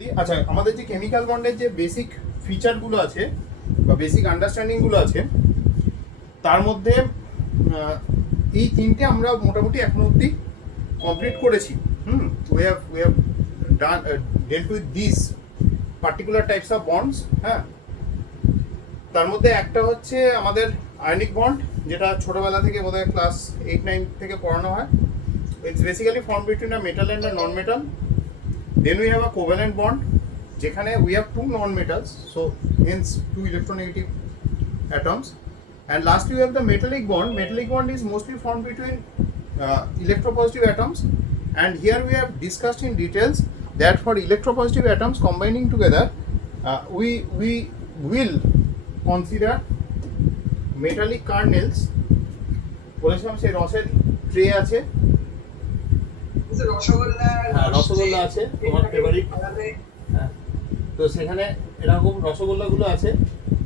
আচ্ছা, আমাদের যে কেমিক্যাল বন্ডের যে বেসিক ফিচারগুলো আছে বা বেসিক আন্ডারস্ট্যান্ডিংগুলো আছে তার মধ্যে এই তিনটে আমরা মোটামুটি এখনো অবধি কমপ্লিট করেছি। we have done dealt with these particular types of bonds। হ্যাঁ, তার মধ্যে একটা হচ্ছে আমাদের আয়নিক বন্ড, যেটা ছোটবেলা থেকে বোধহয় ক্লাস 8-9 থেকে পড়ানো হয়। It's basically form between a metal and a non metal. Then we have a covalent bond, যেখানে we have two non-metals, so hence two electronegative atoms. And last we have the metallic bond. Metallic bond is mostly formed between electropositive atoms. And here we have discussed in details that for electropositive atoms combining together, we will consider metallic kernels. বলেছিলাম সেই রসের tray আছে, রসগোল্লা আছে তোমার favourite. হ্যাঁ, তো সেখানে এরকম রসগোল্লাগুলো আছে।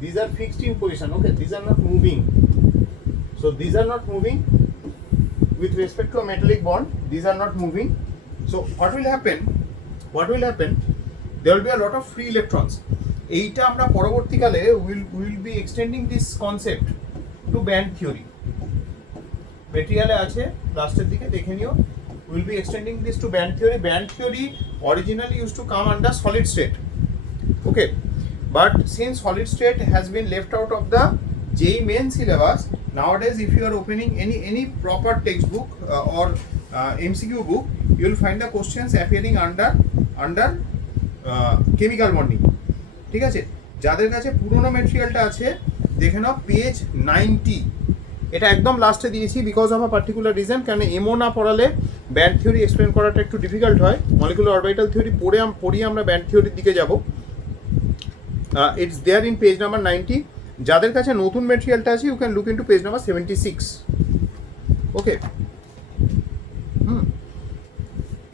These are fixed in position, okay, these are not moving. So these are not moving with respect to a metallic bond, these are not moving. So what will happen, there will be a lot of free electrons. এইটা আমরা পরবর্তীকালে will be extending this concept to band theory। মেটেরিয়ালে আছে, লাস্টের দিকে দেখে নিও। We'll be extending this to band theory. Band theory originally used to come under solid state, okay, but since solid state has been left out of the JEE main syllabus, nowadays if you are opening any proper textbook or MCQ book, you will find the questions appearing under chemical bonding। ঠিক আছে, যাদের কাছে পুরোনো ম্যাটেরিয়ালটা আছে দেখে নাও page 90। এটা একদম লাস্টে দিয়েছি because of a particular reason, কারণ এমও না পড়ালে ব্যান্ড থিওরি এক্সপ্লেন করাটা একটু ডিফিকাল্ট হয়। মলিকুলার অরবিটাল থিওরি পড়িয়ে আমরা ব্যান্ড থিওরির দিকে যাব। It's there in page number 90। যাদের কাছে নতুন ম্যাটেরিয়ালটা আছে you can look into page number 76, okay.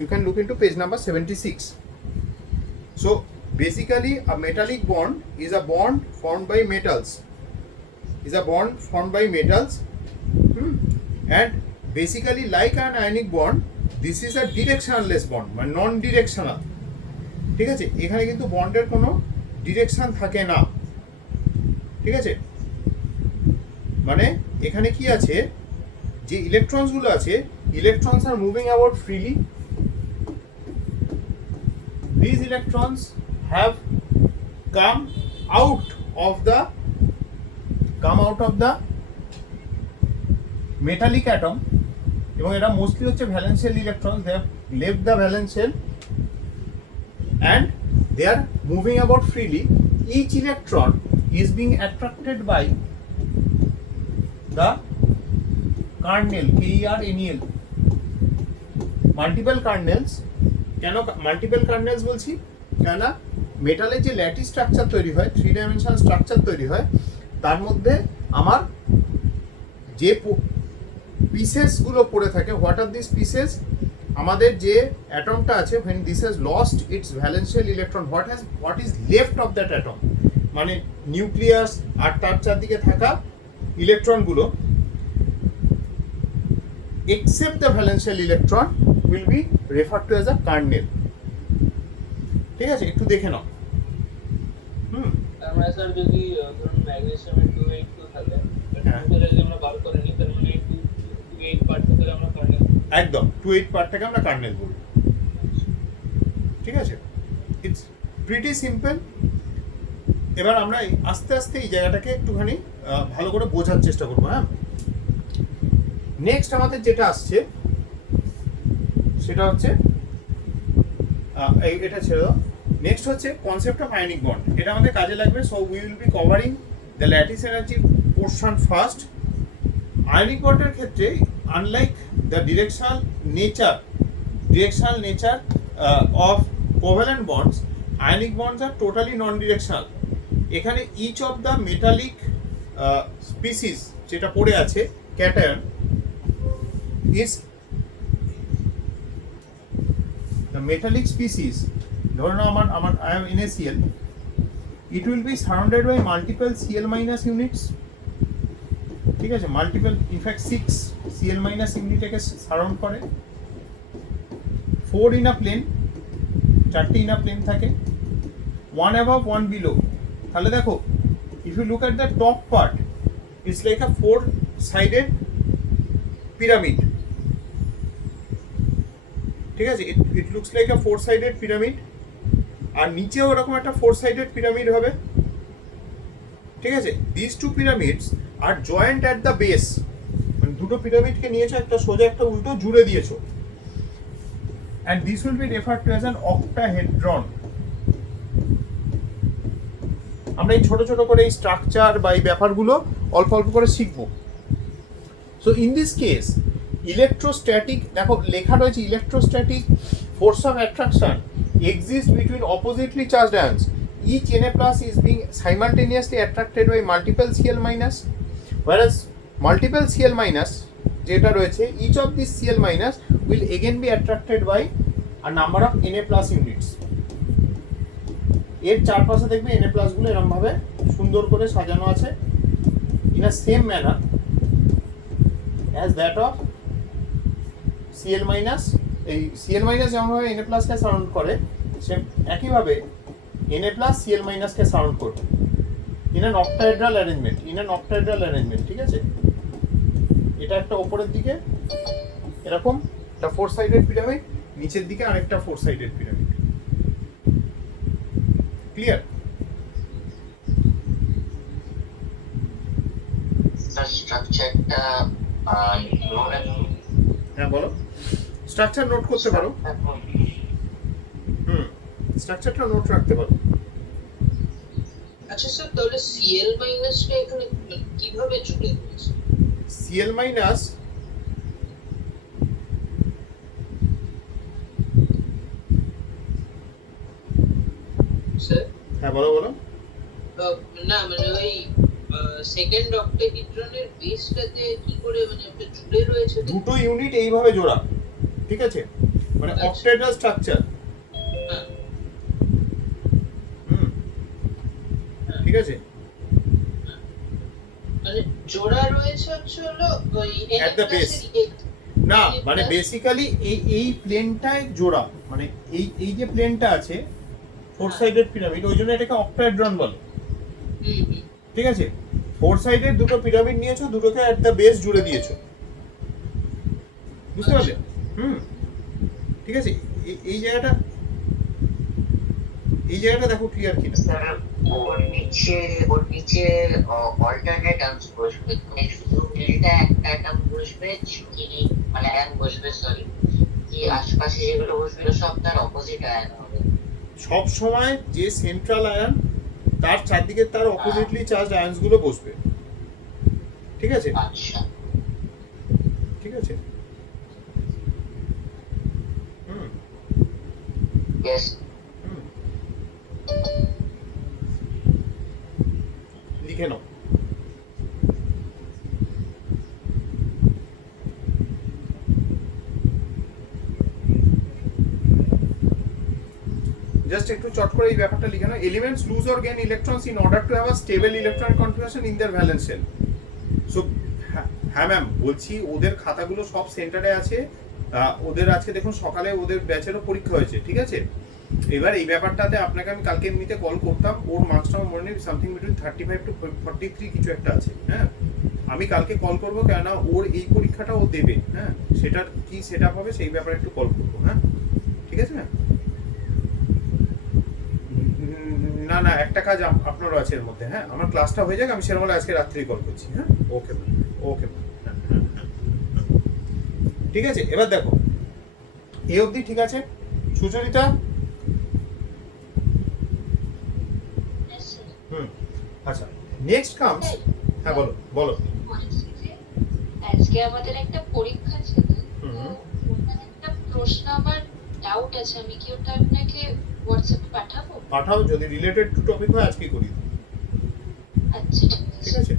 You can look into page number 76. So basically a metallic bond is a bond formed by metals, and basically like an ionic bond, this is a directionless bond, মানে নন directional. ঠিক আছে, এখানে কিন্তু বন্ডের কোনো direction থাকে না। ঠিক আছে, মানে এখানে কি আছে, যে ইলেকট্রনসগুলো আছে, electrons are moving about freely. These electrons have come out of the metallic atom, এবং এটা মোস্টলি হচ্ছে ভ্যালেন্সিয়াল electrons. they have left the valence shell and they are moving about freely. Each electron is being attracted by the kernel, KERNEL, multiple kernels। কেন multiple kernels বলছি, কেন মেটালের যে lattice structure তৈরি হয়, 3 ডাইমেনশনাল স্ট্রাকচার তৈরি হয়, তার মধ্যে আমার যে পিসেসগুলো পড়ে থাকে, হোয়াট আর দিস পিসেস, আমাদের যে অ্যাটমটা আছে, when this has lost its valential electron, what is left of that atom, মানে নিউক্লিয়াস আর তার চারদিকে থাকা ইলেকট্রনগুলো, except the valential electron will be referred to as a kernel। ঠিক আছে, একটু দেখে নাও। আমরা স্যার যদি ধরুন ম্যাগনেসিয়ামের 282 থাকে, তাহলে যদি আমরা বার করে নিই, তাহলে মানে 28 পার্ট থেকে আমরা কার্নেল, একদম 28 পার্টটাকে আমরা কার্নেল বলি। ঠিক আছে, ইটস প্রিটি সিম্পল। এবার আমরা আস্তে আস্তে এই জায়গাটাকে একটুখানি ভালো করে বোঝার চেষ্টা করবো। হ্যাঁ, নেক্সট আমাদের যেটা আসছে সেটা হচ্ছে এটা ছেড়ে দাও। নেক্সট হচ্ছে কনসেপ্ট অফ আয়নিক বন্ড, এটা আমাদের কাজে লাগবে। So we will be covering the lattice energy portion first. Ionic বন্ডের ক্ষেত্রে unlike the directional nature of covalent bonds, ionic bonds are totally non directional. এখানে each of the metallic species যেটা পড়ে আছে cation is the metallic species। ধরুন আমার I have NaCl, it will be surrounded by multiple Cl minus units। ঠিক আছে, multiple, in fact 6 Cl minus unit একে surround করে, 4 in a plane, চারটে ইনার প্লেন থাকে, ওয়ান অ্যাবভ ওয়ান বিলো। তাহলে দেখো, if you look at the top part, it's like a 4-sided pyramid. ঠিক আছে, it looks like a 4-sided pyramid. আর নিচেও এরকম একটা 4-sided পিরামিড হবে। ঠিক আছে, this two pyramids are joined at the base, মানে দুটো পিরামিডকে নিয়েছো, একটা সোজা একটা উল্টো, জুড়ে দিয়েছো। and this will be referred to as an octahedron. আমরা এই ছোট ছোট করে এই স্ট্রাকচার বা এই ব্যাপারগুলো অল্প অল্প করে শিখব। So in this case electrostatic, দেখো লেখা রয়েছে electrostatic force of attraction exists between oppositely charged ions. Each Na plus is being simultaneously attracted by multiple Cl minus, whereas multiple Cl minus যেটা রয়েছে, each of these Cl minus will again be attracted by a number of Na plus units. এর চারপাশে দেখবে Na plus গুলো এরকম ভাবে সুন্দর করে সাজানো আছে in a same manner as that of Cl minus. এই Cl minus যেমন ভাবে Na plus কে সারাউন্ড করে, সে একই ভাবে Na plus Cl minus কে সারাউন্ড করবে in an octahedral arrangement. ঠিক আছে, এটা একটা উপরের দিকে এরকম একটা 4-sided পিরামিড, নিচের দিকে আরেকটা 4-sided পিরামিড। ক্লিয়ার? স্ট্রাকচারটা হ্যাঁ বলো, স্ট্রাকচার নোট করতে পারো। স্ট্রাকচারটা নোট রাখতে পারো। আচ্ছা স্যার, তাহলে Cl মাইনাসটা এখানে কিভাবে জুড়ে দিয়েছে? Cl মাইনাস স্যার হ্যাঁ বলো বলো। না মানে ওই সেকেন্ড অক্টাহেড্রনের বেসটাতে কি করে মানে একটা জুড়ে রয়েছে? দুটো ইউনিট এইভাবে জোড়া, ঠিক আছে, মানে অক্টাহেড্রাল স্ট্রাকচার। হ্যাঁ ঠিক আছে, মানে জোড়া রয়েছে হচ্ছে হলো ওই At the base. না মানে বেসিক্যালি এই প্লেনটায় জোড়া, মানে এই যে প্লেনটা আছে 4-sided পিরামিড, ওই জন্য এটাকে অক্টাহেড্রন বলে। ঠিক আছে, 4-sided দুটো পিরামিড নিয়েছো, দুটোকে এট দ্য বেস জুড়ে দিয়েছো, বুঝতে পারলে? ঠিক আছে, এই জায়গাটা দেখো ক্লিয়ার কিনা। ওর নিচে অল্টারনেট আর্মস বসবে, মানে শুধু মিলটা একটা টার্ম বসবে, কি মানে আয়ন বসবে, সরি, কি আশপাশে যেগুলো বসবে সব তার অপোজিট আয়ন হবে। সব সময় যে সেন্ট্রাল আয়ন তার চারদিকে তার অপোজিটলি চার্জড আয়নস গুলো বসবে। ঠিক আছে, আচ্ছা ঠিক আছে। ইয়েস, লিখে নাও। জাস্ট একটু চট করে এই ব্যাপারটা লিখে নাও। Elements lose or gain electrons in order to have a stable electronic configuration in their valence shell. So হ্যাঁ ম্যাম বলছি, ওদের খাতাগুলো সব সেন্টারে আছে। ওদের আজকে দেখুন সকালে ওদের ব্যাচেরও পরীক্ষা হয়েছে, ঠিক আছে। এবার এই ব্যাপারটাতে আপনাকে আমি কালকে এমনিতে কল করতাম, ওর মার্কসটা আমার মনে নেই, সামথিং বিটুইন 35 to 43 কিছু একটা আছে। হ্যাঁ, আমি কালকে কল করবো, কেননা ওর এই পরীক্ষাটা ও দেবে। হ্যাঁ, সেটার কি সেট আপ হবে সেই ব্যাপারে একটু কল করবো। হ্যাঁ, ঠিক আছে ম্যাম। না না, একটা কাজ আপনারও আছে এর মধ্যে। হ্যাঁ, আমার ক্লাসটা হয়ে যাক, আমি সেরকম আজকে রাত্রি কল করছি। হ্যাঁ, ওকে ম্যাম, ওকে ম্যাম। ঠিক আছে, এবার দেখো এই অবধি ঠিক আছে। সুচরিতা, আচ্ছা নেক্সট কামস। হ্যাঁ বলো বলো। আজকে আমাদের একটা পরীক্ষা ছিল, তো ওখানে একটা প্রশ্ন আমার ডাউট আছে, আমি কি ওটা আপনাকে হোয়াটসঅ্যাপে পাঠাও? যদি রিলেটেড টু টপিক হয় আজকে করি। আচ্ছা ঠিক আছে,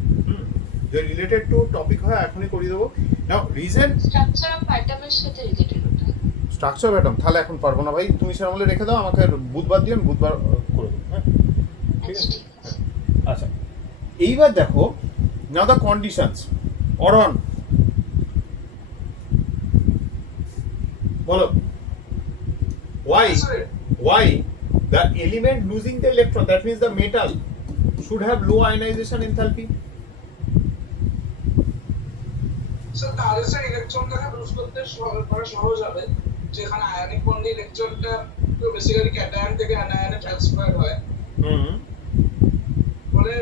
যদি রিলেটেড টু টপিক হয় এখনই করে দেবো। নাও রিজন স্ট্রাকচার অফ অ্যাটমের সাথে রিলেটেড ওটা। স্ট্রাকচার অফ অ্যাটম তাহলে এখন পারবো না ভাই, তুমি সেরকম রেখে দাও, আমাকে বুধবার দিও, বুধবার করে দেবো। হ্যাঁ, ঠিক আছে। আচ্ছা, এইবার দেখো নাও দ্য কন্ডিশনস। অরন বলো, why why the element losing the electron, that means the metal, should have low ionization enthalpy? Sir তাহলে স্যার ইলেকট্রনটাকে লুজ করতে সহজ হবে, যেখানে আয়নিক বন্ডে ইলেকট্রনটা তো বেসিক্যালি ক্যাটায়ন থেকে অ্যানায়নে ট্রান্সফার হয়। বলে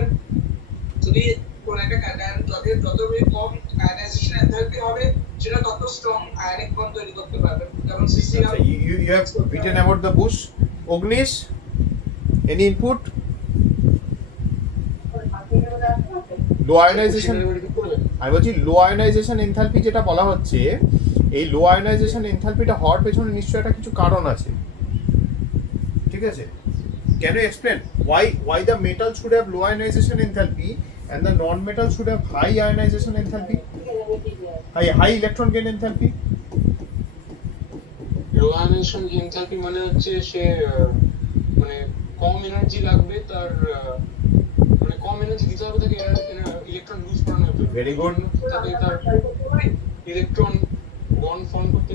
যদি কোন একটা ক্যাটায়ন যত বেশি কম আয়নাইজেশন এনথালপি হবে, সেটা তত স্ট্রং আয়নিক বন্ড তৈরি করতে পারবে। কারণ CCl you have beaten about the bush. Ognish, any input? Low ionisation, আমি বলছি লো আয়নাইজেশন এনথালপি যেটা বলা হচ্ছে, এই লো আয়নাইজেশন এনথালপিটা হওয়ার পেছনে নিশ্চয়ই একটা কিছু কারণ আছে, ঠিক আছে? Can you explain why the metal should have low ionization enthalpy and the non-metal should have high ionization enthalpy, high electron gain enthalpy? Low ionisation enthalpy মানে হচ্ছে সে মানে কম এনার্জি লাগবে তার, মানে কম এনার্জি দিতে হবে তাকে ইলেকট্রন লুজ করানোর জন্য। Very good. যাতে তার ইলেকট্রন বন্ড ফর্ম করতে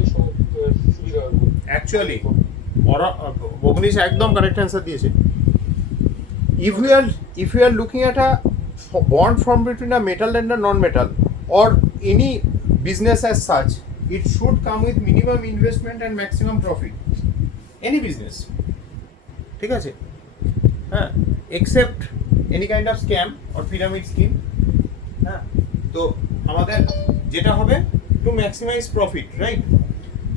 সুবিধা হবে। Actually, Ognish একদম কারেক্ট অ্যান্সার দিয়েছে। If we are looking at a bond formed between a metal and a non-metal or any business as such, it should come with minimum investment and maximum profit. Any business, ঠিক আছে? হ্যাঁ, except any kind of scam or pyramid scheme. হ্যাঁ, তো আমাদের যেটা হবে to maximize profit, right?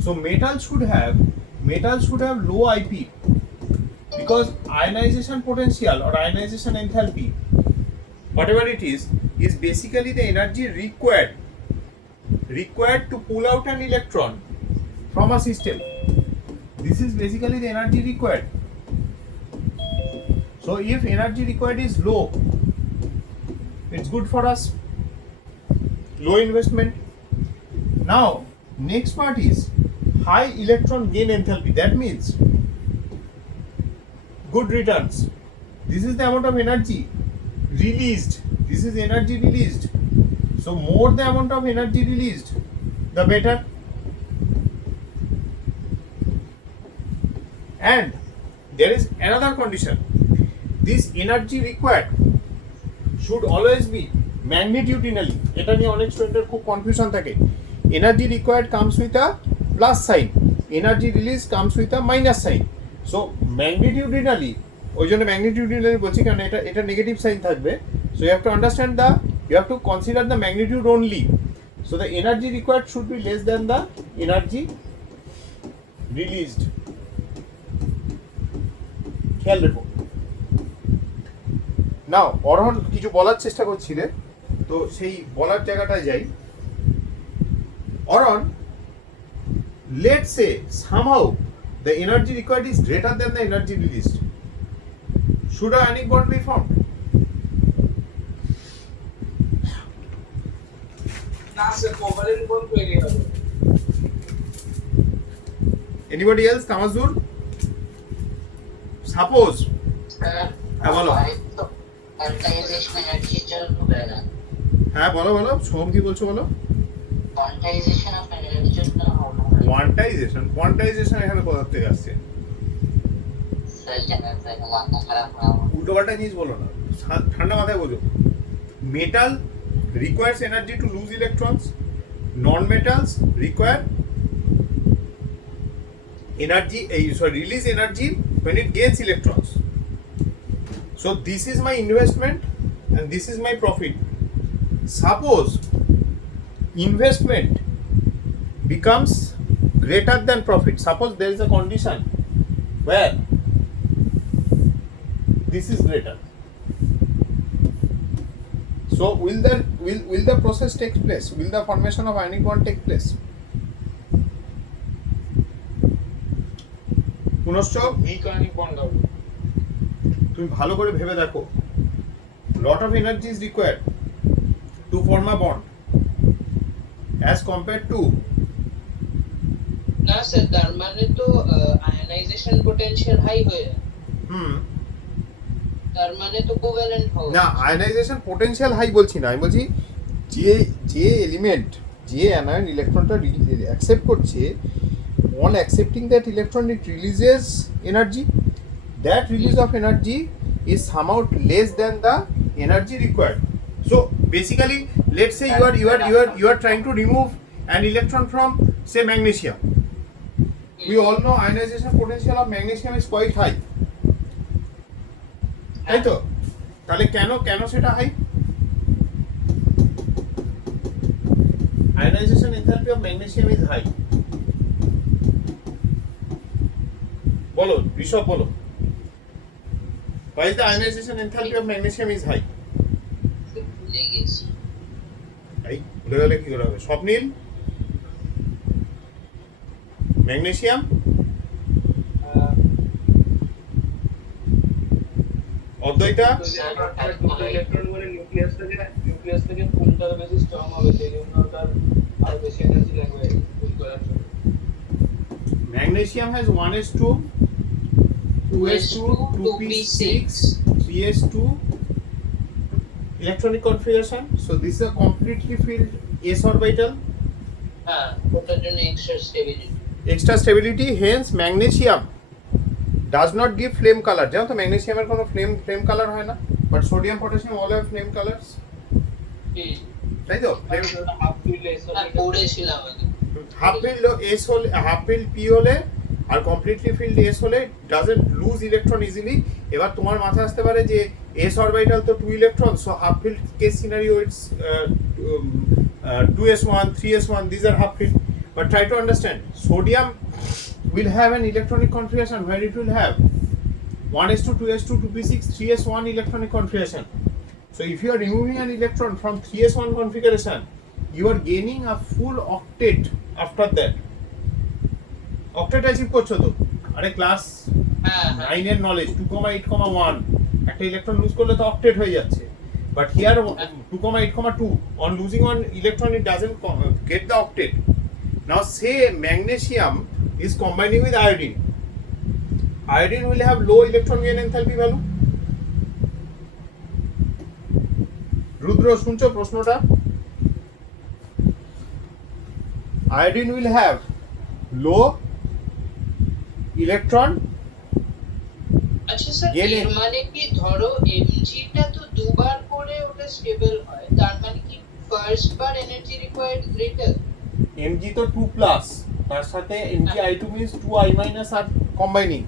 So metal should have low IP, because ionization potential or ionization enthalpy, whatever it is basically the energy required to pull out an electron from a system. This is basically the energy required. So if energy required is low, it's good for us, low investment. Now next part is high electron gain enthalpy. That means good returns. This is the amount of energy released. This is energy released. So more the amount of energy released, the better. And there is another condition. This energy required should always be magnitudinally. এটা নিয়ে অনেক স্টুডেন্টের খুব confusion থাকে। Energy required comes with a plus sign, energy release comes with a minus sign. So magnitudinally, ওই জন্য magnitudinally বলছি কারণ এটা নেগেটিভ সাইন থাকবে। So you have to understand you have to consider the magnitude only. So the energy required should be less than the energy released. খেয়াল রেখো। নাও অরহন কিছু বলার চেষ্টা করছিলে, তো সেই বলার জায়গাটায় যাই। অরহন, let's say somehow the energy required is greater than the energy released. Should an ionic bond be formed? না স্যার কোভালেন্ট বন্ড তৈরি হবে। Anybody else? Tamazur? Suppose. হ্যাঁ বলো। কোয়ান্টাইজেশন এনার্জির জন্য হবে না। হ্যাঁ বলো সোম কি বলছো বলো। কোয়ান্টাইজেশন অফ এনার্জির জন্য হবে না। কোয়ান্টাইজেশন এখানে কোথা থেকে আসছে? স্যার জানেন স্যার মাথা খারাপ না। উল্টোপাল্টা জিনিস বলো না, ঠান্ডা মাথায় বোঝো। Metal requires energy to lose electrons, non-metals require energy, release energy when it gains electrons. So this is my investment and this is my profit. Suppose investment becomes greater than profit. Suppose there is a condition where this is greater. So will the process take place? Will the formation of ionic bond take place? Punashcha weak ionic bond হবে। তুমি ভালো করে ভেবে দেখো, lot of energy is required to form a bond as compared to না sir, তার মানে তো আয়নাইজেশন পোটেনশিয়াল হাই হয়ে যায়, তার মানে তো কোভ্যালেন্ট হবে না। আয়নাইজেশন পোটেনশিয়াল হাই বলছি না, আমি বলছি যে এলিমেন্ট যে অ্যানায়ন ইলেকট্রনটা অ্যাকসেপ্ট করছে on accepting that electron it releases energy. That release of energy is somehow less than the energy required. So basically, let's say you are trying to remove an electron from say magnesium. We all know ionization potential of magnesium is quite high. তাই তো? তাহলে কেন সেটা high? Ionization enthalpy of magnesium is high. বলো, ঋষভ বলো। Why is the ionization enthalpy of magnesium is high? ভুলে গেছি। এই ভুলে গেলে কি করে হবে? স্বপ্নীল, ম্যাগনেসিয়াম অদ্বৈতা দুটো ইলেকট্রন মানে নিউক্লিয়াস থেকে কোনটা বেশি স্ট্রং হবে সেই জন্য তার আর বেশি এনার্জি লাগবে ফুল করার জন্য। magnesium has 1s2 2s2 2p6 3s2 electronic configuration. So this is a completely filled s orbital, হ্যাঁ, ওটার জন্য extra stability. Hence magnesium does not give flame color. জানো তো ম্যাগনেসিয়ামের কোনো flame color হয় না, but sodium potassium all have flame colors. তাই তো? হাফ ফিল্ড এস পড়েছিলাম আমি। হাফ ফিল্ড এস হলে, হাফ ফিল্ড পি হলে আর কমপ্লিটলি ফিল্ড এস হলে ডাজন্ট লুজ ইলেকট্রন ইজিলি। এবার তোমার মাথায় আসতে পারে যে এস অরবিটাল তো 2 electron, so half field case scenario it's 2s1 3s1, these are half filled. But try to understand, sodium will have an electronic configuration where it will have 1s2 2s2 2p6 3s1 electronic configuration. So if you are removing an electron from 3s1 configuration, you are gaining a full octet after that. Octet achieve করছো তো? আরে class 9 এর knowledge 2,8,1 একটা electron loose করলে তো octet হয়ে যাচ্ছে। But here 2,8,2 on losing one electron it doesn't get the octet. Now say magnesium is combining with iodine. Iodine will have low electron gain enthalpy value. রুদ্র শুনছো প্রশ্নটা? Iodine will have low electron আচ্ছা sir, গেলে এর মানে কি ধরো এমজিটা তো দুবার করে ওটা স্টেবল হয়, তার মানে কি ফার্স্ট বার এনার্জি রিকোয়ার্ড গ্রেটার? mg তো 2 প্লাস, তার সাথে mgi2 means 2i minus are combining.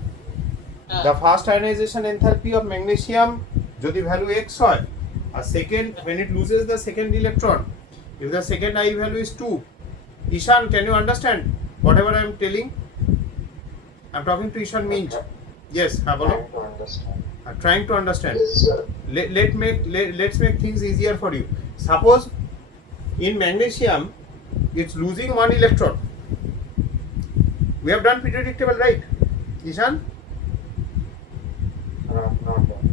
The first ionization enthalpy of magnesium যদি value x হয়, আর second when it loses the second electron, if the second I value is 2. Ishan, can you understand whatever I am telling? I'm talking to Ishan Minj. Yes, bolo. I'm trying to understand. Let's make things easier for you. Suppose in magnesium it's losing one electron. We have done periodic table, right? Ishan? Not done.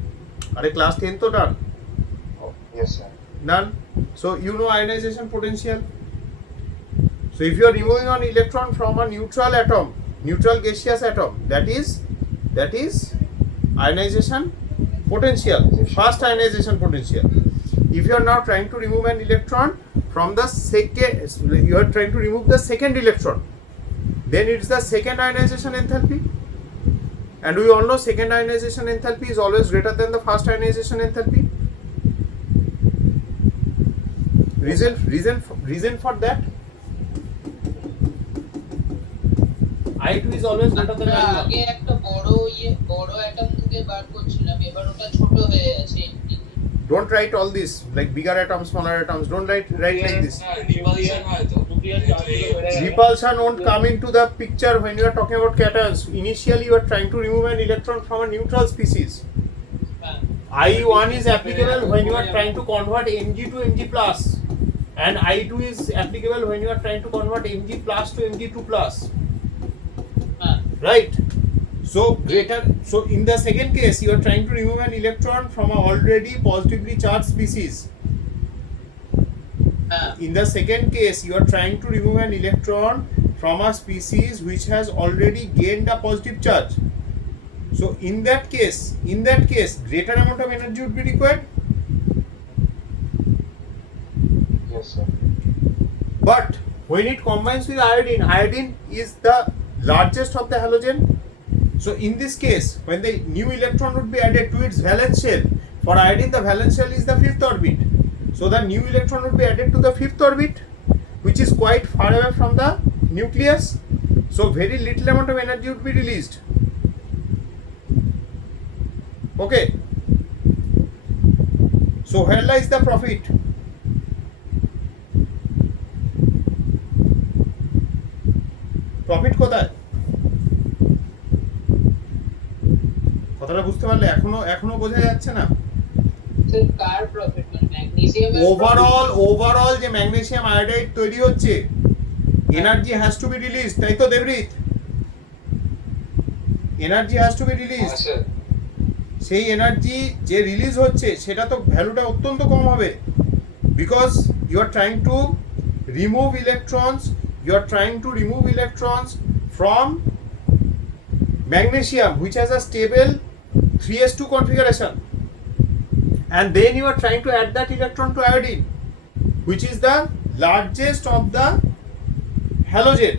Are class 10 to done? Oh, yes, sir. Done. So you know ionization potential. So if you are removing an electron from a neutral atom, neutral gaseous atom, that is ionization potential, first ionization potential. If you are now trying to remove an electron from the second, you are trying to remove the second electron, then it's the second ionization enthalpy. And we all know second ionization enthalpy is always greater than the first ionization enthalpy. Reason for that? I2 is always greater than I1. আগে একটা বড় atom থেকে বার করছিলাম, এবার ওটা ছোট হয়ে আছে। Don't write all this like bigger atoms, smaller atoms. Don't write like this. Repulsion won't come into the picture when you are talking about cations. Initially, you are trying to remove an electron from a neutral species. I1 is applicable when you are trying to convert Mg to Mg plus, and I2 is applicable when you are trying to convert Mg plus to Mg2 plus. Right? So in the second case, you are trying to remove an electron from a already positively charged species. In the second case, you are trying to remove an electron from a species which has already gained a positive charge. So in that case, greater amount of energy would be required. Yes, sir. But when it combines with iodine is the largest of the halogen. So in this case, when the new electron would be added to its valence shell, for iodine the valence shell is the 5th orbit. So the new electron would be added to the 5th orbit, which is quite far away from the nucleus. So very little amount of energy would be released. Okay. So where lies the profit? Profit কোথায়? কথাটা বুঝতে পারলে? এখনো বোঝা যাচ্ছে না? Sir কার profit, মানে ম্যাগনেসিয়াম ওভারঅল যে ম্যাগনেসিয়াম আয়োডাইড তৈরি হচ্ছে, energy has to be release, তাই তো Debrit? Energy has to be release. সেই এনার্জি যে রিলিজ হচ্ছে সেটা তো ভ্যালুটা অত্যন্ত কম হবে, because you are trying to remove electrons from magnesium which has a stable 3s2 configuration, and then you are trying to add that electron to iodine, which is the largest of the halogen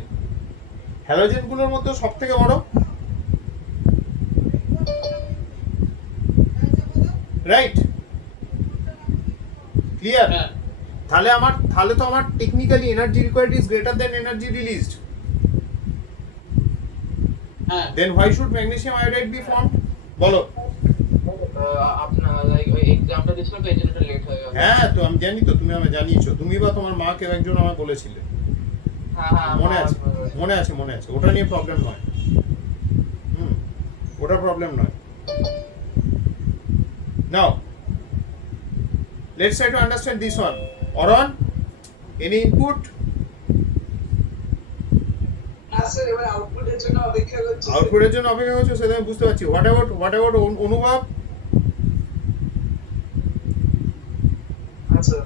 গুলোর মধ্যে সবথেকে বড়, right? Clear? তাহলে তো আমার technically energy required is greater than energy released. Then why should magnesium iodide be formed? বলো। আপনার like ওই এক্সামটা দিছিল তো এজন্য একটু লেট হয়ে গেল। হ্যাঁ, তো আমি জানি, তো তুমি আমায় জানিয়েছো, তুমি বা তোমার মা কেউ একজন আমায় বলেছিলে। হ্যাঁ মনে আছে, ওটা নিয়ে প্রবলেম নয়। ওটা প্রবলেম নয়। Now let's try to understand this one. Oron, any input? Sir এবার আউটপুটের জন্য অপেক্ষা করছি। আউটপুটের জন্য অপেক্ষা করছো, সেটা আমি বুঝতে পারছি। হোয়াট অ্যাবাউট অনুভব? আচ্ছা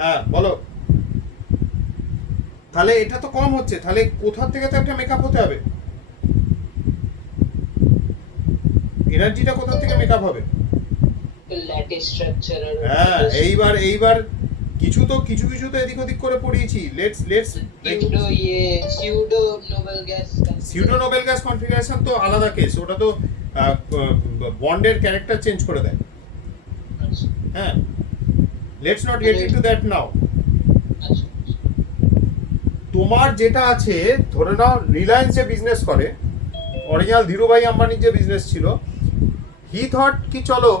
হ্যাঁ বলো। তাহলে এটা তো কম হচ্ছে, তাহলে কোথা থেকে তো একটা মেকআপ হতে হবে, এনার্জিটা কোথা থেকে মেকআপ হবে? Lattice structure. হ্যাঁ, এইবার কিছু তো এদিক ওদিক করে পড়িয়েছি। Let's pseudo noble gas configuration তো আলাদা কেস, ওটা তো বন্ডের ক্যারেক্টার চেঞ্জ করে দেয়। হ্যাঁ, let's not get into that নাও। তোমার যেটা আছে, ধরে নাও রিলায়েন্স যে বিজনেস করে, অরিজিনাল ধীরুভাই আম্বানির যে বিজনেস ছিল, হি থট কি চলো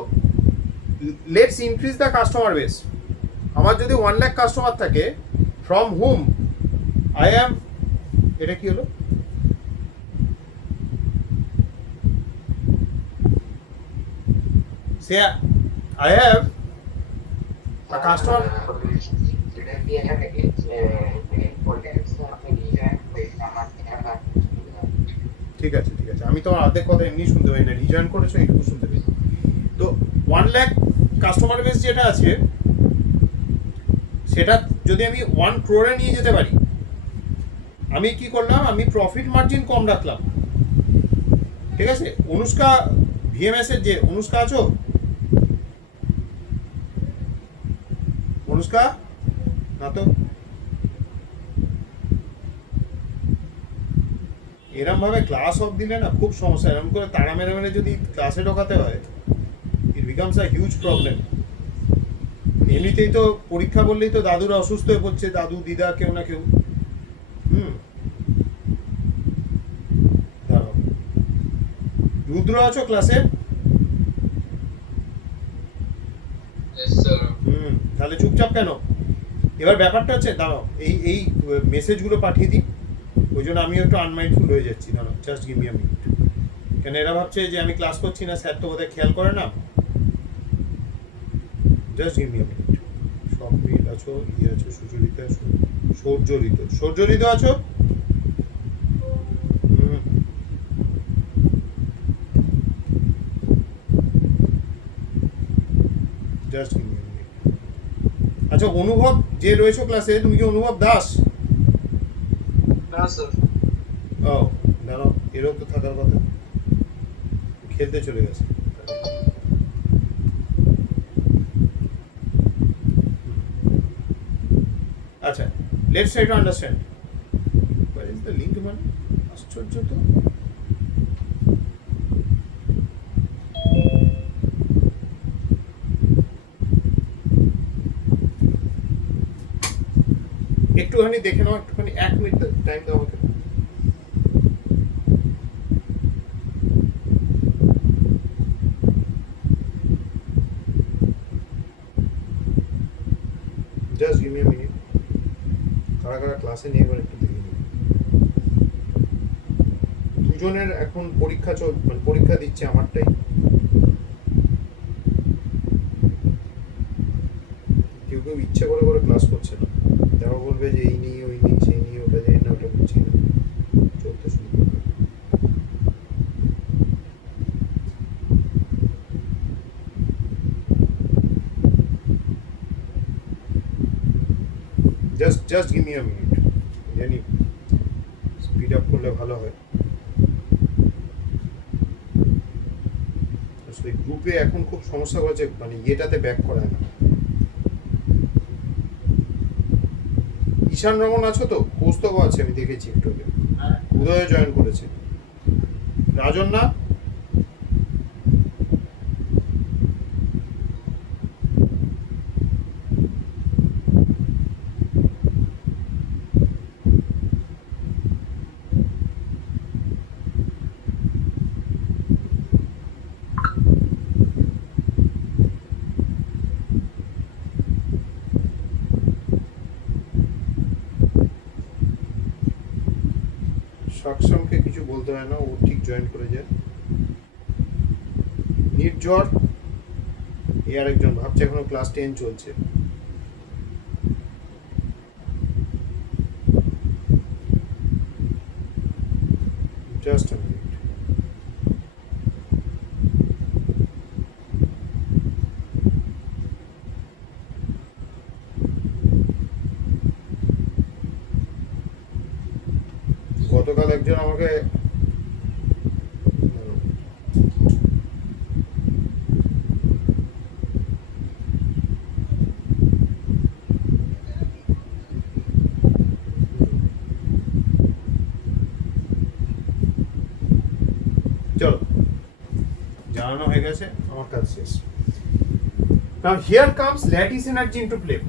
let's increase the customer base. আমার যদি 1 লাখ কাস্টমার থাকে, ফ্রম হুম আই অ্যাম, এটা কি হলো? Say I have a customer. ঠিক আছে, আমি তোমার অর্ধেক কথা এমনি শুনতে পাই না, রিজয়েন করেছো এইটুকু শুনতে পাই। তো 1 লাখ কাস্টমার বেস যেটা আছে, সেটা যদি আমি 1 crore নিয়ে যেতে পারি, আমি কি করলাম, আমি প্রফিট মার্জিন কম রাখলাম। ঠিক আছে? অনুষ্কা ভিএমএস এর যে অনুষ্কা আছো, অনুষ্কা না তো, এরম ভাবে ক্লাস অফ দিলে না খুব সমস্যা। এরকম করে তাড়া মেরে যদি ক্লাসে ঢোকাতে হয়, it becomes a huge problem. এমনিতেই তো পরীক্ষা বললেই তো দাদুরা অসুস্থ হয়ে পড়ছে, দাদু দিদা কেউ না কেউ। রুদ্র আছো ক্লাসে? তাহলে চুপচাপ কেন? এবার ব্যাপারটা হচ্ছে, দাঁড়াও, এই মেসেজগুলো পাঠিয়ে দিই, ওই জন্য আমিও একটু আনমাইন্ডফুল হয়ে যাচ্ছি। দাঁড়াও, just give me a minute. কেন এরা ভাবছে যে আমি ক্লাস করছি না, স্যার তো বোধহয় খেয়াল করে না। Just give me a minute. Swapnil আছো, আছো, সুচরিতা, সৌর্যরিত আছো? Just give me a minute. আচ্ছা, অনুভব যে রয়েছে ক্লাসে, তুমি কি অনুভব দাস? না স্যার। ও দাঁড়াও, এরও তো থাকার কথা, খেলতে চলে গেছে। আচ্ছা, let's try to understand what is the link. মানে আশ্চর্য। আশ্চর্য তো। একটুখানি দেখে নাও, একটুখানি 1 মিনিট টাইম দাও আমাকে। Just give me a minute. কারা কারা ক্লাসে নিয়ে এবার একটু দেখে নিই। দুজনের এখন পরীক্ষা মানে পরীক্ষা দিচ্ছে আমারটাই। কেউ কেউ ইচ্ছে করে করে ক্লাস করছে না, তারা বলবে যে এই নিয়ে ওই নিয়ে সেই নিয়ে ওটা জানি না ওটা বুঝছি না, চলতে শুরু করবে। Just give me a minute, জানি স্পিড আপ করলে ভালো হয়। আসলে গ্রুপে এখন খুব সমস্যা হয়েছে, মানে ইয়েটাতে ব্যাক করায় না। ঈশান রমন আছো তো? কৌস্তব আছে, আমি দেখেছি একটু আগে। উদয় জয়েন করেছে। রাজন না? সক্ষমকে কিছু বলতে হয় না, ও ঠিক জয়েন করে যায়। নির্ঝর এ আরেকজন ভাবছে এখনো ক্লাস 10 চলছে। Just a minute. গতকাল একজন আমাকে চলো জানানো হয়ে গেছে, আমার কাজ শেষ। Now here comes lattice energy into play.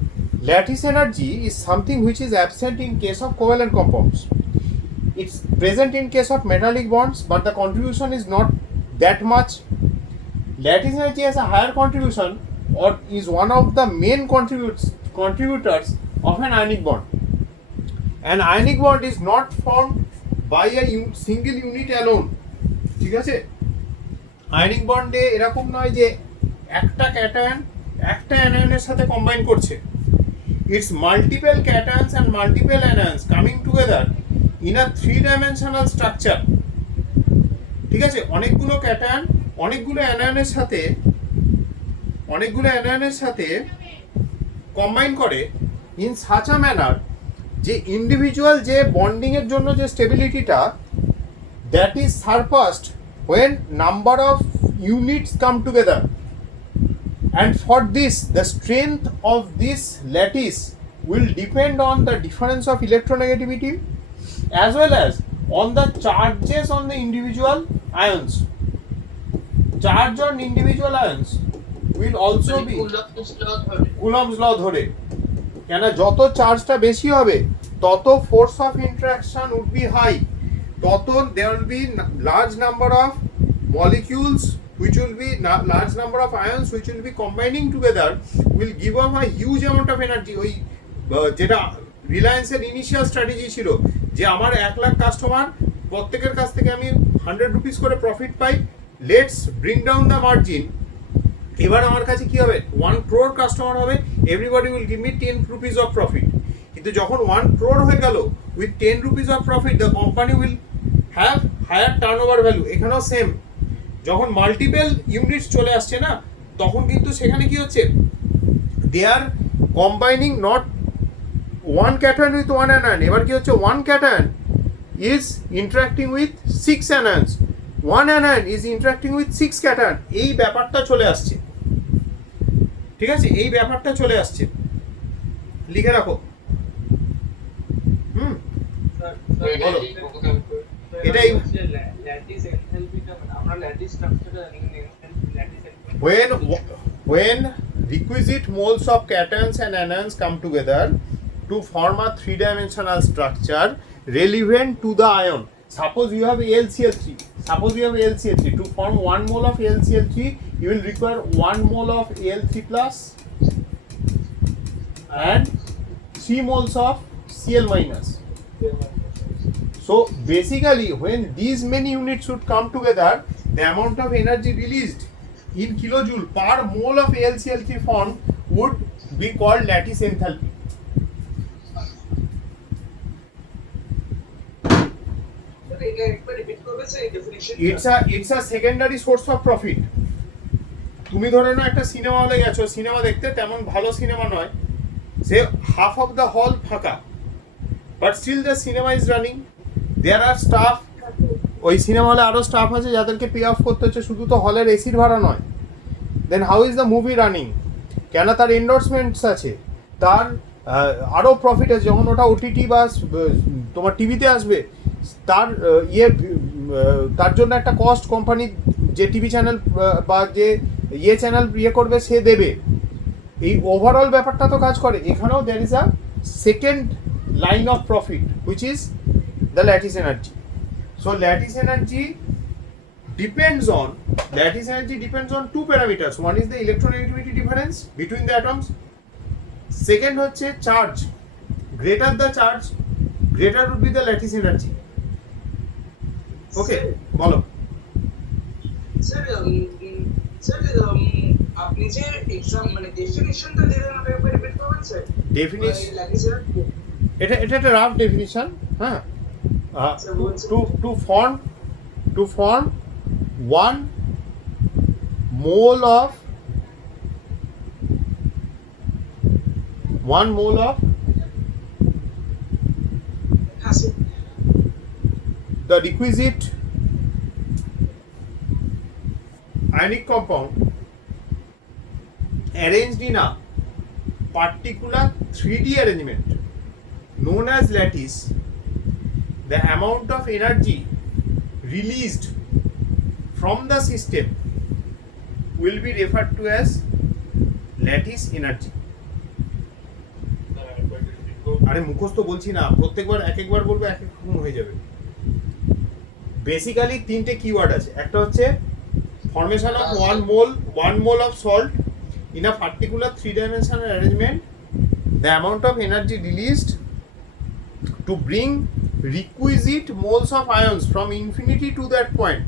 Lattice energy is something which is absent in case of covalent compounds. It's present in case of metallic bonds, but the contribution is not that much. Lattice energy has a higher contribution or is one of the main contributors of an ionic bond. An ionic bond is not formed by a single unit alone. ঠিক আছে? Ionic বন্ডে এরকম নয় যে একটা cation একটা অ্যানায়নের সাথে combine করছে। It's multiple cations and multiple anions coming together in a 3-dimensional structure. ঠিক আছে? অনেকগুলো ক্যাটায়ন অনেকগুলো অ্যানায়নের সাথে কম্বাইন করে ইন সাচ আ ম্যানার যে ইন্ডিভিজুয়াল যে বন্ডিং এর জন্য যে স্টেবিলিটিটা that is surpassed when number of units come together, and for this the strength of this lattice will depend on the difference of electronegativity as well as on the charges on the individual ions. Charge on individual ions will also be Coulomb's law ধরে, কেন যত চার্জটা বেশি হবে তত force of interaction would be high, তত there will be large number of molecules which will be large number of ions which will be combining together will give off a huge amount of energy. ওই যেটা রিলায়েন্সের initial strategy ছিল যে আমার 1 lakh customer, প্রত্যেকের কাছ থেকে আমি 100 রুপিস করে প্রফিট পাই, let's bring down the margin. এবার আমার কাছে কি হবে, 1 crore কাস্টমার হবে, everybody will give me 10 rupees of profit. কিন্তু যখন 1 crore হয়ে গেল, with 10 rupees of profit the company will have higher turnover value. এখানেও সেম, যখন মাল্টিপল ইউনিটস চলে আসছে না, তখন কিন্তু সেখানে কি হচ্ছে, they are combining not one cation with one anion. এবার কি হচ্ছে, one cation is interacting with 6 anions, one anion is interacting with 6 cation. এই ব্যাপারটা চলে আসছে, ঠিক আছে, এই ব্যাপারটা চলে আসছে, লিখে রাখো। বলো। এটাই হচ্ছে ল্যাটিস এনথালপিটা, মানে আমরা ল্যাটিস স্ট্রাকচারটা জানি কিন্তু lattice enthalpy when requisite moles of cations and anions come together to form a three-dimensional structure relevant to the ion. Suppose you have LCl3. To form 1 mole of LCl3, you will require 1 mole of Al3 plus and 3 moles of Cl minus. So basically, when these many units should come together, the amount of energy released in kilojoule per mole of AlCl3 formed would be called lattice enthalpy. এটা একবার repeat করবে sir এই definition. It's a secondary source of profit. তুমি ধরে নাও একটা cinema হলে গেছো, cinema দেখতে, তেমন ভালো সিনেমা নয়, সে হাফ অফ দ্য হল ফাঁকা, but still the cinema is running, there are staff, ওই সিনেমা হলে আরও স্টাফ আছে যাদেরকে পে অফ করতে হচ্ছে, শুধু তো হলের এসির ভাড়া নয়। Then how is the movie running? কেন তার এন্ডোর্সমেন্টস আছে, তার আরও প্রফিট আছে। যখন ওটা ওটিটি বা তোমার টিভিতে আসবে, তার তার জন্য একটা কস্ট কোম্পানি, যে টিভি চ্যানেল বা যে চ্যানেল করবে সে দেবে। এই ওভারঅল ব্যাপারটা তো কাজ করে। এখানেও there is a second line of profit which is the lattice energy. So lattice energy depends on two parameters. One is the electronegativity difference between the atoms. Second হচ্ছে charge. Greater the charge, greater would be the lattice energy. Okay, বলো। Sir আপনি যে exam মানে ডেফিনিশনটা দিলেন ওটা একবার repeat করবেন sir? Definition, lattice এটা একটা রাফ ডেফিনিশন। হ্যাঁ, to form 1 mole of the requisite ionic compound arranged in a particular 3D arrangement known as lattice, the amount of energy released from the system will be referred to as lattice energy. আরে মুখস্থ বলছি না, প্রত্যেকবার একবার বলবো, এক এক রকম হয়ে যাবে। বেসিক্যালি তিনটে কিওয়ার্ড আছে। একটা হচ্ছে formation of one mole of salt in a particular 3-dimensional arrangement, the amount of energy released to bring requisite moles of ions from infinity to that point.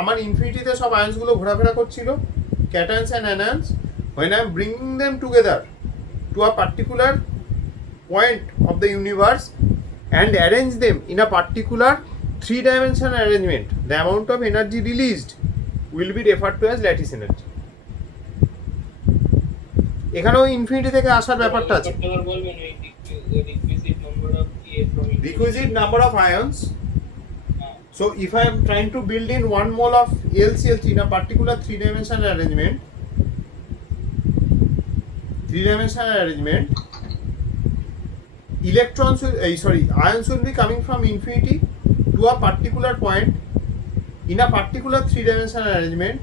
আমার ইনফিনিটিতে সব আয়ন্সগুলো ঘোরাফেরা করছিল, ক্যাটায়ন্স and অ্যানায়ন্স, when I am bringing them together to a particular point of the universe and arrange them in a particular 3-dimensional arrangement, the amount of energy released will be referred to as lattice energy. এখানেও infinity থেকে আসার ব্যাপারটা আছে। বলবেন এই requisite number of ions. So if I am trying to build in 1 mole of LCl3 in a particular 3-dimensional arrangement, ions will be coming from infinity to a particular point in a particular 3-dimensional arrangement.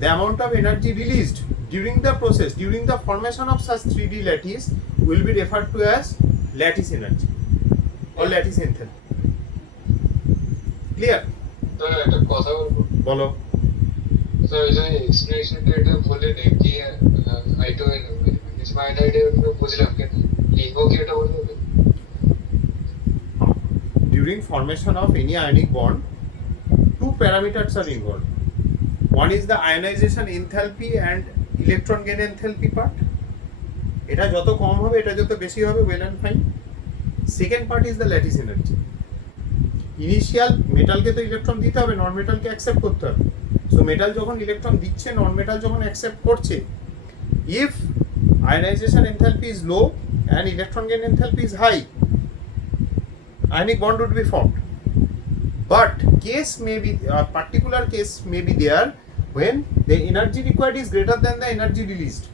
The amount of energy released during the process, during the formation of such 3D lattice, will be referred to as lattice energy or lattice enthalpy. Clear? একটা কথা বলবো, বলো। Sir এই যে এক্সপ্লেনেশনটা এটা বললেন কি আইটো ইসমাইল আইডিয়া বুঝলাম, কিন্তু লিখবো কি এটা বলবো? During formation of any ionic bond, two parameters are involved. One is the ionization enthalpy and electron gain enthalpy part. এটা যত কম হবে, এটা যত বেশি হবে, well and fine. Second part is the lattice energy. Initial মেটালকে তো ইলেকট্রন দিতে হবে, নন মেটালকে অ্যাকসেপ্ট করতে হবে। সো মেটাল যখন ইলেকট্রন দিচ্ছে, নন মেটাল যখন অ্যাকসেপ্ট করছে, if ionisation enthalpy is low and electron gain enthalpy is high, ionic bond would be formed. But a particular case may be there when the energy required is greater than the energy released.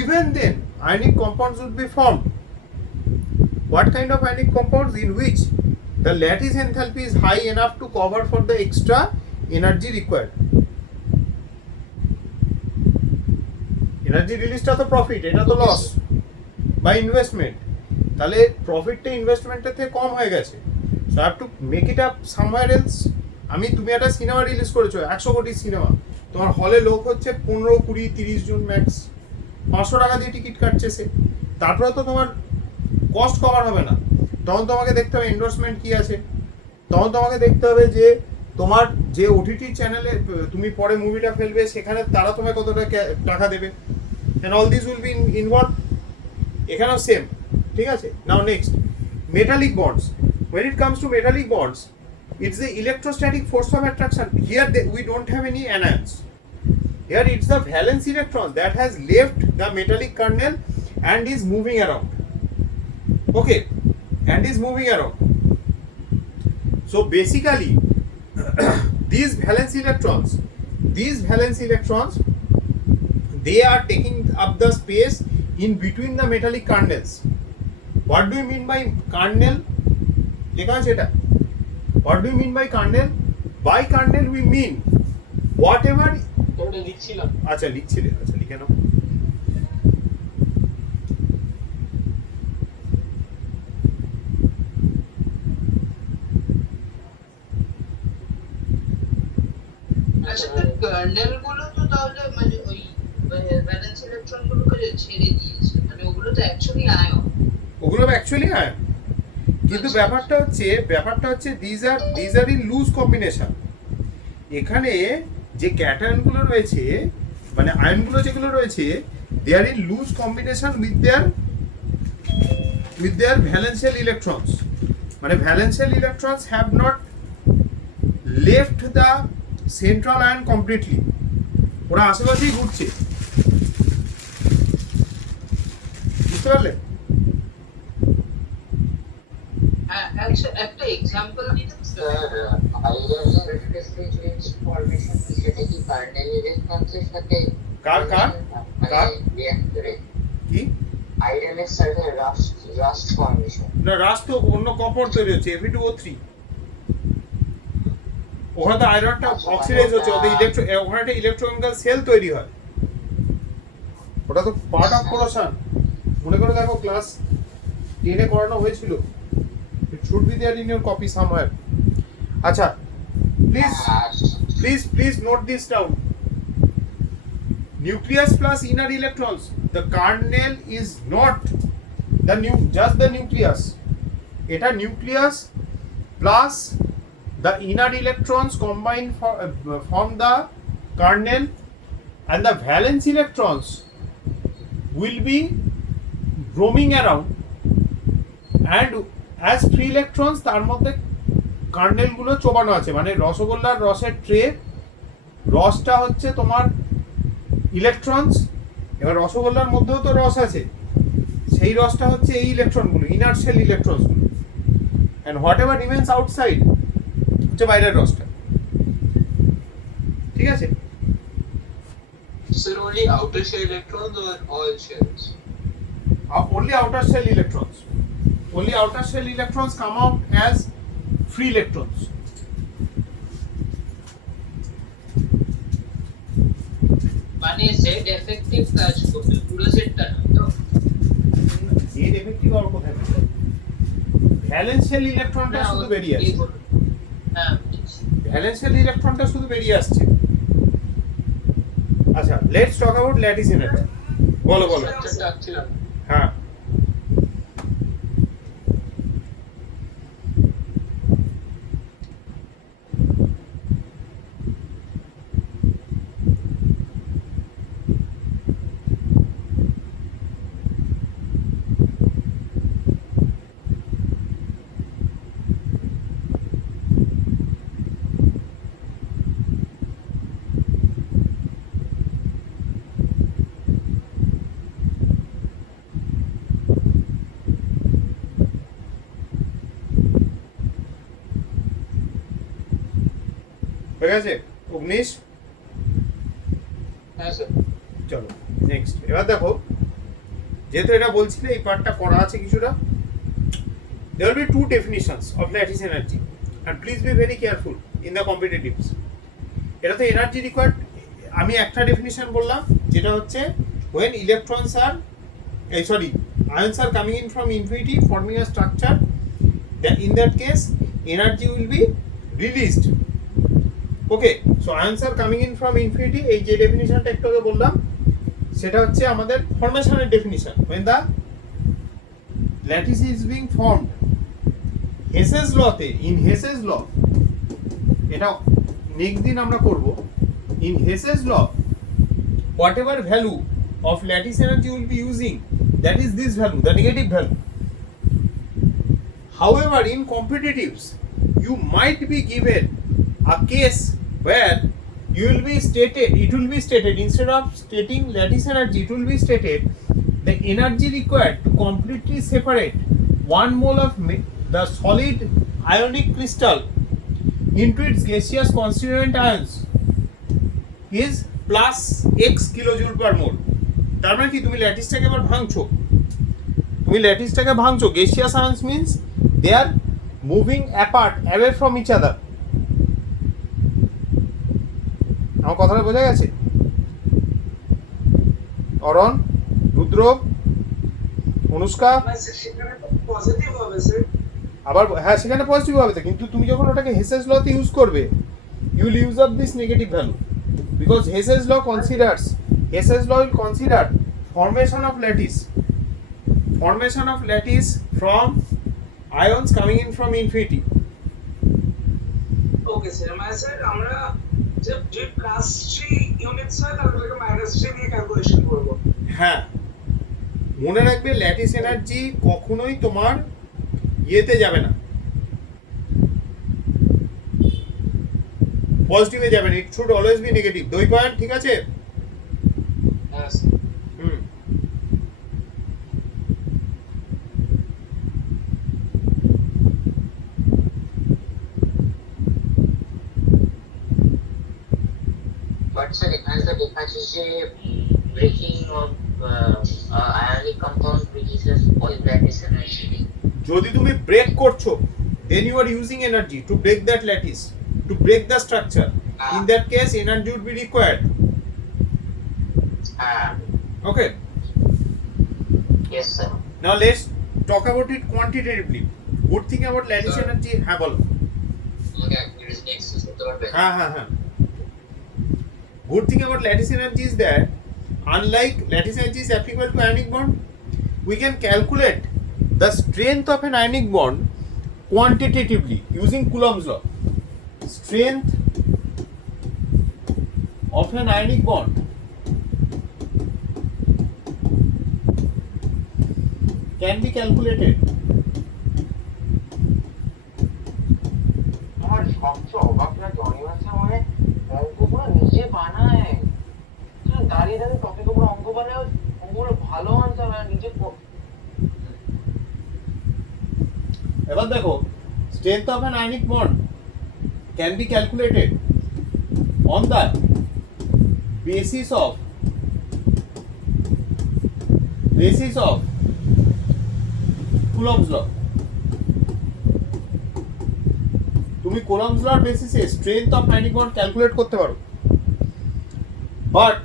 Even then, ionic compounds would be formed. What kind of ionic compounds? In which the lattice enthalpy is high enough to cover for the extra energy required. Energy রিলিজটা তো profit, এটা তো loss by investment, তাহলে প্রফিটটা ইনভেস্টমেন্টের থেকে কম হয়ে গেছে। So have to make it up somewhere else. তুমি একটা সিনেমা রিলিজ করেছো, 100 কোটি সিনেমা, তোমার হলে লোক হচ্ছে 15, 20, 30 জন ম্যাক্স, 500 টাকা দিয়ে টিকিট কাটছে সে, তারপরে তো তোমার কস্ট কভার হবে না। তখন তোমাকে দেখতে হবে এন্ডোর্সমেন্ট কি আছে, তখন তোমাকে দেখতে হবে যে তোমার যে ওটিটি চ্যানেলে তুমি পরে মুভিটা ফেলবে সেখানে তারা তোমায় কত টাকা দেবে, and all these will be involved. এখানেও সেম, ঠিক আছে। Now next, metallic bonds. when it comes to metallic bonds, it's the electrostatic force of attraction. Here we don't have any anions. Here it's the valence electron that has left the metallic kernel and is moving around. Okay, and is moving around. So basically these valence electrons, they are taking up the space in between the metallic kernels. What do you mean by kernel? লেখা আছে এটা। What do you mean by kernel? By kernel we mean whatever, ওটা লিখছিলাম। আচ্ছা লিখছিলে, আচ্ছা লিখে নাও। আচ্ছা, kernel গুলো তো তাহলে মানে ওই ভ্যালেন্স ইলেকট্রন গুলোকে ছেড়ে দিয়েছে, মানে ওগুলো তো অ্যাকচুয়ালি আয়ন। ওগুলো অ্যাকচুয়ালি আয়ন, কিন্তু ব্যাপারটা হচ্ছে these are in loose combination. এখানে যে ক্যাটায়নগুলো রয়েছে, মানে আয়নগুলো যেগুলো রয়েছে, they are in loose combination with their valential electrons. মানে valential electrons have not left the central ion completely. ওরা আশেপাশেই ঘুরছে, বুঝতে পারলে? হ্যাঁ, আচ্ছা একটা এক্সাম্পল দিতে ফরমেশন সেটা কি কার্নেল রেসপন্সের সাথে কার রিঅ্যাক্ট করে কি? আয়রনের সাথে রাস্ট ফরমেশন। না, রাস তো অন্য কপর তৈরি হচ্ছে, Fe2O3। ওখানে তো আয়রনটা অক্সিডাইজ হচ্ছে, ওদের ওখানে একটা ইলেকট্রোকেমিক্যাল সেল তৈরি হয়, ওটা তো পার্ট অফ কোরেশন। মনে করে দেখো ক্লাস 10 এ করানো হয়েছিল, it should be there in your copy somewhere. আচ্ছা, please note this down. Nucleus plus inner electrons, the kernel is not just the nucleus. এটা nucleus plus the inner electrons combined form the kernel, and the valence electrons will be roaming around, and as free electrons তার মধ্যে kernel গুলো চোবানো আছে। মানে রসগোল্লার রসের tray, রসটা হচ্ছে তোমার ইলেকট্রনস, এবার রসগোল্লার মধ্যেও তো রস আছে, সেই রসটা হচ্ছে এই ইলেকট্রনগুলো, ইনার শেল ইলেকট্রনসগুলো, and whatever remains outside হচ্ছে বাইরের রসটা, ঠিক আছে? Sir, only outer shell electrons or all shells? Only outer shell electrons. Only outer shell electrons come out as free electrons. মানে জেড এফেক্টিভ কাজ করবে পুরো সেটটা না তো? জেড এফেক্টিভ আর কোথায় পাবে? ভ্যালেন্সিয়াল ইলেকট্রনটা শুধু বেরিয়ে আসছে। হ্যাঁ, ভ্যালেন্সিয়াল ইলেকট্রনটা শুধু বেরিয়ে আসছে। আচ্ছা, let's talk about lattice energy. বলো। ডাকছিলাম। হ্যাঁ, হয়ে গেছে 19। হ্যাঁ স্যার। চলো নেক্সট। এবার দেখো, যেহেতু এটা বলছিলে এই পার্টটা করা আছে কিছুটা, there will be two definitions of lattice energy, and please be very careful in the competitives. এটা তো এনার্জি রিকোয়ার্ড, আমি একটা ডেফিনিশন বললাম যেটা হচ্ছে when electrons are ions are coming in from infinity forming a structure, then in that case energy will be released. Okay, so ions are coming in from infinity, এই যে ডেফিনিশনটা একটু আগে বললাম সেটা হচ্ছে আমাদের ফরমেশনের definition. when the lattice is being formed, Hess's লতে, ইন হেসেস ল, এটা নেক্সট দিন আমরা করব। In Hess's law whatever value of lattice energy will be using, that is this value, the negative value. However, in competitives you might be given a case where it will be stated instead of stating lattice energy, it will be stated the energy required to completely separate 1 mole of the solid ionic crystal into its gaseous constituent ions is plus x kilojoule per mole. তার মানে কি, তুমি ল্যাটিসটাকে আবার ভাঙছো, gaseous ions means they are moving apart, away from each other. আমার কথাটা বোঝা গেছে? অরণ, রুদ্র, অনুষ্কা, সেখানে পজিটিভ হবে স্যার। আবার হ্যাঁ সেখানে পজিটিভ হবে, কিন্তু তুমি যখন ওটাকে হেসেস লতে ইউজ করবে, you will use up this negative value, because Hess's law will consider formation of lattice from ions coming in from infinity. Okay sir, মানে স্যার আমরা যে প্লাস 3 ইউনিটস হয় তাহলে মাইনাস 3 দিয়ে ক্যালকুলেশন করব। হ্যাঁ, মনে রাখবে ল্যাটিস এনার্জি কখনোই তোমার ইয়েতে যাবে না, পজিটিভে যাবে না, it should always be negative. 2 point ঠিক আছে? হ্যাঁ হুম, But sir, এখানে তো লেখা আছে যে breaking of ionic compound produces all lattice energy. যদি তুমি ব্রেক করছো, then you are using energy to break that lattice, to break the structure. In that case energy would be required. Okay, Yes sir. now let's talk about it quantitatively. Good thing about lattice energy, হ্যাঁ বলো। আমাকে activities access করতে পারবে? হ্যাঁ good thing about lattice energy is that unlike lattice energy is applicable to ionic bond, we can calculate the strength of an ionic bond quantitatively using Coulomb's law. Strength of an ionic bond can be calculated. আমার সবচেয়ে অবাক লাগে অনিবার্য মানে অঙ্কগুলো নিজে বানায়, দাঁড়িয়ে টপিক উপর অঙ্ক বানায়, অঙ্কগুলো ভালো আনসার হয় নিজে। এবার দেখো, strength of an ionic bond can be calculated on the basis of Coulomb's law. তুমি Coulomb's law বেসিসে strength of ionic bond calculate করতে পারো, but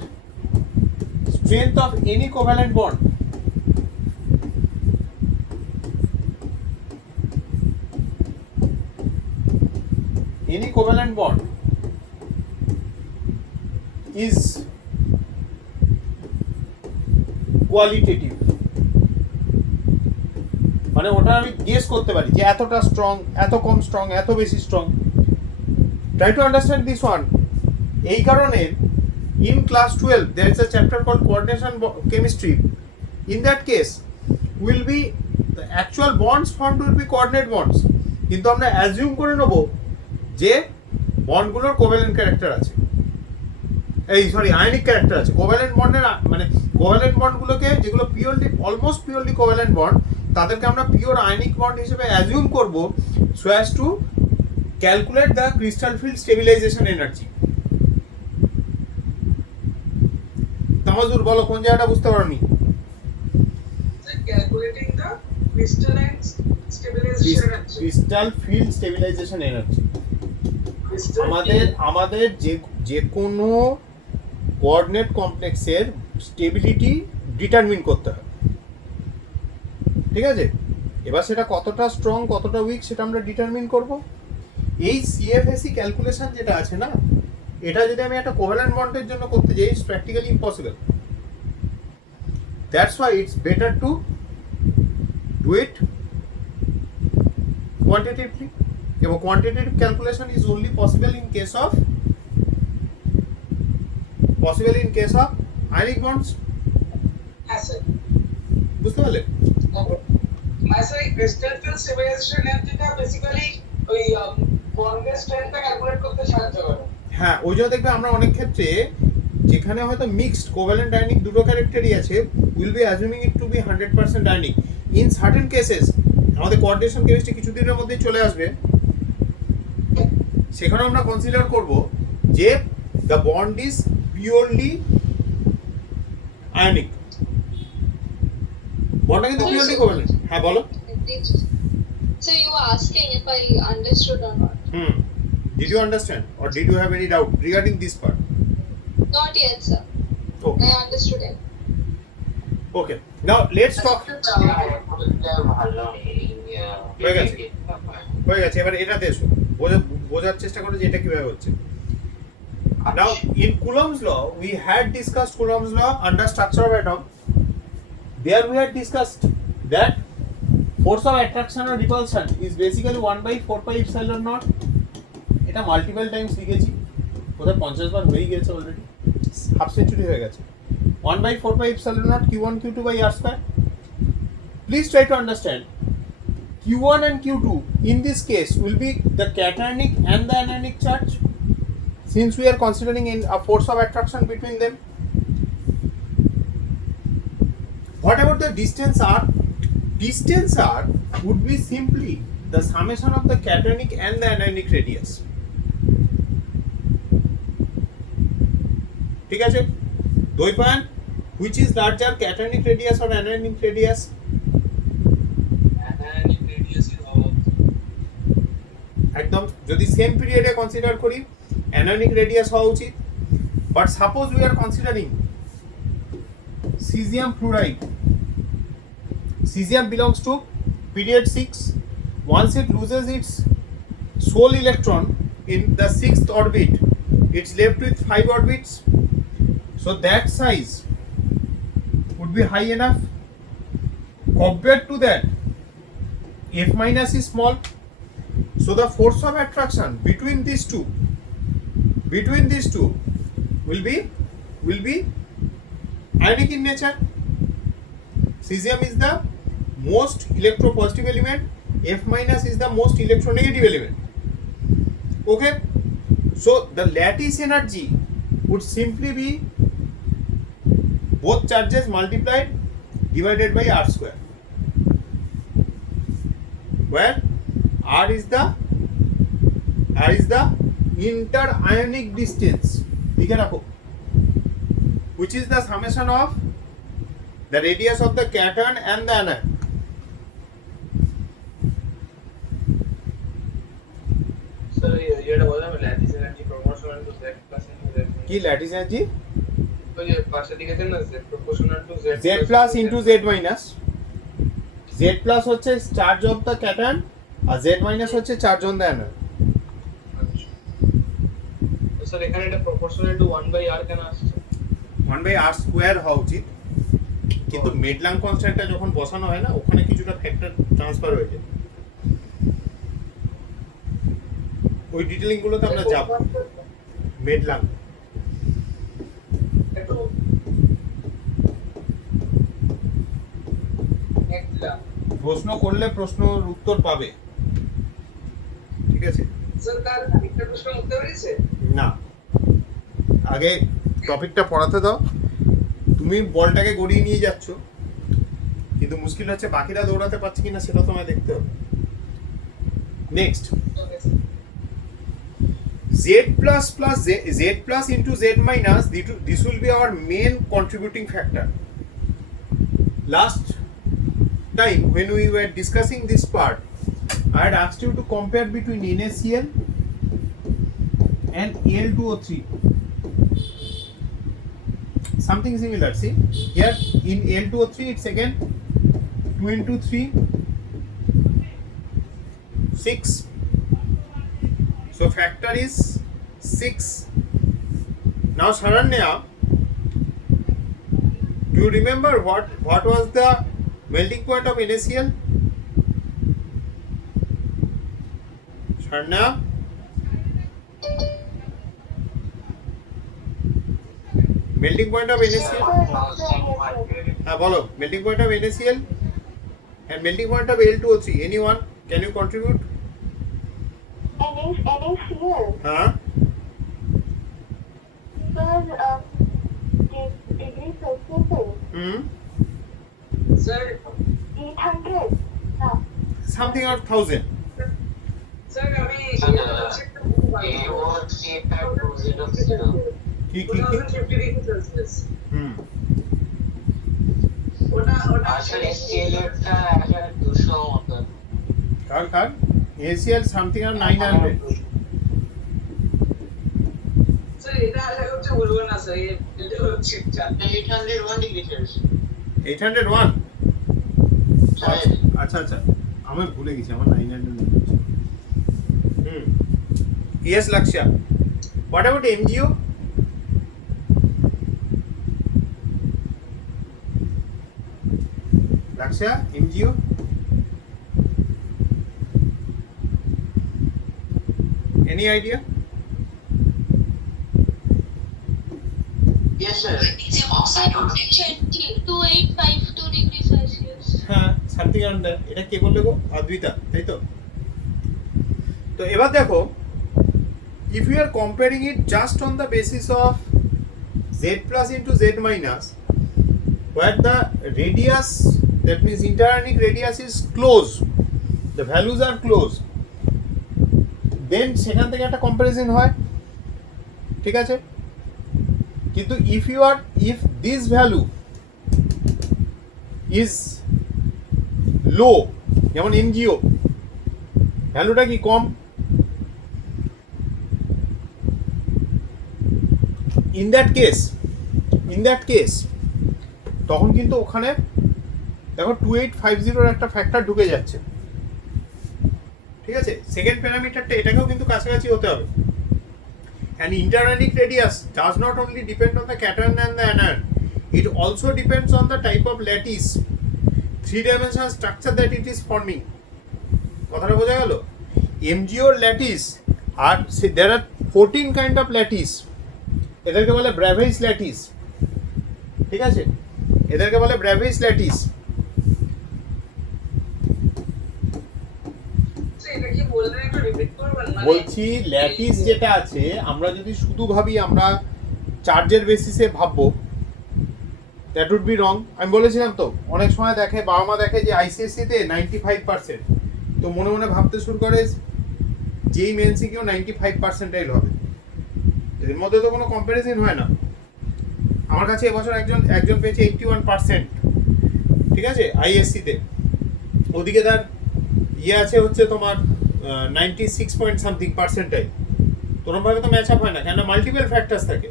strength of any covalent bond is qualitative. মানে ওটা আমি গেস করতে পারি যে এতটা স্ট্রং, এত কম স্ট্রং, এত বেশি strong. Try to understand this one. এই কারণে in class 12 there is a chapter called coordination chemistry. In that case will be the actual bonds formed will be coordinate bonds, কিন্তু আমরা অ্যাজিউম করে নেব যে বন্ডগুলোর কোভ্যালেন্ট ক্যারেক্টার আছে, ionic character আছে। কোভ্যালেন্ট বন্ডের মানে কোভ্যালেন্ট বন্ডগুলোকে যেগুলো purely almost purely covalent bond, তাদেরকে আমরা পিওর আয়নিক বন্ড হিসেবে অ্যাজিউম করব so as to calculate the crystal field stabilization energy. Tamajur বলো কোন জায়গাটা বুঝতে পারোনি? Calculating the crystalline stabilization energy. Crystal field stabilization energy আমাদের যে কোনো কোঅর্ডিনেট কমপ্লেক্সের স্টেবিলিটি ডিটারমিন করতে হয়, ঠিক আছে? এবার সেটা কতটা স্ট্রং কতটা উইক সেটা আমরা ডিটারমিন করব। এই সিএফএসি ক্যালকুলেশন যেটা আছে না, এটা যদি আমি একটা কোভ্যালেন্ট বন্ডের জন্য করতে যাই, it's practically impossible. That's why it's better to do it quantitatively, এবং quantitative calculation is only possible in case of ionic bonds. হ্যাঁ স্যার। বুঝতে পারলেন? মানে স্যার এই ক্রিস্টাল ফিল্ড স্টেবিলাইজেশন এনার্জিটা বেসিক্যালি ওই বন্ডের স্ট্রেংথটা ক্যালকুলেট করতে সাহায্য করে। হ্যাঁ, ওই জন্য দেখবে আমরা অনেক ক্ষেত্রে যেখানে হয়তো মিক্সড কোভ্যালেন্ট আয়নিক দুটো ক্যারেক্টারই আছে, will be assuming it to be 100% ionic. In certain cases আমাদের কোঅর্ডিনেশন কেমিস্ট্রি কিছুদিনের মধ্যেই চলে আসবে, সেখানে আমরা কনসিডার করব যে the bond is purely ionic. বন্ডটা কিন্তু পিওরলি কোভ্যালেন্ট। হ্যাঁ বলো। So you were asking if I understood or not? Did you understand or did you have any doubt regarding this part? Not yet, sir. Okay. I understood it. Okay. Now let's talk. ভালো হয়ে গেছে, এবার এটাতে এসো, বোঝার চেষ্টা করো যে এটা কিভাবে হচ্ছে। Now in Coulomb's law we had discussed Coulomb's law under structure of atom. There we had discussed that force of attraction or repulsion is basically 1/4 pi epsilon naught. এটা মাল্টিপল টাইমস লিখেছি, বোধহয় 50 বার হয়ে গেছে অলরেডি, হাফ সেঞ্চুরি হয়ে গেছে। 1/4 pi epsilon naught Q1 Q2 by R square. Please try to understand Q1 and Q2 in this case will be the cationic and the anionic charge, since we are considering in a force of attraction between them. What about the distance R? Distance R would be simply the summation of the cationic and the anionic radius. ঠিক আছে? Doipan, which is larger, cationic radius or anionic radius? anionic radius is all একদম যদি same পিরিয়ডে consider করি অ্যানোনিক radius হওয়া উচিত। But suppose we are considering cesium fluoride. Cesium belongs to period 6. Once it loses its sole electron in the 6th orbit, it's left with 5 orbits. So that size would be high enough. Compared to that, F minus is small. So the force of attraction between these two will be ionic in nature. Cesium is the most electropositive element, F minus is the most electronegative element. Okay, so the lattice energy would simply be both charges multiplied divided by R square, where R is the inter-ionic distance, which is the summation of the radius of the cation and the anion. sir এটা বলা হবে lattice energy proportional to z plus into z কি lattice energy? ওই যে পাশে দিকেছেন না z proportional to z Z plus into Z minus. Z plus হচ্ছে চার্জ অফ দ্য ক্যাটায়ন আর Z minus হচ্ছে চার্জ অন দ্য অ্যানিয়ন। তো স্যার এখানে এটা প্রপোর্শনাল টু 1/r কেন আসছে? 1/r স্কোয়ার হওয়া উচিত, কিন্তু মেডলাং কনস্ট্যান্টটা যখন বসানো হয় না, ওখানে কিছুটা ফ্যাক্টর ট্রান্সফার হয়ে যায়। ওই ডিটেলিং গুলোতে আমরা যাব। মেডলাং একটু একটা প্রশ্ন করলে প্রশ্নের উত্তর পাবে, ঠিক আছে? স্যার তার একটা প্রশ্ন উত্তর হয়েছে না, আগে টপিকটা পড়াতে দাও। তুমি বলটাকে গড়িয়ে নিয়ে যাচ্ছ, কিন্তু মুশকিল হচ্ছে বাকিরা দৌড়াতে পারছে কিনা সেটা তোমায় দেখতে হবে। Next, Z plus into Z minus, this will be our main contributing factor. Last time when we were discussing this part, I had asked you to compare between NaCl and Al2O3. Something similar. See here in Al2O3 it's again 2 into 3 6. So factor is 6. Now Sharanya, do you remember what was the melting point of NaCl? Sharanya, melting point of NaCl? Bolo, melting point of NaCl and melting point of Al2O3. Anyone? Can you contribute? NaCl. Because degree Celsius. Sir, 800. Something or 1000. sir, আমি কি 2050 degree Celsius. ওটা আসলে SCL এরটা 1200 মতো। কার ACL something or 900. Sir এটা আশা করছি বলবো না sir, এটা হচ্ছে 801 ডিগ্রি সেলসিয়াস। 801. আচ্ছা আমি ভুলে গেছি, আমার 900 Yes, Lakshya. What about MgO? Lakshya, MgO? Any idea? Yes, sir. 2852 degrees Celsius. হ্যাঁ, something around that. এটা কে বললে গো? অদ্বিতা, তাই তো? তো এবার দেখো, if we are comparing it just on the basis of z plus into z minus, where the radius, that means interionic radius is close, the values are close, then সেখান থেকে একটা comparison হয়, ঠিক আছে? কিন্তু if this value is low, যেমন MgO ভ্যালুটা কি কম, in that case তখন কিন্তু ওখানে দেখো 2850 এর একটা ফ্যাক্টর ঢুকে যাচ্ছে, ঠিক আছে? সেকেন্ড প্যারামিটারটা এটাকেও কিন্তু কাছাকাছি হতে হবে। And interanic radius does not only depend on the cation and the anion, it also depends on the type of lattice, 3-dimensional structure that it is forming. কথাটা বোঝা গেল? MgO ল্যাটিস আর there are 14 kind of lattice, এদেরকে বলে ব্র্যাভেইস lattice, ঠিক আছে? এদেরকে বলে ব্র্যাভেইস ল্যাটিস। এটা কি বললেন একটু রিপিট করবেন? বলছি ল্যাটিস যেটা আছে, আমরা যদি শুধু ভাবি আমরা চার্জের বেসিসে ভাববো, দ্যাট উড বি রং। আমি বলেছিলাম তো অনেক সময় দেখে বাবা মা দেখে যে আইসিএসসিতে 95%, তো মনে মনে ভাবতে শুরু করে যেই মেনসিকেও 95% হবে, এর মধ্যে তো কোনো কম্প্যারিজন হয় না। আমার কাছে এবছর একজন পেয়েছে 81%, ঠিক আছে, আইএসসিতে। ওদিকে তার আছে হচ্ছে তোমার 96 পয়েন্ট সামথিং পার্সেন্টাইল। তোরমভাবে তো ম্যাচ আপ হয় না, কেন মাল্টিপল ফ্যাক্টরস থাকে।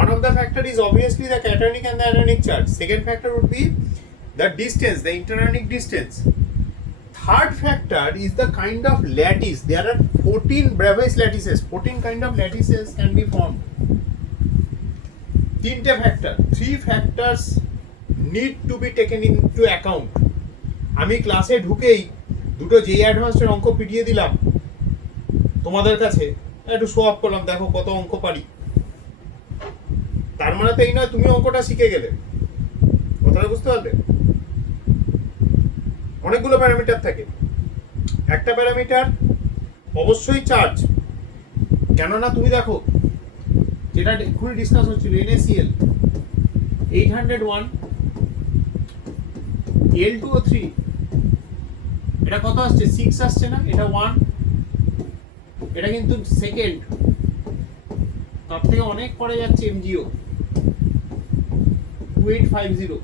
One of the factor is obviously the cationic and the anionic charge. Second factor would be the distance, the interanic distance. Third factor is the kind of lattice. There are 14 Bravais lattices. 14 kind of lattices can be formed. তিনটে factor, 3 factors need to be taken into account. আমি ক্লাসে ঢুকেই দুটো যেই অ্যাডভান্সের অঙ্ক পিটিয়ে দিলাম তোমাদের কাছে, একটু শো অফ করলাম, দেখো কত অঙ্ক পারি। তার মানে তো এই নয় তুমি অঙ্কটা শিখে গেলে। কথাটা বুঝতে পারলে? অনেকগুলো প্যারামিটার থাকে। একটা প্যারামিটার অবশ্যই চার্জ, কেননা তুমি দেখো যেটা এক্ষুনি ডিসকাস হচ্ছিল NaCl 801, Al2O3 এটা কত আসছে? 6 আসছে না? এটা 1, এটা কিন্তু সেকেন্ড, তার থেকে অনেক পরে যাচ্ছে MgO 2850।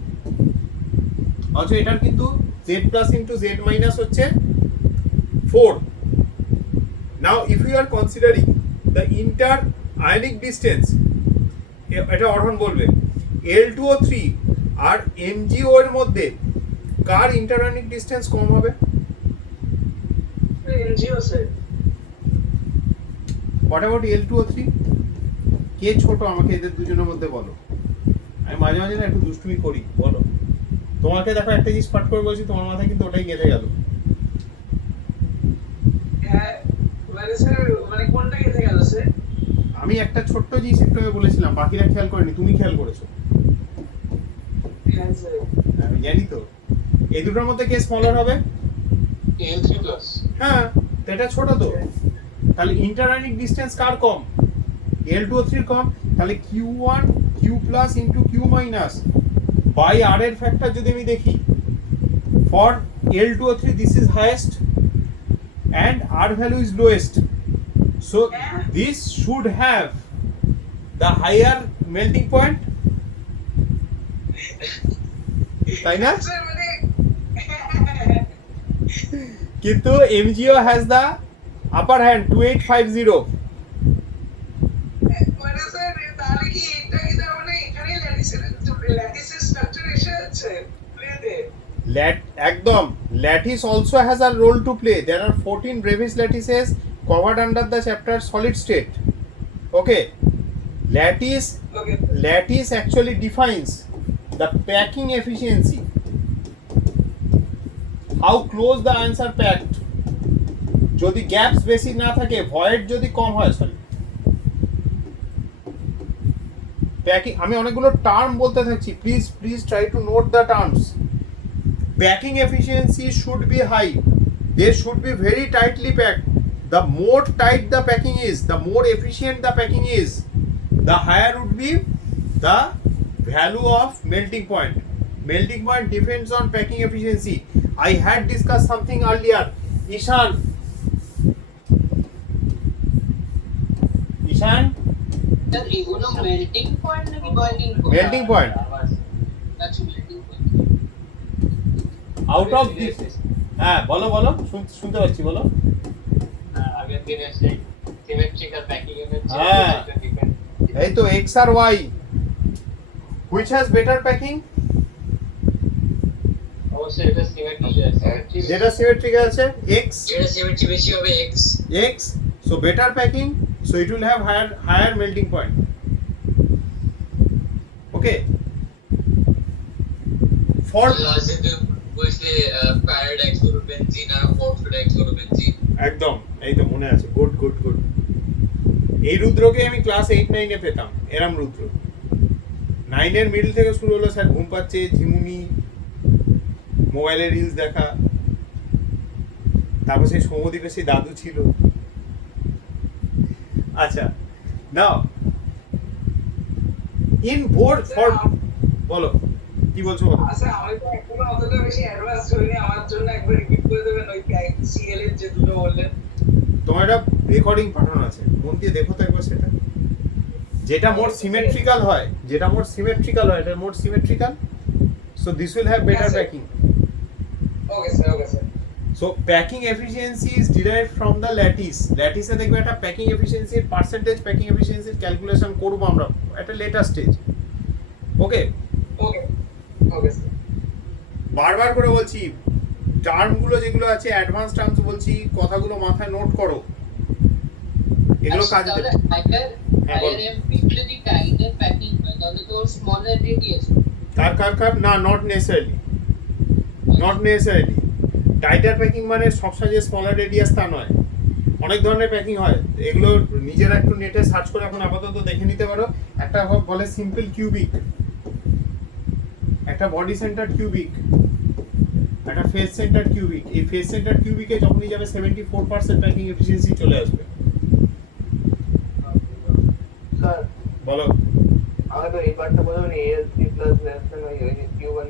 অথচ এটার কিন্তু z plus into z minus হচ্ছে 4. Now if you are considering the inter ionic distance, এটা অর্হন বলবে L2O3 আর MgO এর মধ্যে কার ইন্টার আয়নিক ডিসটেন্স কম হবে? NGO sir. What about L2O3? কে ছোট আমাকে এদের দুজনের মধ্যে বলো। আমি মাঝে মাঝে না একটু দুষ্টুমি করি, বলো। তোমাকে দেখো একটা জিনিস পাঠ করে বলছি, তোমার মাথায় কিন্তু ওটাই গেঁথে গেল। হ্যাঁ মানে স্যার মানে কোনটা গেছে গেল স্যার? আমি একটা ছোট্ট জিনিস একটু আগে বলেছিলাম, বাকিরা খেয়াল করেনি, তুমি খেয়াল করেছো। হ্যাঁ স্যার। আমি জানি তো। এই দুটোর মধ্যে কে স্মলার হবে? L3 plus. হ্যাঁ, তো এটা ছোট তো। তাহলে ইন্টার আয়নিক ডিসটেন্স কার কম? L2O3 এর কম। তাহলে Q1 Q plus into Q minus by R এর ফ্যাক্টর যদি আমি দেখি, for L2O3 this is highest and R value is lowest. So this should have the higher melting point. তাই না? স্যার মানে কিন্তু MgO has the upper hand 2850. মানে sir তাহলে কি এটা কি তার মানে এখানে ল্যাটিসের স্ট্রাকচার এসে যাচ্ছে প্লেতে? একদম, lattice also has a role to play. There are 14 brevis lattices covered under the chapter solid state. Okay, lattice actually defines the packing efficiency, how close the ions are packed. যদি gaps বেশি না থাকে, void যদি কম হয়, sorry packing, আমি অনেকগুলো term বলতে থাকছি, please try to note the terms. Packing efficiency should be high. They should be very tightly packed. The more tight the packing is, the more efficient the packing is, the higher would be the value of melting point. Melting point depends on packing efficiency. I had discussed something earlier. Ishan, sir এগুলো melting point নাকি boiling point? melting point. আচ্ছা melting point. Out of this, হ্যাঁ বলো শুনতে পাচ্ছি, বলো। আগের দিনে সেই সিমেট্রিক্যাল প্যাকিং এর হ্যাঁ। এই তো X R Y, which has better packing? অবশ্যই এটা সিমেট্রিক যেটা সিমেট্রিক আছে X, যেটা সিমেট্রি বেশি হবে X, so better packing, so it will have higher melting point. Okay, for লাস্টে বলছে প্যারাডক্স ফর বেনজিন আর অর্থোডক্স ফর বেনজিন। একদম, এই তো মনে আছে, গুড। এই রুদ্রকে আমি ক্লাস 8-9 এ পেতাম, এরম রুদ্র। 9 এর মিডল থেকে শুরু হলো, স্যার ঘুম পাচ্ছে, ঝিমুনি, মোবাইলে রিলস দেখা, তারপর সেই সৌমদ্বীপে সেই দাদু ছিল। আচ্ছা, নাও ইন বোর্ড ফর, বলো কি বলছো বলো। আচ্ছা আমি তো এখনো অতটা বেশি অ্যাডভান্স হইনি, আমার জন্য একবার রিপিট করে দেবেন ওই সিএল এর যে দুটো বললেন। তোমার একটা রেকর্ডিং পাঠানো আছে, মন দিয়ে দেখো তো একবার সেটা। যেটা মোর সিমেট্রিক্যাল হয়, এটা more symmetrical, so this will have better packing. Okay sir. So packing efficiency is derived from the lattice. ল্যাটিসে দেখবে একটা প্যাকিং এফিসিয়েন্সির পার্সেন্টেজ, প্যাকিং এফিসিয়েন্সির ক্যালকুলেশন করবো আমরা একটা লেটার স্টেজ। Okay sir. বারবার করে বলছি, টার্মগুলো যেগুলো আছে অ্যাডভান্স টার্মস বলছি, কথাগুলো মাথায় নোট করো, এগুলো কাজে দেবে। হায়ার এমপি যদি টাইটার প্যাকিং হয় তাহলে তো স্মলার রেডিয়াস। কার না, নট নেসেসারিলি। টাইটার প্যাকিং মানে সবসময় যে স্মলার রেডিয়াস তা নয়, অনেক ধরনের প্যাকিং হয়, এগুলো নিজেরা একটু নেটে সার্চ করে এখন আপাতত দেখে নিতে পারো। একটা বলে সিম্পল কিউবিক, একটা বডি সেন্টার কিউবিক, একটা ফেস সেন্টার কিউবিক। এই ফেস সেন্টার কিউবিকে যখনই যাবে 74% প্যাকিং এফিসিয়েন্সি চলে আসবে। স্যার বলো। আমাকে তো এই পার্টটা বলবেন, AL3 প্লাস লেস দেন ওই Q1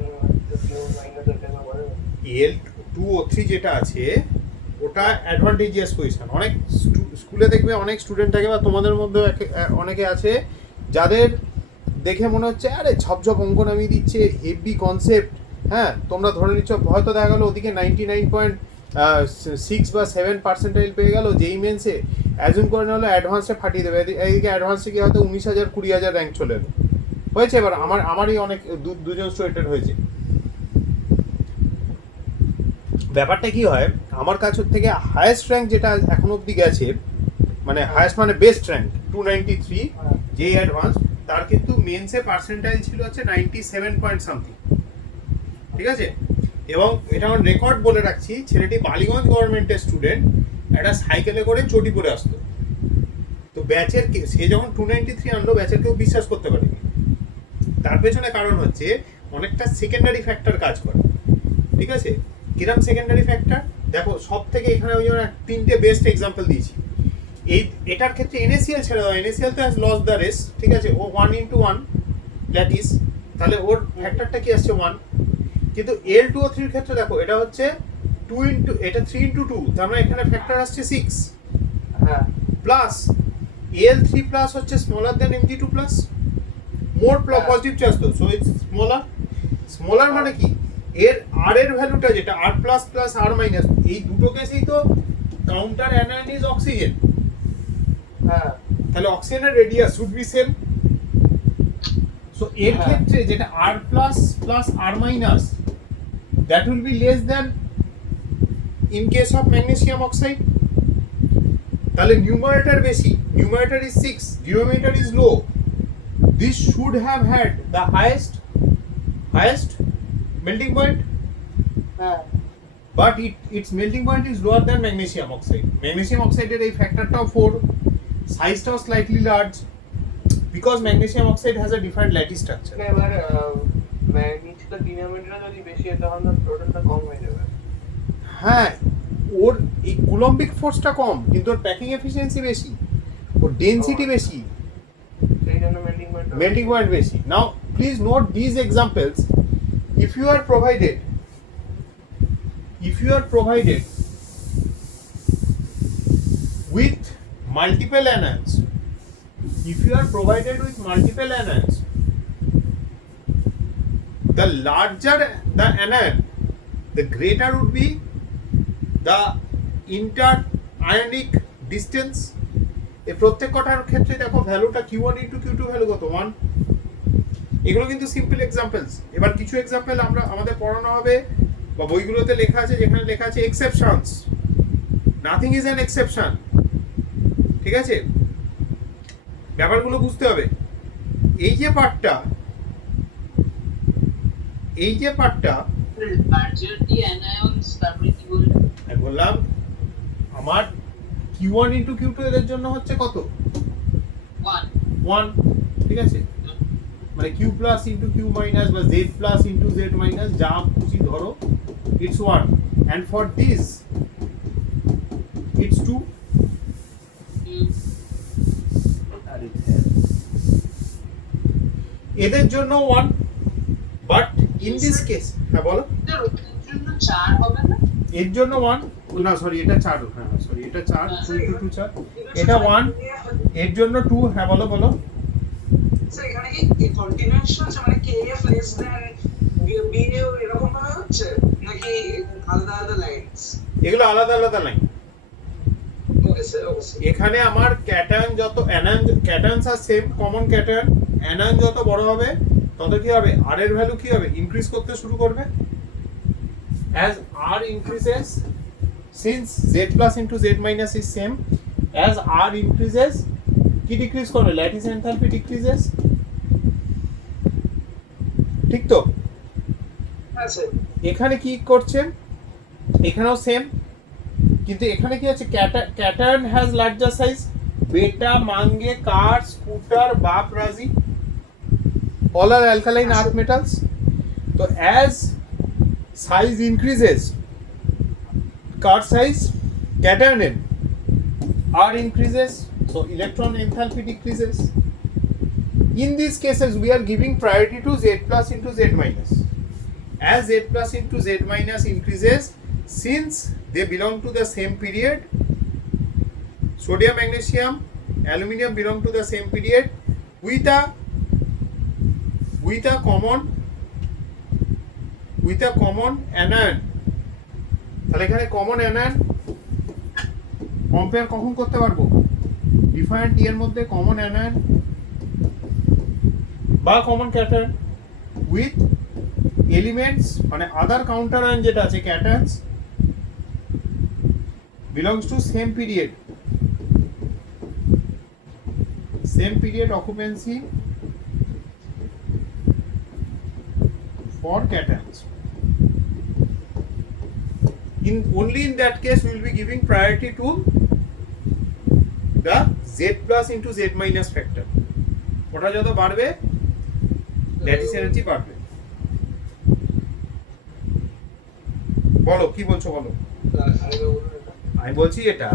Q মাইনাস ওটা বলবেন। L2O3 যেটা আছে ওটা অ্যাডভান্টেজিয়াস পজিশন। অনেক স্কুলে দেখবে অনেক স্টুডেন্ট থাকে, বা তোমাদের মধ্যে অনেকে আছে যাদের দেখে মনে হচ্ছে আরে ঝপঝপ অঙ্ক নামিয়ে দিচ্ছে, হেভি কনসেপ্ট, হ্যাঁ, তোমরা ধরে নিচ্ছ হয়তো দেখা গেলো ওদিকে 99.6 বা 7% পেয়ে গেল যেই মেন্সে, অ্যাজুম করে নিলো অ্যাডভান্সে ফাটিয়ে দেবে, এইদিকে অ্যাডভান্সে কি হয়তো 19,000 20,000 র্যাঙ্ক চলে এলো। হয়েছে, এবার আমারই অনেক দুজন স্টুডেন্টের হয়েছে। ব্যাপারটা কি হয়, আমার কাছের থেকে হায়েস্ট র্যাঙ্ক যেটা এখন অবধি গেছে, মানে হায়েস্ট মানে বেস্ট র্যাঙ্ক 293 যেই অ্যাডভান্স, তার কিন্তু মেন্সে পার্সেন্টাইল ছিল হচ্ছে 97 পয়েন্ট সামথিং, ঠিক আছে। এবং এটা আমার রেকর্ড বলে রাখছি, ছেলেটি বালিগঞ্জ গভর্নমেন্টের স্টুডেন্ট, একটা সাইকেলে করে চটি পরে আসতো। তো ব্যাচের সে যখন 293 আনলো, ব্যাচের কেউ বিশ্বাস করতে পারেনি। তার পেছনে কারণ হচ্ছে অনেকটা সেকেন্ডারি ফ্যাক্টর কাজ করে, ঠিক আছে। কিরম সেকেন্ডারি ফ্যাক্টর দেখো, সব থেকে এখানে ওই জন্য 3টে বেস্ট এক্সাম্পল দিয়েছি। এটার ক্ষেত্রে এনএসিএল ছেড়ে দাও, এনএসিএল তো হ্যাজ লস দ্য রেস, ঠিক আছে, ও 1:1 ল্যাটিস, তাহলে ওর ফ্যাক্টরটা কি আসছে 1। কিন্তু L2 ও 3 এর ক্ষেত্রে দেখো, এটা হচ্ছে 3:2, তার মানে এখানে ফ্যাক্টর আসছে 6, হ্যাঁ প্লাস L3 প্লাস হচ্ছে স্মলার দেন Mg2 প্লাস, মোর পজিটিভ চার্জ, তো সো ইটস স্মলার মানে কি, এর আর এর ভ্যালুটা যেটা R plus plus R minus, এই দুটো কেসেই তো কাউন্টার অ্যানায়ন ইজ অক্সিজেন, হ্যাঁ তাহলে অক্সিজেনের radius should be same. So এর ক্ষেত্রে যেটা R plus plus R minus, that will be less than in case of magnesium oxide. তাহলে নিউমারেটর বেশি, numerator is 6, denominator is low, this should have had the highest melting point, হ্যাঁ but its melting point is lower than magnesium oxide. Magnesium oxide এর এই ফ্যাক্টরটাও 4, সাইজটাও slightly large, because magnesium oxide has a different lattice structure. এবার magnetic denominator যদি বেশি হয় তখন টোটালটা কম হয়ে যাবে। হ্যাঁ, ওর এই কুলম্বিক ফোর্সটা কম, কিন্তু ওর প্যাকিং এফিসিয়েন্সি বেশি, ওর ডেনসিটি বেশি, সেই জন্য melting point বেশি। Now please note these examples. If you are provided with multiple anions, the larger the anion, the greater would be the inter-ionic distance. এই প্রত্যেক কটার ক্ষেত্রে দেখো ভ্যালুটা Q1 into Q2 ভ্যালু কত, 1। এগুলো কিন্তু সিম্পল এক্সাম্পলস। এবার কিছু এক্সাম্পল আমাদের পড়ানো হবে বা বইগুলোতে লেখা আছে, যেখানে লেখা আছে exceptions, nothing is an exception, ঠিক আছে। ব্যাপারগুলো বুঝতে হবে। এই যে পার্টটা লার্জার দি অ্যানায়ন্স, তারপরে কি বললেন? আমি বললাম আমার Q1 into Q2 এদের জন্য হচ্ছে কত, 1, ঠিক আছে। মানে Q plus into Q minus বা Z plus into Z minus, যা খুশি ধরো, it's 1, and for this it's 2. এদের জন্য 1, বাট ইন দিস কেস, হ্যাঁ বলো, এর জন্য 4 হবে না? এর জন্য 1, না সরি এটা 4, হ্যাঁ সরি এটা 4, 2 into 2 4, এটা 1, এর জন্য 2, হ্যাঁ বলো বলো। স্যার এখানে কি কন্টিনিউয়াস আছে, মানে কেএফ লেস দ্যান বিএ এরকম ভাবে হচ্ছে নাকি আলাদা আলাদা লাইনস? এগুলো আলাদা আলাদা লাইন। ওকে স্যার, ওকে স্যার। এখানে আমার ক্যাটায়ন যত ক্যাটায়নস আর সেম কমন ক্যাটায়ন, অ্যানায়ন যত বড় হবে তত কি হবে, আর এর ভ্যালু কি হবে, ইনক্রিজ করতে শুরু করবে। as r increases, since z plus into z minus is same, as r increases কি ডিক্রিজ করবে, ল্যাটিস এনথালপি ডিক্রিজেস, ঠিক তো। হ্যাঁ স্যার। এখানে কি করছে, এখানেও সেম, কিন্তু এখানে কি আছে, ক্যাটায়ন হ্যাজ লার্জার সাইজ, বেটা, মাঙ্গে, কার, স্কুটার, বাপ, রাজি, all are alkaline earth metals. So as size increases, car size, cation n, R increases, so electron enthalpy decreases. In these cases we are giving priority to Z plus into Z minus. As Z plus into Z minus increases, since they belong to the same period, sodium, magnesium, aluminium belong to the same period with a common with a common anion. তাহলে এখানে common anion compare কখন করতে পারবো? Different টি এর মধ্যে common anion বা common cation with elements মানে আদার counter ion যেটা আছে ক্যাটায়ন্স belongs to same period occupancy for cations. Only in that case we will be giving priority to the Z plus into Z minus factor. ওটা যত বাড়বে lattice energy বাড়বে। বলো কি বলছো বলো। আমি বলছি এটা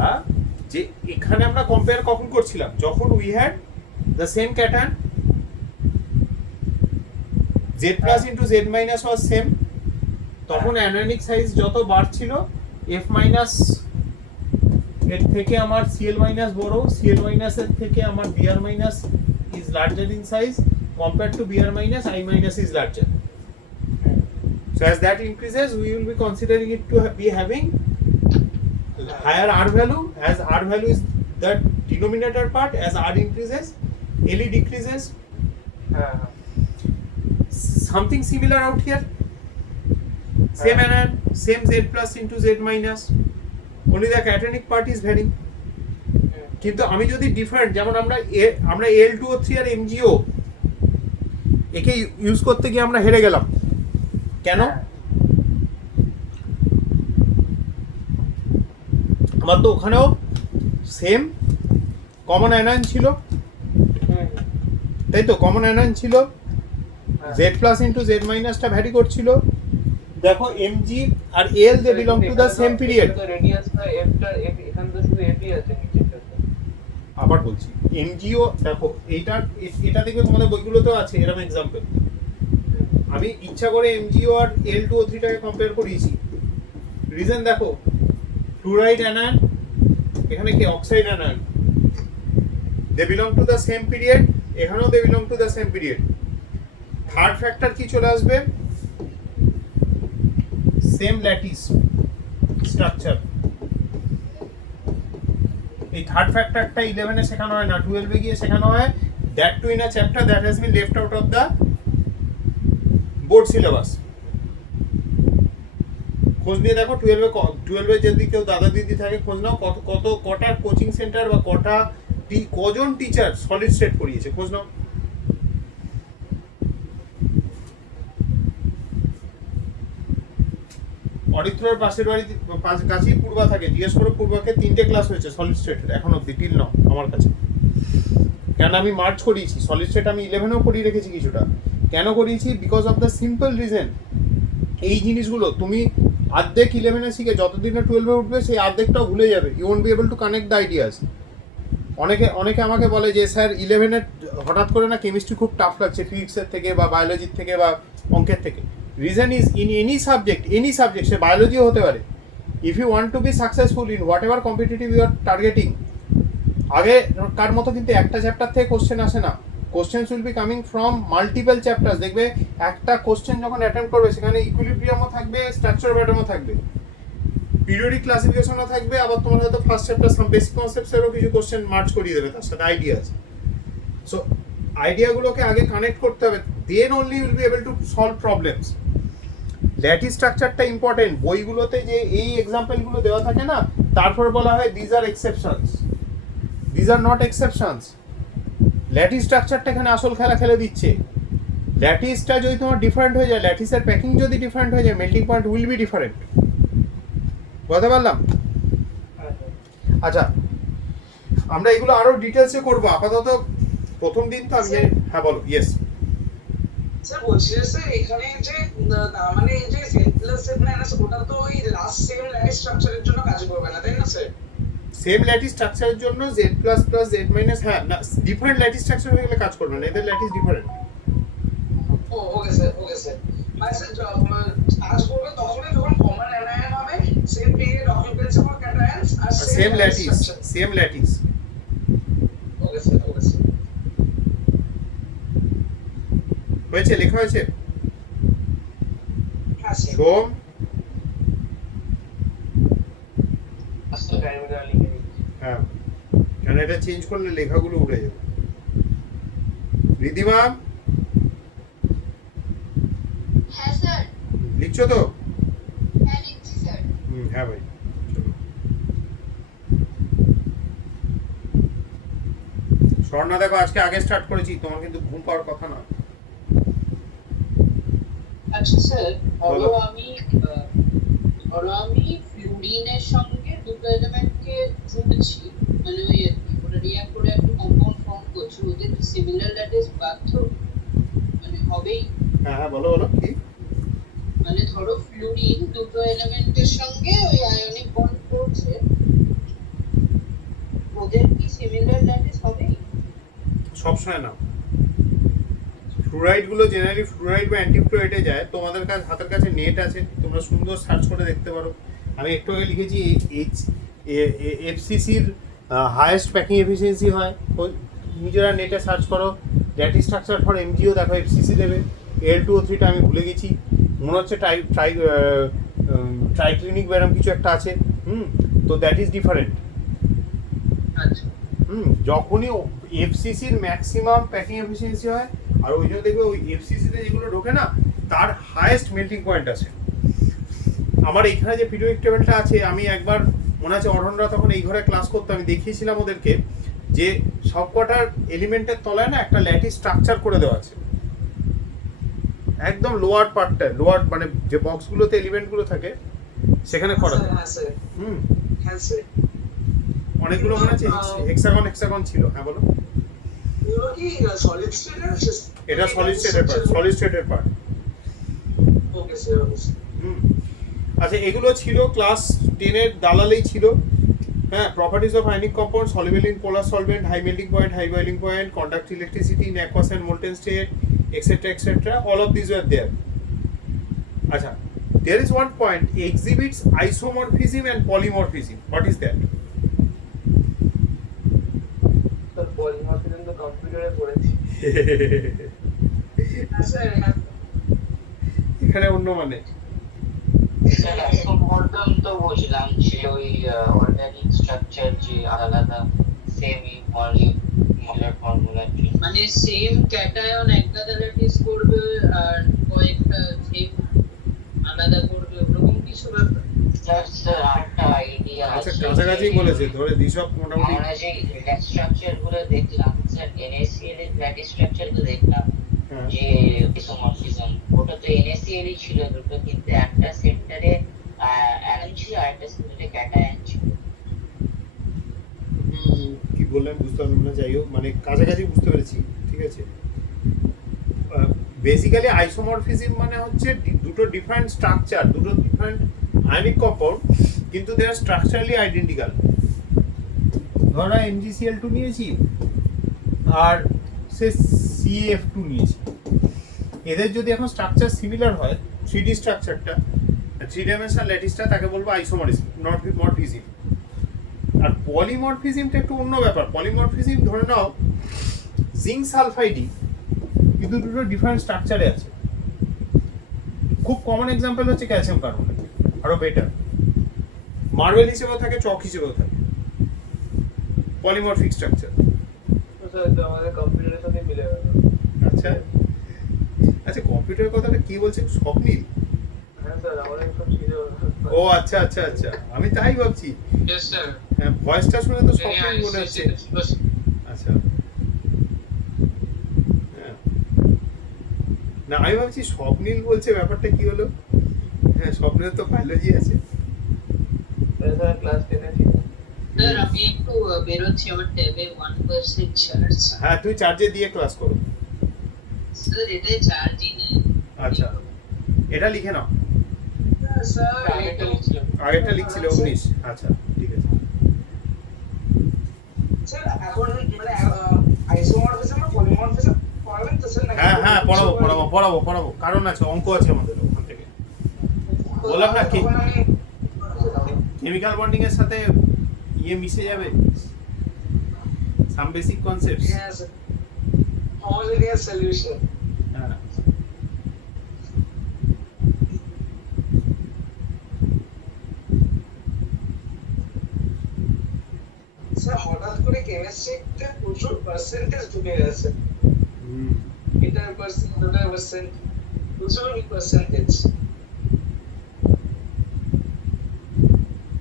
যে এখানে আমরা কম্পেয়ার কখন করছিলাম? যখন we had the same cation Z plus into Z minus was same, তখন অ্যানায়নিক সাইজ যত বাড়ছিল F মাইনাস এর থেকে আমার Cl মাইনাস বড়, Cl মাইনাস এর থেকে আমার Br minus is larger in size compare to Br minus I minus is larger. So as that increases we will be considering it to be having higher R value. As R value is the denominator part, as R increases Le decreases. Something similar out here, same anion, same Z plus into Z minus, only the cationic part is varying. কিন্তু আমি যদি different যেমন আমরা L2O3 আর MgO একে use করতে গিয়ে আমরা হেরে গেলাম কেন? আমার তো ওখানেও সেম কমন অ্যানায়ন ছিল, তাই তো? কমন অ্যানায়ন ছিল, Z প্লাস ইন্টু Z মাইনাসটা ভ্যারি করছিল। দেখো Mg আর L they belong to the same period. রেডিয়াসটা F-টা এখানে তো শুধু F-ই আছে নিচেরটাতে। আবার বলছি MgO দেখো এটা দেখবে তোমাদের বইগুলোতেও আছে এরকম एग्जांपल। আমি ইচ্ছা করে MgO আর L2O3 টাকে কম্পেয়ার করিয়েছি। রিজন দেখো, ফ্লুরাইড অ্যানায়ন এখানে কি oxide anion, they belong to the same period, এখানেও they belong to the same period. Third factor কি চলে আসবে? Same lattice structure. এই থার্ড ফ্যাক্টরটা 11 এ শেখানো হয় না, 12 এ গিয়ে শেখানো হয়। That too in a chapter that has been left out of the board syllabus. খোঁজ নিয়ে দেখো 12 এ যদি কেউ দাদা দিদি থাকে খোঁজ নাও কটা কোচিং সেন্টার বা কজন টিচার সলিড স্টেট করিয়েছে, খোঁজ নাও। অরিত্রর পাশের বাড়ি কাছেই পূর্বা থাকে, জিজ্ঞেস করো পূর্বাকে 3টে ক্লাস হয়েছে সলিড স্টেটের এখন অব্দি টিল নাও আমার কাছে। কেন আমি মার্চ করিয়েছি সলিড স্টেট, আমি 11এও করিয়ে রেখেছি কিছুটা। কেন করিয়েছি? Because of the simple reason, এই জিনিসগুলো তুমি অর্ধেক 11এ শিখে যতদিনে 12এ উঠবে সেই অর্ধেকটাও ভুলে যাবে। You won't be able to connect the ideas. অনেকে আমাকে বলে যে স্যার 11এর হঠাৎ করে না কেমিস্ট্রি খুব টাফ লাগছে ফিজিক্সের থেকে বা বায়োলজির থেকে বা অঙ্কের থেকে। Reason is in any subject say বায়োলজিও হতে পারে। If you want to be successful in whatever competitive you are targeting, আগে কার মতো কিন্তু একটা চ্যাপ্টার থেকে কোশ্চেন আসে না। Questions will be coming from multiple chapters. দেখবে একটা কোশ্চেন যখন অ্যাটেম্প করবে সেখানে ইকুইলিব্রিয়ামও থাকবে, স্ট্রাকচার প্যাটার্নও থাকবে, পিরিয়ডিক ক্লাসিফিকেশনও থাকবে, আবার তোমার হয়তো ফার্স্ট চ্যাপ্টার সাম বেসিক কনসেপ্টসেরও কিছু কোশ্চেন মার্চ করিয়ে দেবে তার সাথে আইডিয়াস। সো আইডিয়াগুলোকে আগে কানেক্ট করতে হবে, then only will be able to solve problems. Lattice স্ট্রাকচারটা ইম্পর্টেন্ট। বইগুলোতে যে এই এক্সাম্পলগুলো দেওয়া থাকে না, তারপর বলা হয় these are exceptions, these are not exceptions. Lattice স্ট্রাকচারটা এখানে আসল খেলা খেলে দিচ্ছে। ল্যাটিসটা যদি তোমার ডিফারেন্ট হয়ে যায়, ল্যাটিসের প্যাকিং যদি ডিফারেন্ট হয়ে যায়, melting point will be different. বুঝতে পারলাম? আচ্ছা, আমরা এগুলো আরো ডিটেলসে করবো, আপাতত প্রথম দিন তো আমি হ্যাঁ বলো। ইয়েস স্যার বলছি স্যার এখানে যে মানে এই যে সেট প্লাস সেট মাইনাস ওটা তো ওই লাস্ট সেম ল্যাটিস স্ট্রাকচারের জন্য কাজ করবে না, তাই না স্যার? সেম ল্যাটিস স্ট্রাকচারের জন্য Z plus plus Z minus, হ্যাঁ না ডিফারেন্ট ল্যাটিস স্ট্রাকচার হয়ে গেলে কাজ করবে না, এদের ল্যাটিস ডিফারেন্ট। ওকে স্যার মানে স্যার কাজ করবে তখনই যখন কমন অ্যানায়ন হবে, same period occupancy for cations আর সেম ল্যাটিস। ওকে স্যার হয়েছে, লেখা হয়েছে? হ্যাঁ স্যার সোম আস্তে প্যারামিটার লিখে দিচ্ছি। হ্যাঁ, কারণ এটা চেঞ্জ করলে লেখাগুলো উঠে যাবে। রিদিমা হ্যাঁ স্যার, লিখছো তো? হ্যাঁ লিখছি স্যার। হ্যাঁ ভাই চলো। স্বর্ণা দেখো আজকে আগে স্টার্ট করেছি, তোমার কিন্তু ঘুম পাওয়ার কথা না। আচ্ছা স্যার, বলো। ধরো আমি ফ্লুরিনের সঙ্গে দুটো এলিমেন্টকে জুড়ছি, মানে ওই আর কি, ওটা রিঅ্যাক্ট করে একটা কম্পাউন্ড ফর্ম করছে, ওদের সিমিলার ল্যাটিস বাধ্য মানে হবেই। হ্যাঁ হ্যাঁ বলো বলো কি? মানে ধরো ফ্লুরিন দুটো এলিমেন্টের সঙ্গে ওই আয়নিক বন্ড করছে, ওদের কি সিমিলার ল্যাটিস হবেই? সবসময় না, ফ্লুরাইড গুলো জেনারেলি ফ্লুরাইড বা অ্যান্টি ফ্লুরাইডে যায়। তোমাদের কাছে হাতের কাছে নেট আছে, তোমরা সুন্দর সার্চ করে দেখতে পারো। আমি একটু আগে লিখেছি এফসিসির হায়েস্ট প্যাকিং এফিসিয়েন্সি হয়, ওই নিজেরা নেটে সার্চ করো। ল্যাটিস স্ট্রাকচার ফর এমজিও দেখো, এফসিসি দেবে। L2O3টা আমি ভুলে গেছি, মনে হচ্ছে ট্রাইক্লিনিক ব্যারাম কিছু একটা আছে। তো দ্যাট ইজ ডিফারেন্ট। আচ্ছা, যখনই এফসিসির ম্যাক্সিমাম প্যাকিং এফিসিয়েন্সি হয়, আর ওই জন্য দেখবে ওই এফসিসিতে যেগুলো ঢোকে না, তার হায়েস্ট মেল্টিং পয়েন্ট আছে। আমার এইখানে যে পিরিয়ডিক টেবিলটা আছে, আমি একবার মনে আছে অরণরা তখন এই ঘরে ক্লাস করতো, আমি দেখিয়েছিলাম ওদেরকে যে সবকটার এলিমেন্টের তলায় না একটা ল্যাটিস স্ট্রাকচার করে দেওয়া আছে, একদম লোয়ার পার্টটা, লোয়ার মানে যে বক্সগুলোতে এলিমেন্টগুলো থাকে সেখানে করা যায়। হ্যাঁ স্যার হ্যাঁ স্যার অনেকগুলো মনে আছে হেক্সাগন ছিল। হ্যাঁ বলো। এগুলো কি সলিড স্টেটের? এটা সলিড স্টেটের part. Okay sir okay sir. আচ্ছা, এগুলো ছিল ক্লাস 10-এর দালালেই ছিল। হ্যাঁ, properties of ionic compound, soluble in polar solvent, high melting point, high boiling point, conduct electricity in aqueous and molten state, etcetera, all of this were there. আচ্ছা, there is one point, exhibits isomorphism and polymorphism. What is that? Sir polymorphism তো কম্পিউটারে পড়েছি। হ্যাঁ sir হ্যাঁ এখানে অন্য মানে sir আইসোমর্ফিজম তো বুঝলাম, যে ওই অর্গানিক স্ট্রাকচার যে আলাদা সেমি মলিকুলার ফর্মুলার জন্য। মানে সেম ক্যাটায়ন একটা ল্যাটিস করবে আর কয়েকটা সেম আলাদা করবে, ওরকম কিছু ব্যাপার? স্যার আরেকটা আইডিয়া আচ্ছা আছে, কাছাকাছি বলেছে, ধরে দিশব মোটামুটি। আমরা যে ল্যাটিস স্ট্রাকচার গুলো দেখলাম স্যার, NaCl এর ল্যাটিস স্ট্রাকচার তো দেখলাম হ্যাঁ। যে আইসোমরফিজম, ওটা তো NaCl ই ছিল দুটো, কিন্তু একটা সেন্টারে অ্যায়ন ছিল আর একটা সেন্টারে ক্যাটায়ন ছিল। কি বললেন বুঝতে পারলাম না, যাই হোক মানে কাছাকাছি বুঝতে পেরেছি। ঠিক আছে, বেসিক্যালি আইসোমরফিজম মানে হচ্ছে দুটো ডিফারেন্ট স্ট্রাকচার, দুটো ডিফারেন্ট আয়নিক কম্পাউন্ড, কিন্তু দে আর স্ট্রাকচারালি আইডেন্টিক্যাল। ধরো MgCl2 নিয়েছি আর সে CF2 নিয়েছি, এদের যদি এখন স্ট্রাকচার সিমিলার হয়, 3D স্ট্রাকচারটা, 3 ডাইমেনশনাল ল্যাটিসটা, তাকে বলবো আইসোমরিজম, নট মরফিজম। আর পলিমরফিজমটা একটু অন্য ব্যাপার। পলিমরফিজম ধরে নাও জিঙ্ক সালফাইডই, কিন্তু দুটো ডিফারেন্ট স্ট্রাকচারে আছে। খুব কমন এক্সাম্পল হচ্ছে ক্যালসিয়াম কার্বনেট, আরো বেটার, মার্বেল হিসেবেও থাকে, চক হিসেবেও থাকে, পলিমরফিক স্ট্রাকচার। স্যার তো আমাদের কম্পিউটারের সাথে মিলে গেল। আচ্ছা আচ্ছা, কম্পিউটারের কথাটা কি বলছে স্বপ্নীল? হ্যাঁ স্যার আমাদের সব ছিল। ও আচ্ছা আচ্ছা আচ্ছা, আমি তাই ভাবছি। ইয়েস স্যার, হ্যাঁ, ভয়েসটা শুনে তো স্বপ্নীল মনে হচ্ছে। আচ্ছা, হ্যাঁ। না আমি ভাবছি স্বপ্নীল বলছে, ব্যাপারটা কি হলো? হ্যাঁ, স্বপ্নের তো বায়োলজি আছে। স্যার ক্লাস 10-এ ছিল। স্যার আমি একটু বেরোচ্ছি, আমার ট্যাবে 1% চার্জ। হ্যাঁ, তুই চার্জে দিয়ে ক্লাস করো। স্যার এটাই চার্জই নেই। আচ্ছা, এটা লিখে নাও। স্যার আগেরটা লিখছিলাম। আগেরটা লিখছিলে 19। আচ্ছা ঠিক আছে। স্যার এখন মানে আইসোমরফিজম আর পলিমরফিজম পড়াবেন তো স্যার? নাকি হ্যাঁ হ্যাঁ, পড়াবো, কারণ আছে, অঙ্ক আছে আমাদের ওখান থেকে। বললাম না কি, তখন আমি কেমিক্যাল বন্ডিং এর সাথে ইয়ে মিশে যাবে, সাম বেসিক কনসেপ্টস। হ্যাঁ স্যার, হোমোজেনিয়াস সলিউশন। হ্যাঁ, অর্গানিক কেমিস্ট্রিতে প্রচুর পার্সেন্টেজ ঢুকে গেছে, এটার পার্সেন্ট ওটার পার্সেন্ট, প্রচুর পার্সেন্টেজ।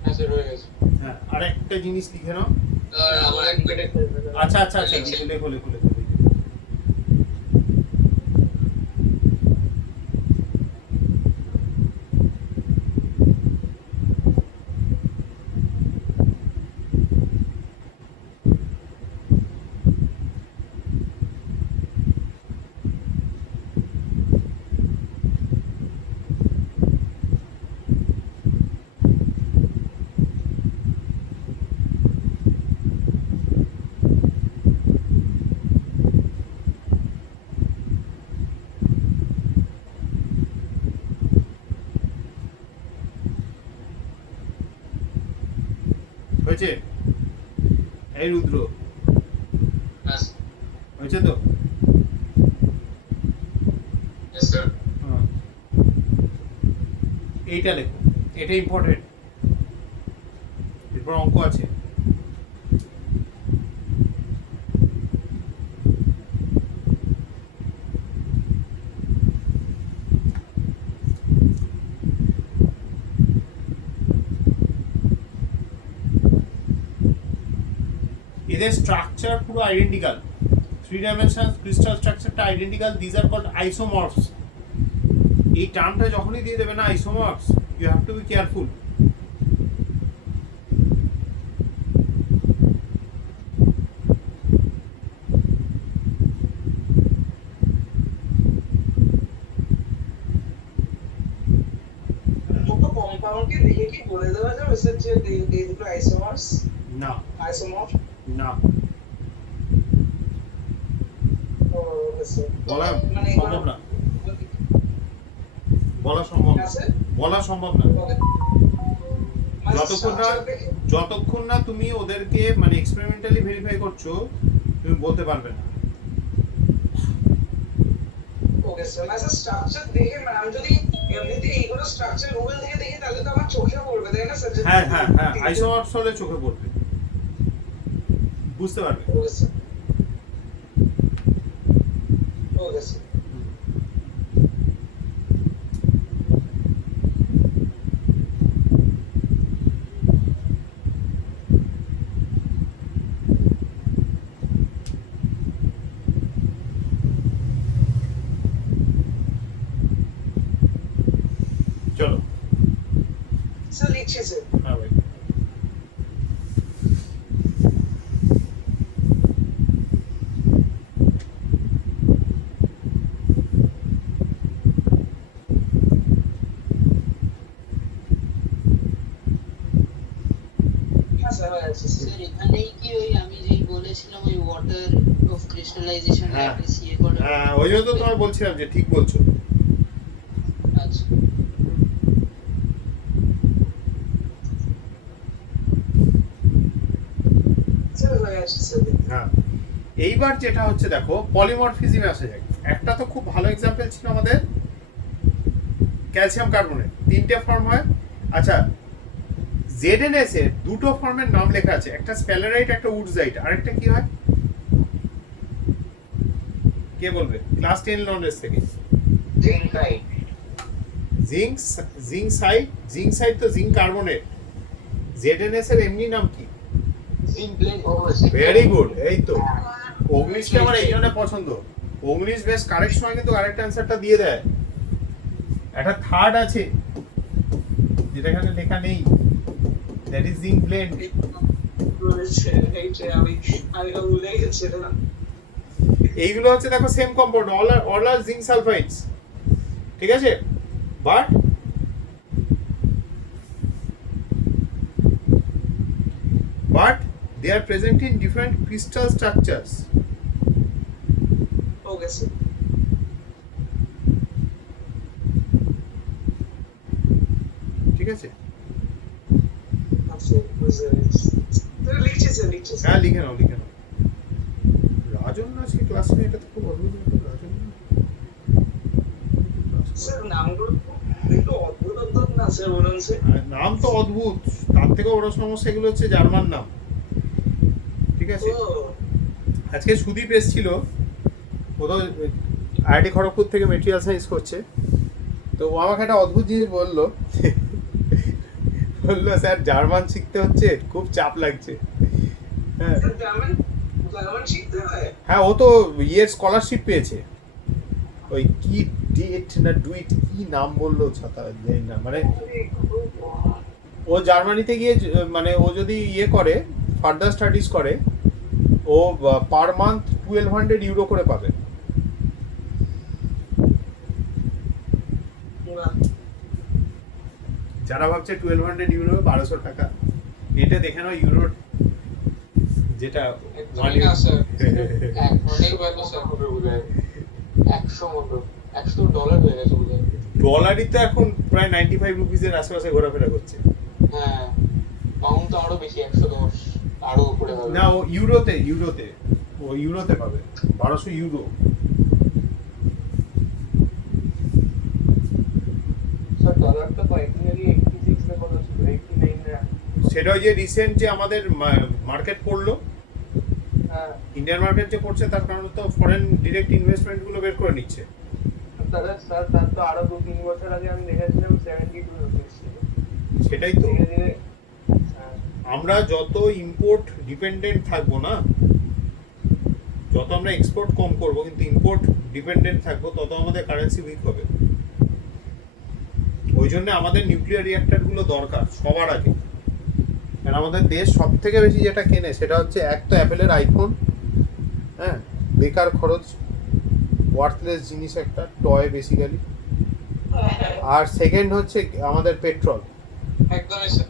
হ্যাঁ স্যার হয়ে গেছে। হ্যাঁ আরেকটা জিনিস লিখে নাও। আর আমার এক পেটে আচ্ছা আচ্ছা আচ্ছা লেখো লেখো লেখো। হয়েছে? এই রুদ্র হয়েছে তো? হ্যাঁ। এইটা লেখো, এটা ইম্পর্টেন্ট, এরপর অঙ্ক আছে। এদের স্ট্রাকচার পুরো আইডেন্টিক্যাল, 3 ডাইমেনশনাল ক্রিস্টাল স্ট্রাকচারটা identical, this are called isomorphs. এই টার্মটা যখনই দিয়ে দেবে না isomorphs, you have to be careful. দুটো কম্পাউন্ডকে দেখে কি বলে দেওয়া যাবে স্যার যে এই দুটো আইসোমার্স? না আইসোমর্ফ? না, ও স্যার বলা মানে সম্ভব না, বলা সম্ভব না, আছে বলা সম্ভব না। যতক্ষণ না তুমি ওদেরকে মানে এক্সপেরিমেন্টালি ভেরিফাই করছো, তুমি বলতে পারবে না। ওকে স্যার, না স্যার স্ট্রাকচার দেখে মানে আমি যদি এমনিতে এইগুলো স্ট্রাকচার গুগল থেকে দেখি তাহলে তো আমার চোখে পড়বে, তাই না স্যার? হ্যাঁ হ্যাঁ হ্যাঁ, আইসোমরফস হলে চোখে পড়বে, বুঝতে পারবে। ওকে স্যার, ওকে স্যার। চলো স্যার লিখছি স্যার। হ্যাঁ ভাই। হ্যাঁ স্যার হয়ে যাচ্ছে স্যার। স্যার এখানেই কি ওই আমি যেই বলেছিলাম ওই ওয়াটার অফ ক্রিস্টালাইজেশন হ্যাঁ। অ্যাপ্রিসিয়েট করা? হ্যাঁ ওই জন্য তো তোমার বলছিলাম যে ঠিক বলছো। আচ্ছা স্যার হয়ে যাচ্ছে স্যার। হ্যাঁ এইবার যেটা হচ্ছে দেখো পলিমরফিজমে আসা যায়। একটা তো খুব ভালো এক্সাম্পল ছিল আমাদের ক্যালসিয়াম কার্বনেট, 3টে ফর্ম হয়। আচ্ছা ZNS এর দুটো ফর্মের নাম লেখা আছে, একটা স্প্যালারাইট একটা উডজাইট, আরেকটা কি হয় কে বলবে? ক্লাস 10 নলেজ থেকে। জিঙ্কাইট। জিঙ্ক সাইড তো জিঙ্ক কার্বনেট। ZNS এর এমনি নাম কি? Zinc blend. ভেরি গুড, এই তো অগ্নিশকে আমার এই জন্য পছন্দ। অগ্নিশ বেশ কারেক্ট সময় কিন্তু কারেক্ট অ্যান্সারটা দিয়ে দেয়। একটা থার্ড আছে যেটা এখানে লেখা নেই, দ্যাট ইজ জিঙ্ক ব্লেন্ড। এইগুলো হচ্ছে দেখো সেম কম্পাউন্ড, অল আর জিঙ্ক সালফাইডস, ঠিক আছে? But they are present in different crystal structures. Okay sir. ঠিক আছে? আচ্ছা বুঝতে পেরেছি স্যার। লিখছি স্যার, লিখছি স্যার। হ্যাঁ লিখে নাও লিখে নাও। রাজন আজকে ক্লাস নিয়ে, এটা তো খুব অদ্ভুত ব্যাপার, রাজন স্যার নামগুলো একটু অদ্ভুত অদ্ভুত না স্যার, বলুন স্যার। নাম তো অদ্ভুত, তার থেকে বড় সমস্যা এগুলো হচ্ছে জার্মান নাম, ঠিক ঠিক আছে। ও আজকে সুদীপ এসেছিল, ও তো আইআইটি খড়গপুর থেকে মেটেরিয়াল সায়েন্স করছে। তো ও আমাকে একটা অদ্ভুত জিনিস বললো, স্যার জার্মান শিখতে হচ্ছে, খুব চাপ লাগছে। হ্যাঁ জার্মান জার্মান শিখতে হয়? হ্যাঁ, ও তো ইয়ের স্কলারশিপ পেয়েছে, ওই কি ডেট না ডুইট কি নাম বললো ছাতা জানি না, মানে ও জার্মানিতে গিয়ে মানে ও যদি ইয়ে করে ফার্দার স্টাডিজ করে, ও পার মান্থ 1200 ইউরো করে পাবে। বাহ, যারা ভাবছে 1200 ইউরো 1200 টাকা, এটা দেখে নাও ইউরোর যেটা একদমই না স্যার, এক মডেল ভ্যালু স্যার হবে বোধহয় 100 মতো, $100 হয়ে গেছে বোধহয়। ডলারই তো এখন প্রায় 95 রুপিসের আশেপাশে ঘোরাফেরা করছে। হ্যাঁ, পাউন্ড তো আরো বেশি, 110 আরো উপরে হবে। না, ও ইউরোতে পাবে 1200 ইউরো। স্যার ডলারটা তো অরিজিনালি 86 না কত ছিল, 89 না? সেটা ওই যে রিসেন্ট যে আমাদের মার্কেট পড়লো, হ্যাঁ, ইন্ডিয়ান মার্কেট যে পড়ছে, তার কারণে তো ফরেন ডিরেক্ট ইনভেস্টমেন্ট গুলো বের করে নিচ্ছে। তাহলে স্যার তার তো আরো 2-3 বছর আগে আমি দেখেছিলাম 72 রুপিস ছিল। সেটাই তো, ধীরে ধীরে হ্যাঁ, আমরা যত ইম্পোর্ট ডিপেন্ডেন্ট থাকবো না, যত আমরা এক্সপোর্ট কম করব কিন্তু ইম্পোর্ট ডিপেন্ডেন্ট থাকবো, তত আমাদের কারেন্সি উইক হবে। ওই জন্য আমাদের নিউক্লিয়ার রিঅ্যাক্টর গুলো দরকার সবার আগে। কারণ আমাদের দেশ সব থেকে বেশি যেটা কেনে সেটা হচ্ছে এক তো অ্যাপেলের আইফোন, হ্যাঁ, বেকার খরচ, ওয়ার্থলেস জিনিস, একটা টয় বেসিক্যালি। আর সেকেন্ড হচ্ছে আমাদের পেট্রোল। একদমই স্যার।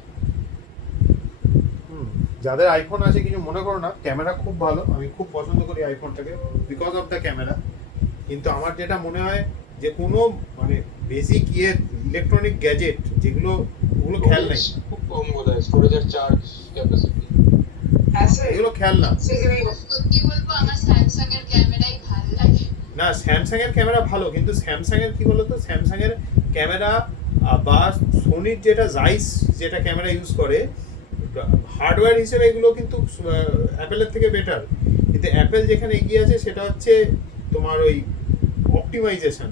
যাদের আইফোন আছে কিছু মনে করো না, ক্যামেরা খুব ভালো, আমি খুব পছন্দ করি আইফোনটাকে বিকজ অফ দ্য ক্যামেরা। কিন্তু আমার যেটা মনে হয় যে কোনো মানে বেসিক ইলেকট্রনিক গ্যাজেট যেগুলো, ওগুলো খেয়াল নেই, খুব কম বোধহয় স্টোরেজের চার্জ ক্যাপাসিটি। হ্যাঁ স্যার, এগুলো খেয়াল না। সত্যি বলবো আমার স্যামসাং এর ক্যামেরাই ভালো লাগে। না, স্যামসাং এর ক্যামেরা ভালো, কিন্তু স্যামসাং এর কি বলতো, স্যামসাং এর ক্যামেরা বা সোনির যেটা জাইস যেটা ক্যামেরা ইউজ করে, হার্ডওয়্যার হিসেবে এগুলো কিন্তু অ্যাপেলের থেকে বেটার। কিন্তু অ্যাপেল যেখানে এগিয়ে আছে সেটা হচ্ছে তোমার ওই অপটিমাইজেশন।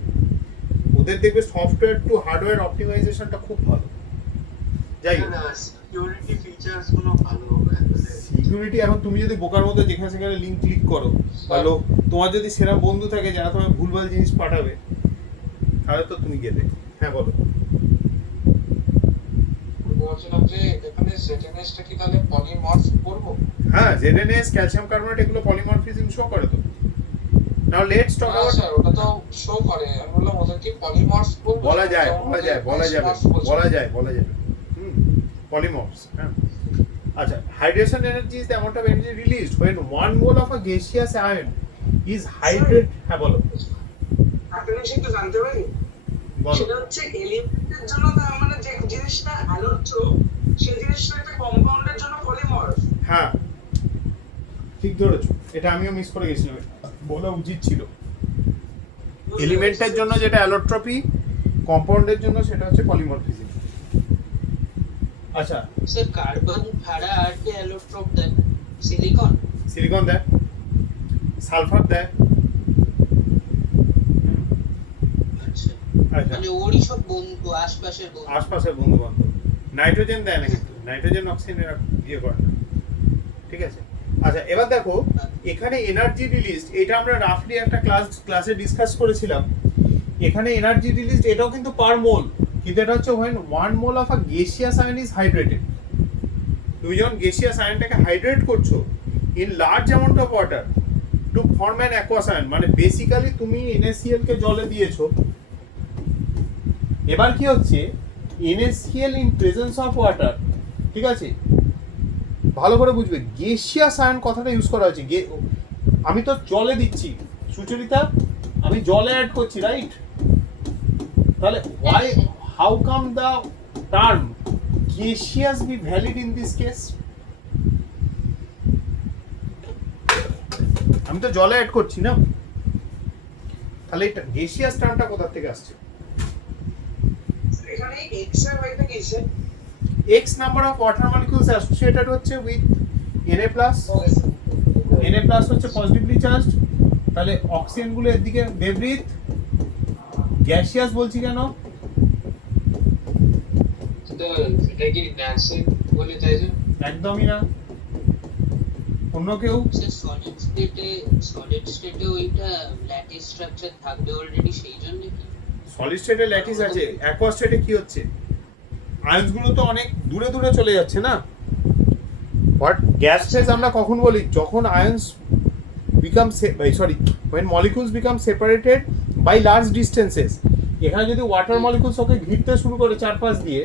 ওদের দেখবে সফটওয়্যার টু হার্ডওয়্যার অপটিমাইজেশনটা খুব ভালো। যাই হোক, সিকিউরিটি ফিচার্স গুলো ভালো। সিকিউরিটি এখন তুমি যদি বোকার মতো যেখানে সেখানে লিঙ্ক ক্লিক করো, ভালো, তোমার যদি সেরকম বন্ধু থাকে যারা তোমার ভুলভাল জিনিস পাঠাবে, তাহলে তো তুমি গেলে। হ্যাঁ বলো। বলছিলাম যে এখানে ZNS-টা কি তাহলে পলিমর্ফ করব? হ্যাঁ, ZNS ক্যালসিয়াম কার্বনেট এগুলো পলিমরফিজম শো করে তো। নাও লেটস টক হ্যাঁ অ্যাবাউট। স্যার, ওটা তো শো করে। আমি বললাম ওদের কি পলিমর্ফ করব? বলা যায় polymorphs, হ্যাঁ। আচ্ছা, hydration energy is the amount of energy released when 1 mole of a gaseous ion is hydrated. হ্যাঁ বলো একটা জিনিস একটু জানতে পারি? বলো। সেটা হচ্ছে এলিমেন্টের জন্য তার মানে যে জিনিসটা আলোচ্য সেই জিনিসটা একটা কম্পাউন্ডের জন্য পলিমর্ফ। হ্যাঁ, ঠিক ধরেছো, এটা আমিও মিস করে গেছিলাম, বলা উচিত ছিল। এলিমেন্টের জন্য যেটা অ্যালোট্রপি, কম্পাউন্ডের জন্য সেটা হচ্ছে পলিমরফিজম। আচ্ছা, স্যার কার্বন ছাড়া আর কি অ্যালোট্রপ দেয়? সিলিকন? সিলিকন দেয়, সালফার দেয়। আচ্ছা, আচ্ছা, মানে ওরই সব বন্ধু, আশপাশের বন্ধু। আশপাশের বন্ধু বান্ধব। নাইট্রোজেন দেয় না, কিন্তু নাইট্রোজেন অক্সিজেন এরা ইয়ে করে না, ঠিক আছে। আচ্ছা, এবার দেখো এখানে এনার্জি রিলিজ, এটা আমরা রাফলি একটা ক্লাসে ডিসকাস করেছিলাম। এখানে এনার্জি রিলিজ এটাও কিন্তু পার মোল, কিন্তু এটা হচ্ছে when 1 mole of a gaseous ion is hydrated। তুমি যখন gaseous আয়নটাকে হাইড্রেট করছো in large amount of water to form an aqueous ion, মানে বেসিক্যালি তুমি NaCl কে জলে দিয়েছো। এবার কি হচ্ছে, NaCl in presence of water, ঠিক আছে, ভালো করে বুঝবে, গ্যাসিয়াস আয়ন কথাটা ইউজ করা হয়েছে। আমি তো জলে দিচ্ছি সুচরিতা, আমি জলে অ্যাড করছি, রাইট? তাহলে how come the term gaseous be valid in this case? আমি তো জলে অ্যাড করছি না, তাহলে এটা গ্যাসিয়াস টার্মটা কোথা থেকে আসছে? এখানে এক্স আর ওয়াইটা কিসে? X number of water molecules associated হচ্ছে with Na+, Na প্লাস হচ্ছে পজিটিভলি চার্জড, তাহলে অক্সিজেন গুলো এর দিকে দে ব্রিথ। গ্যাসিয়াস বলছি কেন? তো এটা কি গ্যাসে বলে চাইছো? একদমই না। অন্য কেউ? সলিড স্টেটে ওইটা ল্যাটিস স্ট্রাকচার থাকবে অলরেডি, সেই জন্য কি? সলিড স্টেটে ল্যাটিস আছে, অ্যাকোয়া স্টেটে কি হচ্ছে? আয়ন্স গুলো তো অনেক দূরে দূরে চলে যাচ্ছে না। বাট গ্যাস ফেজ আমরা কখন বলি? যখন আয়ন্স become when molecules become separated by large distances. এখানে যদি ওয়াটার মলিকুলস ওকে ঘিরতে শুরু করে চারপাশ দিয়ে,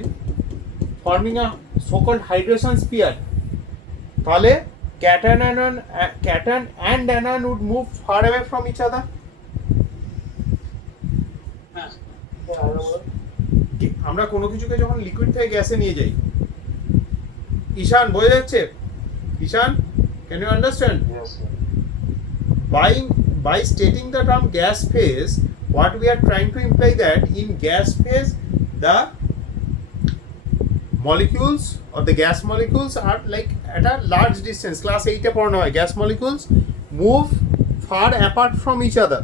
ফর্মিং আ সো কল্ড হাইড্রেশন স্পিয়ার, তাহলে cation and anion would move far away from each other. আমরা কোনো কিছুকে যখন লিকুইড থেকে গ্যাসে নিয়ে যাই, ঈশান বোঝা যাচ্ছে? ঈশান, can you understand? Yes. By stating the term gas phase, what we are trying to imply that in gas phase the molecules or the gas molecules are like at a large distance. Class 8 এ পড়ানো হয়, gas molecules move far apart from each other,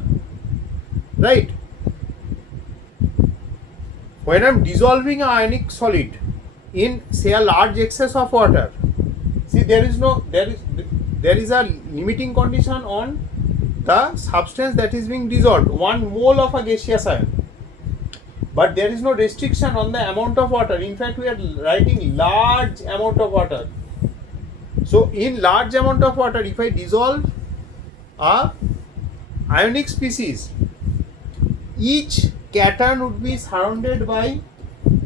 right? When I'm dissolving an ionic solid in say a large excess of water, see there is a limiting condition on the substance that is being dissolved, 1 mole of a gaseous ion, but there is no restriction on the amount of water. In fact, we are writing large amount of water. So in large amount of water, if I dissolve a ionic species, each cation would be surrounded by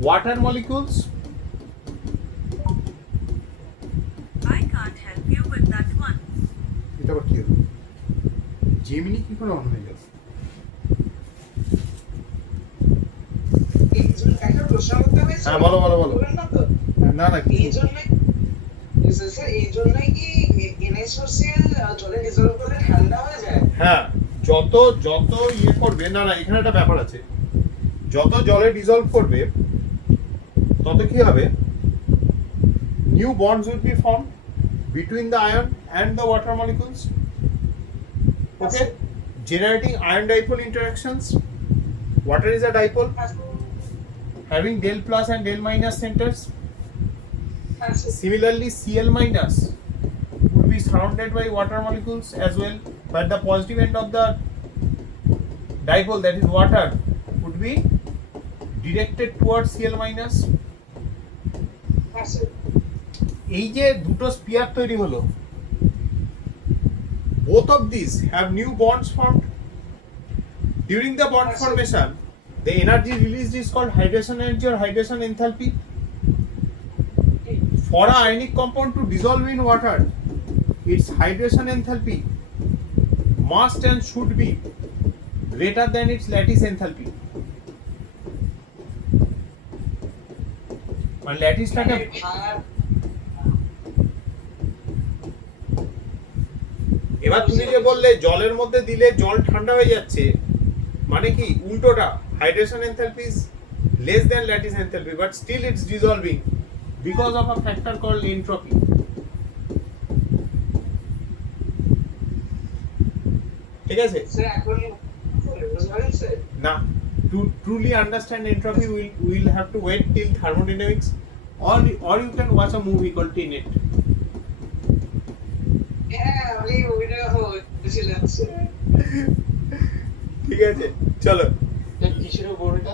water molecules. I can't help you with that one. এটা আবার কি হলো? Gemini কি করে on হয়ে গেল? একটা প্রশ্ন করতে হবে হ্যাঁ, বলো। বলবেন না তো? না এই জন্যই স্যার, এই জন্যই কি NaCl জলে ডিজলভ করলে ঠান্ডা হয়ে যায়? হ্যাঁ, যত ইয়ে করবে, না এখানে একটা ব্যাপার আছে, যত জলে ডিজলভ করবে তত কি হবে? New bonds will be form between the ion and the water molecules, okay, generating ion dipole interactions. Water is a dipole having del plus and del minus centers. Similarly, Cl minus would be surrounded by water molecules as well, but the positive end of the dipole, that is water, would be directed towards Cl minus. এই যে দুটো spear তৈরি হলো, both of these have new bonds formed. During the bond formation, the energy released is called hydration energy or hydration enthalpy. For a ionic compound to dissolve in water, its hydration enthalpy must and should be greater than its lattice enthalpy. মানে ল্যাটিসটাকে এবার তুমি যে বললে জলের মধ্যে দিলে জল ঠান্ডা হয়ে যাচ্ছে, মানে কি উল্টোটা, hydration enthalpy is less than lattice enthalpy, but still it's dissolving because of a factor called entropy. ঠিক আছে স্যার এখন বুঝলেন স্যার? না, to truly understand entropy we will have to wait till thermodynamics, or you can watch a movie called NEET. হ্যাঁ, আমি ওইটা বলছিলাম sir. ঠিক আছে, চলো। কিসের উপর এটা?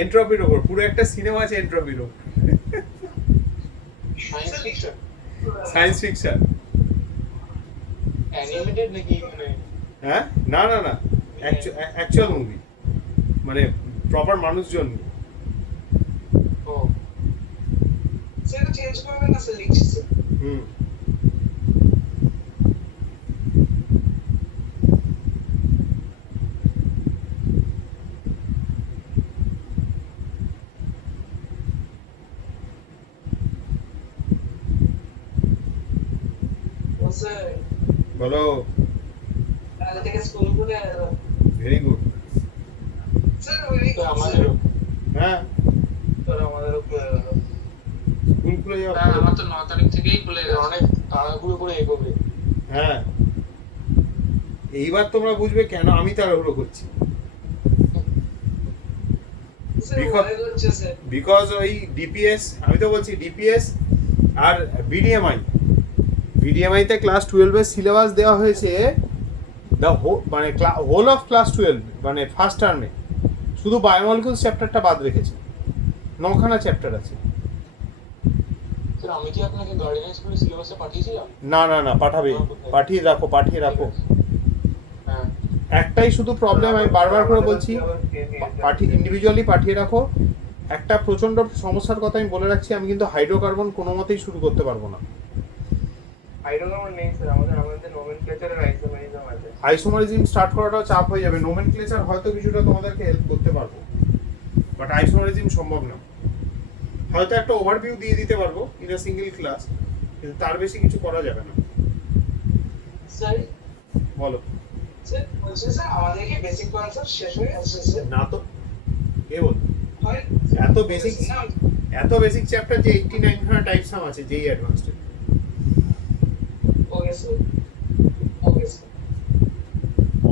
এন্ট্রপির উপর পুরো একটা সিনেমা আছে এন্ট্রপির উপর। সায়েন্স ফিকশন অ্যানিমেটেড নাকি? হ্যাঁ, না অ্যাকচুয়াল মুভি, মানে প্রপার মানুষজন। ও স্যার চেঞ্জ করবেন না স্যার, লিখছি স্যার। স্যার বলো। কাল থেকে স্কুল খুলে গেল। ভেরি গুড স্যার ওই তো আমাদেরও হ্যাঁ, আমাদের উপরে স্কুল খুলে যাওয়া আমার তো 9 তারিখ থেকেই খুলে গেছে। অনেক তাড়াহুড়ো করে এগোবে। হ্যাঁ, এইবার তোমরা বুঝবে কেন আমি তাড়াহুড়ো করছি। স্যার Because- মনে করছে স্যার বিকজ ওই ডিপিএস, আমি তো বলছি ডিপিএস আর বিডিএমআইতে ক্লাস 12 এর সিলেবাস দেওয়া হয়েছে দ্য মানে হোল অফ ক্লাস 12 মানে ফার্স্ট টার্মে, শুধু বায়োমলিকুলস চ্যাপ্টারটা বাদ রেখেছে। 9খানা চ্যাপ্টার আছে। স্যার আমি কি আপনাকে গার্ডিয়ান স্কুলের সিলেবাসে পাঠিয়েছিলাম? না না না, পাঠিয়ে রাখো। হ্যাঁ, একটাই শুধু প্রবলেম, আমি বারবার করে বলছি, ইন্ডিভিজুয়ালি পাঠিয়ে রাখো। একটা প্রচণ্ড সমস্যার কথা আমি বলে রাখছি, আমি কিন্তু হাইড্রোকার্বন কোনো মতেই শুরু করতে পারবো না। হাইড্রোকার্বন নেই স্যার, আমাদের নোমেনক্লেচারের আইসোমেরিজম আছে। আইসোমারিজম স্টার্ট করাটাও চাপ হয়ে যাবে। নোমেনক্লেচার হয়তো কিছুটা তোমাদেরকে হেল্প করতে পারবো, বাট আইসোমারিজম সম্ভব না। হয়তো একটা ওভারভিউ দিয়ে দিতে পারবো ইন আ সিঙ্গেল ক্লাস, কিন্তু তার বেশি কিছু করা যাবে না। স্যার বলো। স্যার বলছি স্যার আমাদের কি বেসিক কনসেপ্ট শেষ হয়ে গেছে স্যার? না তো, কে বল? হয় এত বেসিক চ্যাপ্টার যে 89খানা টাইপ সাম আছে যেই অ্যাডভান্সড। ওকে স্যার, ওকে স্যার।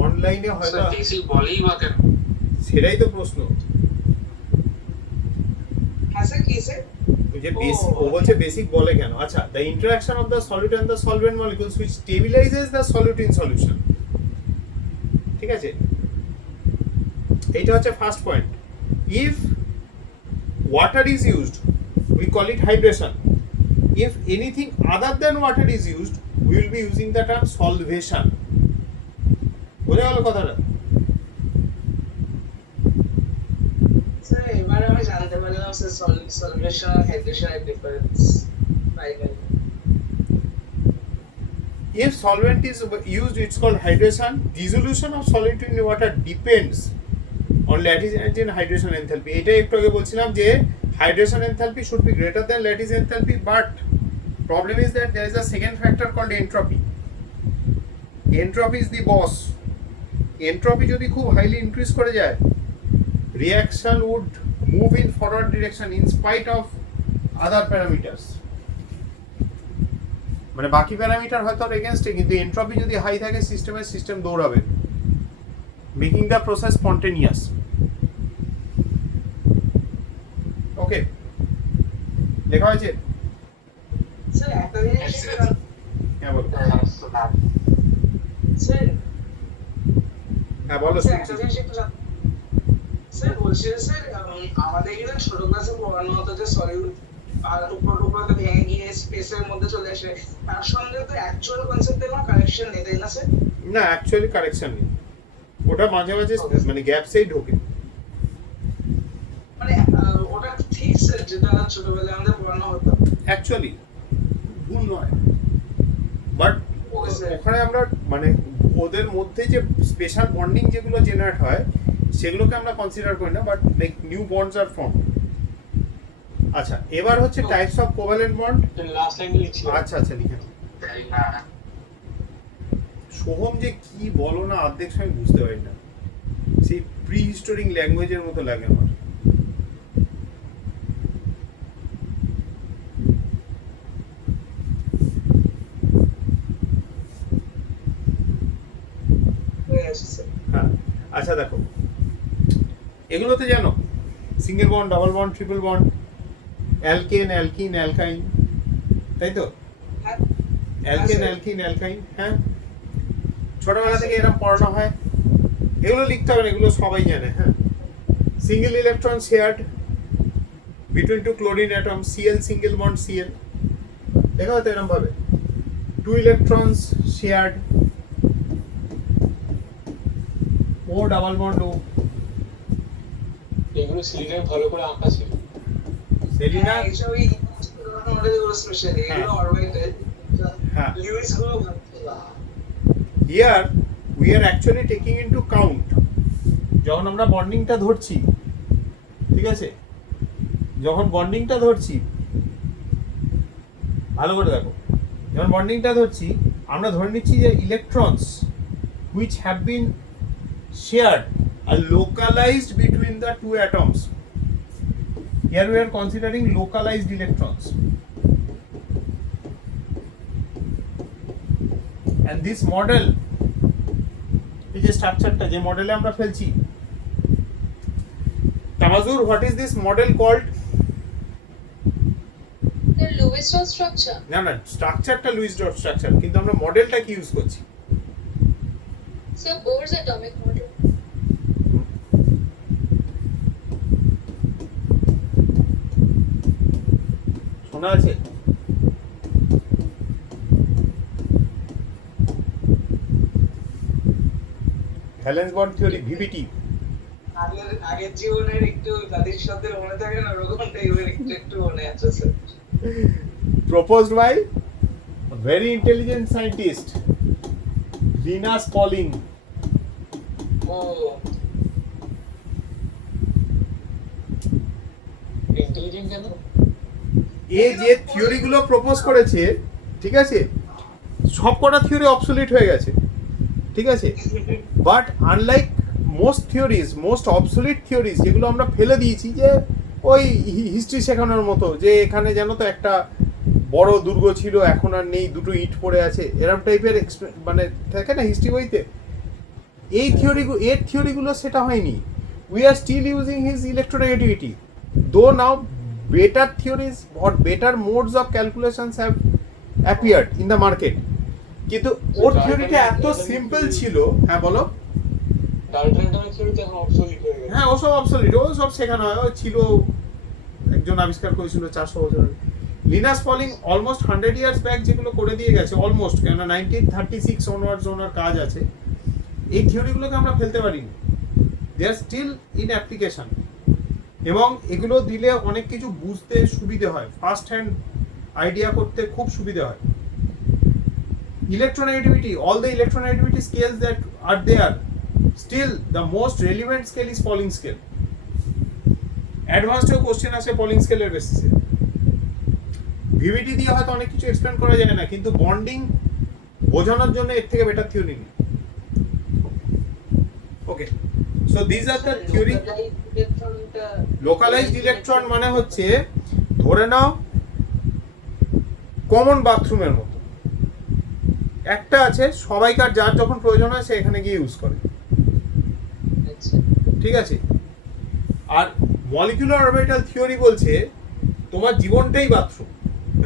অনলাইনে হয়তো স্যার বেসিক বলেই বা কেন? সেটাই তো প্রশ্ন। হ্যাঁ স্যার, কি স্যার? ওই যে ও বলছে বেসিক বলে কেন? আচ্ছা, the interaction of the solid and the solvent molecules which stabilizes the solid in solution. ঠিক আছে, এইটা হচ্ছে first point. If water is used, we call it hydration. If anything other than water is used, we will be using the term solvation. বোঝা গেল কথাটা? Sir এবার আমি জানতে পারলাম স্যার সলিউশন আর হাইড্রেশনের difference finally. If solvent is used, it's called hydration. Dissolution of solid in water depends on lattice and hydration enthalpy. এটা একটু আগে বলছিলাম যে hydration enthalpy should be greater than lattice enthalpy, but problem is that there is a second factor called entropy. Entropy is the boss. Entropy যদি খুব highly increase করে যায়, reaction would move in forward direction in spite of other parameters. মানে বাকি parameter হয়তো ওর এগেনস্টে, কিন্তু entropy যদি হাই থাকে সিস্টেম দৌড়াবে, making the process spontaneous. Okay, দেখা হয়েছে? স্যার একটা জিনিস হ্যাঁ বলো। স্যার হ্যাঁ বলো, স্যার একটা শুনছি। জিনিস একটু স্যার বলছি স্যার আমাদের এখানে ছোট ক্লাসে পড়ানো হতো যে সলিউট আর টুকরোতে ভেঙে গিয়ে স্পেসের মধ্যে চলে আসে, তার সঙ্গে তো অ্যাকচুয়াল কনসেপ্টের কোনো কানেকশন নেই, তাই না স্যার? না, অ্যাকচুয়ালি কারেকশন নেই, ওটা মাঝে মাঝে মানে গ্যাপসেই ঢোকে। মানে ওটা ঠিক স্যার, যেটা ছোটবেলায় আমাদের পড়ানো হতো অ্যাকচুয়ালি ভুল নয়, বাট ওকে স্যার। ওখানে আমরা মানে ওদের মধ্যে যে স্পেশাল বন্ডিং যেগুলো জেনারেট হয় সেগুলোকে আমরা কনসিডার করি না, but like new bonds are form. আচ্ছা, এবার হচ্ছে types of covalent bond. Last লাইনে লিখছি। আচ্ছা লিখে নাও। সোহম যে কি বলো না অর্ধেক সময় বুঝতে পারি না, সেই প্রি হিস্টোরিক ল্যাঙ্গুয়েজের মতো লাগে আমার। হ্যাঁ, আচ্ছা দেখো, এগুলোতে জানো single bond, double bond, triple bond, alkane, alkyne, অ্যালকাইন, তাই তো? অ্যালকেন, অ্যালকিন, অ্যালকাইন, হ্যাঁ, ছোটবেলা থেকে এরকম পড়ানো হয়। এগুলো লিখতে হবে না, এগুলো সবাই জানে। হ্যাঁ, single electron shared between two chlorine atom, Cl single bond Cl, দেখা হতো এরকম ভাবে। 2 electrons shared, O double bond O। এগুলো সিলিন্ডার ভালো করে আঁকা ছিল। সেলিনা, এইসবই আমাদের গুলো স্পেশালি এগুলো অরবিটাল হ্যাঁ, লিউইস গুলো here we are actually taking into count যখন আমরা বন্ডিংটা ধরছি, ঠিক আছে, যখন বন্ডিংটা ধরছি ভালো করে দেখো, যখন বন্ডিংটা ধরছি আমরা ধরে নিচ্ছি যে electrons which have been shared are localized between the two atoms. Here we are considering localized electrons. and this model এই যে স্ট্রাকচারটা যে মডেলে আমরা ফেলছি, তামাজুর, what is this model called? The Lewis dot structure. না না, স্ট্রাকচারটা লুইস ডট স্ট্রাকচার, কিন্তু আমরা মডেলটা কি ইউজ করছি? Sir, Bohr's atomic model. শোনা আছে? Valence bond theory, VVT. আগের জীবনের একটু দাদির সাথে মনে থাকে না, ওরকম টাইপের একটু একটু মনে আছে sir. Proposed by a very intelligent scientist, Linus Pauling. ও ইন্টেলিজেন্ট কেন? এ যে থিওরিগুলো প্রপোজ করেছে, ঠিক আছে, সবকটা থিওরি অবসলিট হয়ে গেছে, ঠিক আছে, but unlike most theories, most obsolete theories যেগুলো আমরা ফেলে দিয়েছি, যে ওই হিস্ট্রি শেখানোর মতো, যে এখানে যেন তো একটা বড় দুর্গ ছিল, এখন আর নেই, দুটো ইট পড়ে আছে, এরকম টাইপের মানে থাকে না হিস্ট্রি বইতে, এই এর থিওরিগুলো সেটা হয়নি। We are still using his electronegativity, though now better theories or better modes of calculations have appeared in the market, কিন্তু ওর থিওরিটা এত সিম্পল ছিল। হ্যাঁ বলো। ডাল্টনের থিওরিতে এখন অবসলিট হয়ে গেছে। হ্যাঁ, ও সব অবসলিট, ও সব শেখানো হয়, ও ছিল একজন আবিষ্কার করেছিল 400 বছর আগে। Linus Pauling almost 100 years back যেগুলো করে দিয়ে গেছে, অলমোস্ট, কেন 1936 অনওয়ার্ডস ওনার কাজ আছে, এই থিওরিগুলোকে আমরা ফেলতে পারিনি, দে আর স্টিল ইন অ্যাপ্লিকেশন, এবং এগুলো দিলে অনেক কিছু বুঝতে সুবিধে হয়, ফার্স্ট হ্যান্ড আইডিয়া করতে খুব সুবিধে হয়। Electronegativity, all the electronegativity scales that are there, still the most relevant scale is Pauling scale. Advanced question আসে পলিং স্কেলের বেসিসে। ভিভিটি দিয়ে হয়তো অনেক কিছু এক্সপ্লেন করা যায় না, কিন্তু বন্ডিং বোঝানোর জন্য এর থেকে বেটার থিওরি নেই। Okay, so this are the theory. Localized electron মানে হচ্ছে, ধরে নাও কমন বাথরুমের মতো একটা আছে, সবাইকার যার যখন প্রয়োজন হয় সে এখানে গিয়ে ইউজ করে, ঠিক আছে। আর মলিকুলার অরবিটাল থিওরি বলছে তোমার জীবনটাই বাথরুম,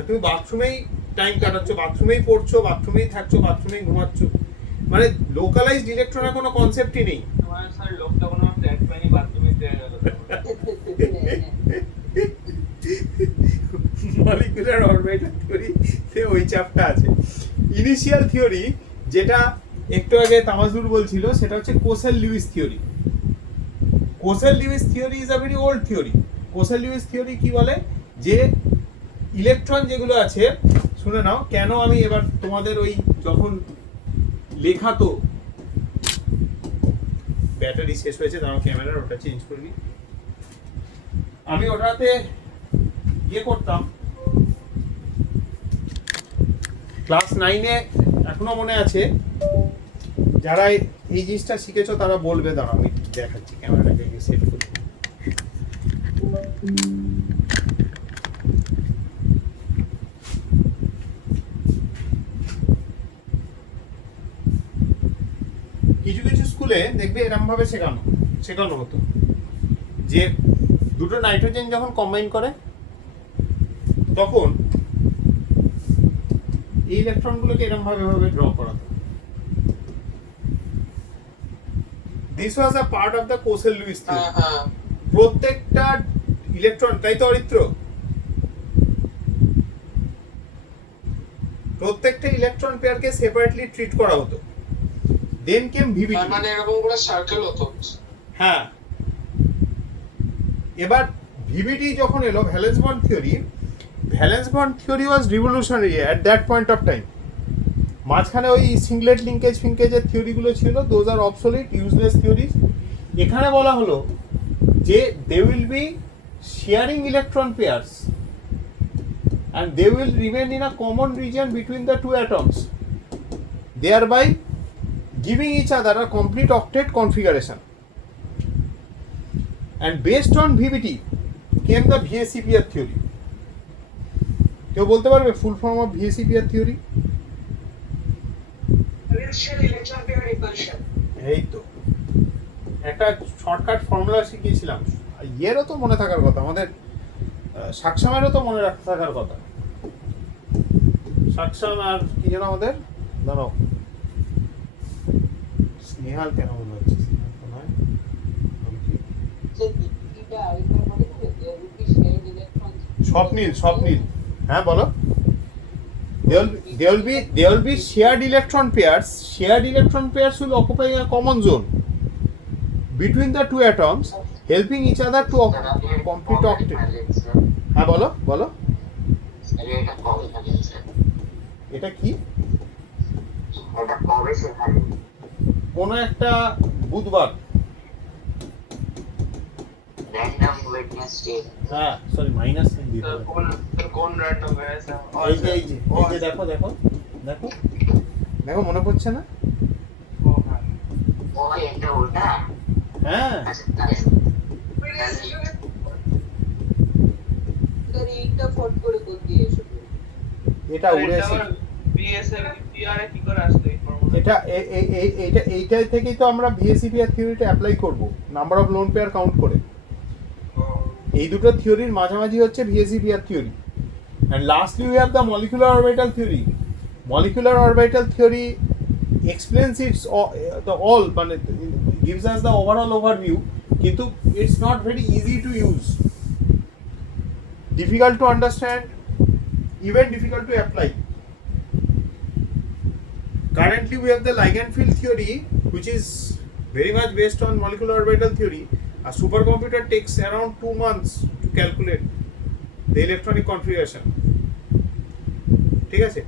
তুমি বাথরুমেই টাইম কাটাচ্ছ, বাথরুমেই পড়ছো, বাথরুমেই থাকছো, বাথরুমেই ঘুমাচ্ছ, মানে লোকালাইজড ইলেকট্রনের কোনো কনসেপ্টই নেই। স্যার লোকটা কোনো ফ্ল্যাট পাইনি, বাথরুমে দেয়া গেল। মলিকুলার অরবিটাল থিওরি তে ওই চ্যাপ্টার আছে। ইনিশিয়াল থিওরি যেটা একটু আগে তামাজুর বলছিল, সেটা হচ্ছে Kossel Lewis theory. Kossel Lewis theory is a very old theory. Kossel Lewis theory কি বলে, যে ইলেকট্রন যেগুলো আছে, শুনে নাও কেন আমি এবার তোমাদের ওই যখন লেখাতো, ব্যাটারি শেষ হয়েছে, তার ক্যামেরার ওটা চেঞ্জ করবি, আমি ওটাতে ইয়ে করতাম ক্লাস 9-এ, এখনো মনে আছে, যারা এই জিনিসটা শিখেছো তারা বলবে, দাঁড়া আমি দেখাচ্ছি, ক্যামেরাটাকে সেট করি। কিছু কিছু স্কুলে দেখবে এরকম ভাবে শেখানো হতো, যে দুটো নাইট্রোজেন যখন কম্বাইন করে তখন এই ইলেকট্রনগুলোকে এরকম ভাবে ড্র করা হতো। This was a part of the Kossel Lewis theory. প্রত্যেকটা ইলেকট্রন, তাই তো অরিত্র, প্রত্যেকটা ইলেকট্রন পেয়ারকে সেপারেটলি ট্রিট করা হতো। দেন কেম ভিভিটি, মানে এরকম করে সার্কেল হতো। হ্যাঁ, এবার ভিভিটি যখন এলো, valence bond theory was revolutionary at that point of time. মাঝখানে ওই সিঙ্গলেট ফিঙ্কেজের থিওরিগুলো ছিল, those are obsolete, useless theories. এখানে বলা হলো যে they will be sharing electron pairs and they will remain in a common region between the two atoms, thereby giving each other a complete octet configuration. And based on VBT came the VSEPR theory. কেউ বলতে পারবে full form of VSEPR theory? potential electron pair repulsion. এই তো একটা shortcut formula শিখিয়েছিলাম, ইয়েরও তো মনে থাকার কথা, আমাদের সাকসামেরও তো মনে রাখতে থাকার কথা। সাকসাম আর কি যেন আমাদের, দাঁড়াও, স্নেহাল কেন মনে হচ্ছে, স্নেহাল তো নয়, স্বপ্নীল, হ্যাঁ বলো। There will be shared electron pairs. Shared electron pairs will occupy a common zone between the two atoms, helping each other to complete octet. হ্যাঁ বলো। এটা কি? কোনো একটা বুধবার, হ্যাঁ সরি মাইনাস সাইন দিতে হবে। কোন র্যান্ডম হয়েছে? এই যে দেখো মনে পড়ছে না? হ্যাঁ এইটা ফট করে দিয়ে এসো। এটা উড়েছে, বিএসএফ পিআর কি করে আসছে এই ফর্মুলা? এইটা থেকেই তো আমরা ভিএসিপিআর থিওরিটা অ্যাপ্লাই করব, number of lone pair count করে। এই দুটো থিওরির মাঝামাঝি হচ্ছে ভিএসিপিআর theory. And lastly we have the molecular orbital theory. Molecular orbital theory explains all, but gives us the overall overview, কিন্তু it's not very easy to use, difficult to understand, even difficult to apply. Currently we have the ligand field theory, which is very much based on molecular orbital theory. A supercomputer takes around 2 months to calculate the electronic configuration. ঠিক আছে,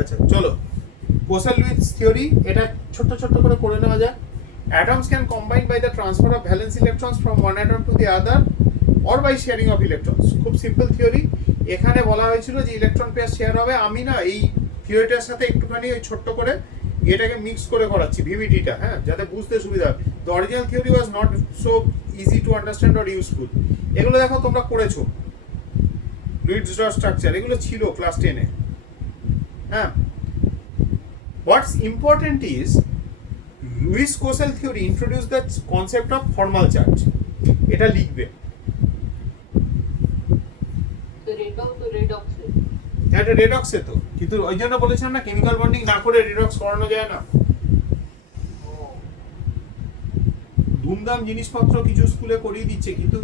আচ্ছা চলো, কোসেল-লুইস theory, এটা ছোট করে পড়ে নেওয়া যায়। Atoms can combine by the transfer of valence electrons from one atom to the other or by sharing of electrons. খুব সিম্পল থিওরি। এখানে বলা হয়েছিল যে ইলেকট্রন পেয়ার শেয়ার হবে, আমি না এই থিওরিটার সাথে একটুখানি ওই ছোট্ট করে এটাকে মিক্স করে করাচ্ছি ভিভিটিটা, হ্যাঁ, যাতে বুঝতে সুবিধা হয়। The original theory was not so easy to understand or useful. এগুলো দেখো তোমরা করেছো, লুইস ডট স্ট্রাকচার, এগুলো ছিল ক্লাস 10-এ, হ্যাঁ। What's important is Lewis Kossel theory introduce the concept of formal charge. এটা লিখবে, এটা রেডক্সে তো, কিন্তু ওই জন্য বলেছিলাম না কেমিক্যাল বন্ডিং না করে রেডক্স করানো যায় না। ধুমধাম জিনিসপত্র কিছু স্কুলে করিয়ে দিচ্ছে, কিন্তু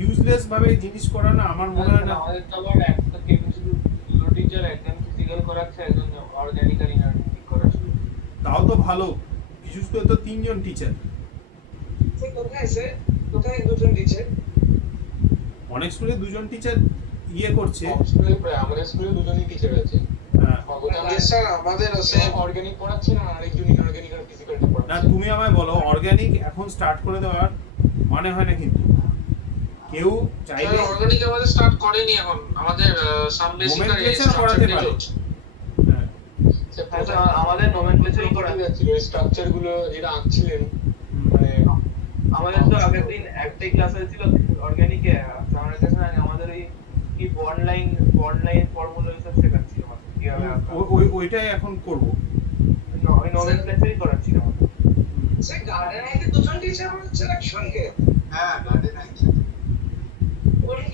ইউজলেস ভাবে জিনিস করা না আমার মনে হয় না। আমাদের তো আবার একটা কেমিস্ট্রি টিচার একদম ফিজিক্যাল করাচ্ছে, একজন অর্গানিক আর ইনঅর্গানিক করাচ্ছে। তাও তো ভালো, কিছু স্কুলে তো 3 জন টিচার। কোথায় 2 জন টিচার? অনেক স্কুলে 2 জন টিচার ইয়ে করছে। আমাদের স্কুলে 2 জনই টিচার আছে। হ্যাঁ স্যার আমাদের আছে অর্গানিক পড়াচ্ছে না, আরেকজন ইনঅর্গানিক আর ফিজিক্যালটা পড়াচ্ছে। না তুমি আমায় বলো, অর্গানিক এখন স্টার্ট করে দেওয়ার মানে হয় না, কিন্তু কেউ চাইলে অর্গানিক আমাদের স্টার্ট করেনি এখন, আমাদের নোমেনক্লেচার করাতে পারে। হ্যাঁ আমাদের নোমেনক্লেচারই করা যাচ্ছিল, স্ট্রাকচার গুলো যেটা আঁকছিলেন, মানে আমাদের তো আগের দিন একটাই ক্লাস হয়েছিল অর্গানিকে, আমাদের কাছে আমাদের ওই কি বন্ড লাইন ফর্মুলা সব শেখাচ্ছিল, কিভাবে ওইটাই এখন করব। ওই নোমেনক্লেচারই করাচ্ছিল আমাদের। স্যার গার্ডেন আইতে 2 জন টিচার হচ্ছে একসঙ্গে? হ্যাঁ গার্ডেন আইতে ওই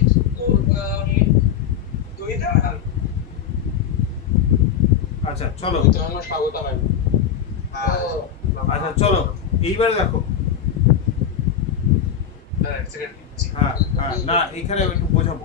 দুইটা। আচ্ছা চলো, ওইটা আমার স্বাগত হয়। আচ্ছা চলো এইবারে দেখো, হ্যাঁ না এখানে একটু বোঝাবো।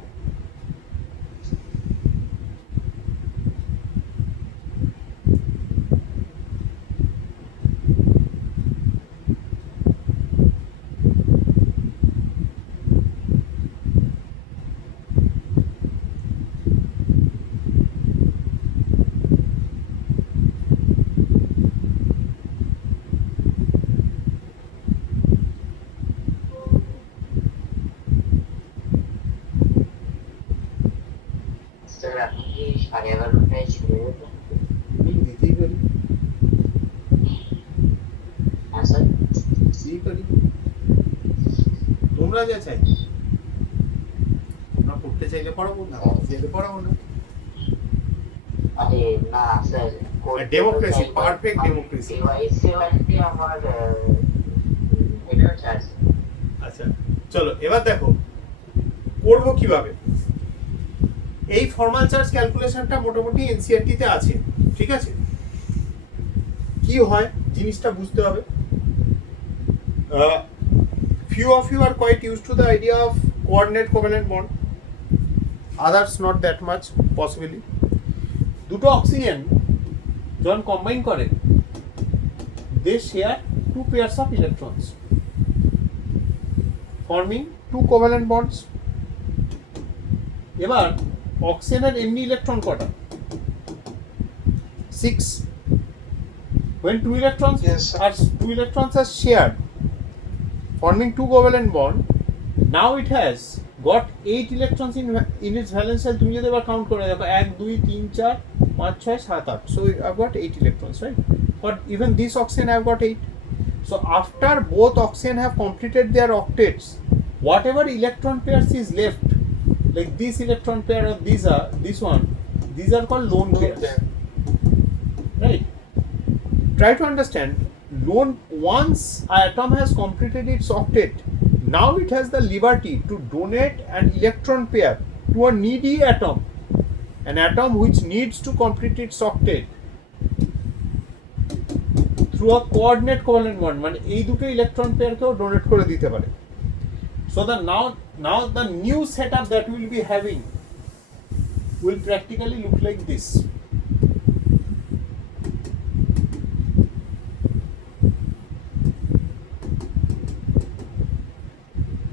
দিতেই পারি, তোমরা যা চাই, তোমরা পড়তে চাইলে পড়াবো, না চাইলে পড়াবো না। আরে না স্যার, ডেমোক্রেসি, পারফেক্ট ডেমোক্রেসি। আমার এটাও চার্জ। আচ্ছা চলো এবার দেখো করবো কিভাবে। এই ফর্মাল চার্জ ক্যালকুলেশনটা মোটামুটি এনসিইআরটি তে আছে, ঠিক আছে। কি হয় জিনিসটা বুঝতে হবে। Few of you are quite used to the idea of coordinate covalent bond, others not that much possibly. দুটো অক্সিজেন যখন কম্বাইন করে they share two pairs of electrons forming two covalent bonds. এবার অক্সিজেনের এমনি ইলেকট্রন কটা? 6. When two electrons Yes, sir. are shared forming two covalent bond, now it has got 8 electrons in its valence shell. তুমি যদি এবার count করে দেখো 1 2 3 4 5 6 7 8, so I've got 8 electrons, right? But even this oxygen I've got 8. So after both oxygen have completed their octets, whatever electron pairs is left, like this electron pair or this one, these are called lone pairs, right? Try to understand, once an atom has completed its octet, now it has the liberty to donate an electron pair to a needy atom, an atom which needs to complete its octet through a coordinate covalent bond, মানে এই দুটো electron পেয়ারকেও donate করে দিতে পারে। So now the new setup that we will be having will practically look like this.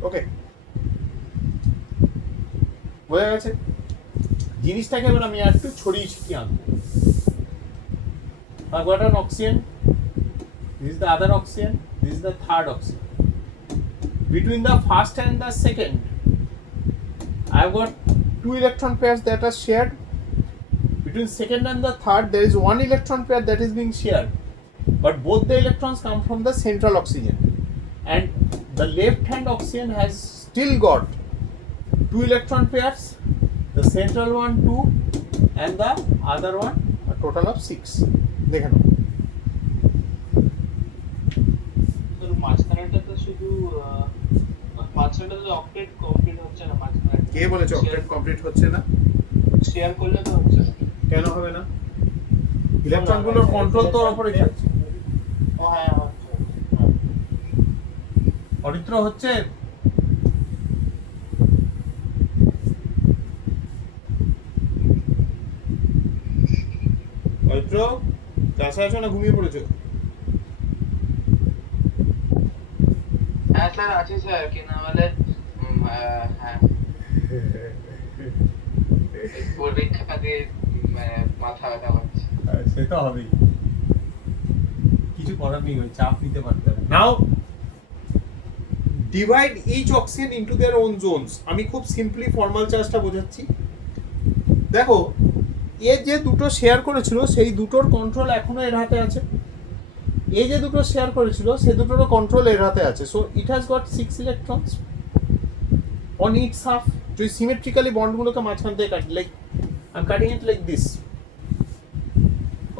ওকে, বোঝা গেছে? জিনিসটাকে এবার আমি একটু ছড়িয়ে ছিটিয়ে আনবো। I've got an oxygen, this is the other oxygen, this is the third oxygen. Between the first and the second, I've got two electron pairs that are shared. Between second and the third, there is one electron pair that is being shared, but both the electrons come from the central oxygen, and the left hand oxygen has still got two electron pairs, the central one 2 and the other one a total of 6. দেখে নাও। তো মাঝখানেটা তো শুধু মাঝখানেটা তো octet complete হচ্ছে না, মাঝখানে কে বলেছে octet complete হচ্ছে না? শেয়ার করলে তো হচ্ছে না। কেন হবে না? ইলেকট্রনগুলোর কন্ট্রোল তো ওর উপরে থাকছে। ও হ্যাঁ হচ্ছে। অরিত্র হচ্ছে অরিত্র ক্লাসে আছো না ঘুমিয়ে পড়েছো? হ্যাঁ স্যার আছি স্যার, কি না বলে হ্যাঁ পরীক্ষা দিয়ে মাথা ব্যথা করছে। সে তো হবেই, কিছু করার নেই, ওই চাপ নিতে পারতে হবে। Now divide each oxygen into their own zones. আমি খুব সিম্পলি ফর্মাল চার্জটা বোঝাচ্ছি। দেখো এ যে দুটো শেয়ার করেছিল সেই দুটোর কন্ট্রোল এখনো এর হাতে আছে, এই যে দুটো শেয়ার করেছিল সেই দুটোরও কন্ট্রোল এর হাতে আছে। So it has got 6 electrons on its half. যদি সিমেট্রিক্যালি বন্ডগুলোকে মাঝখান থেকে কাটি, like I am cutting it like this,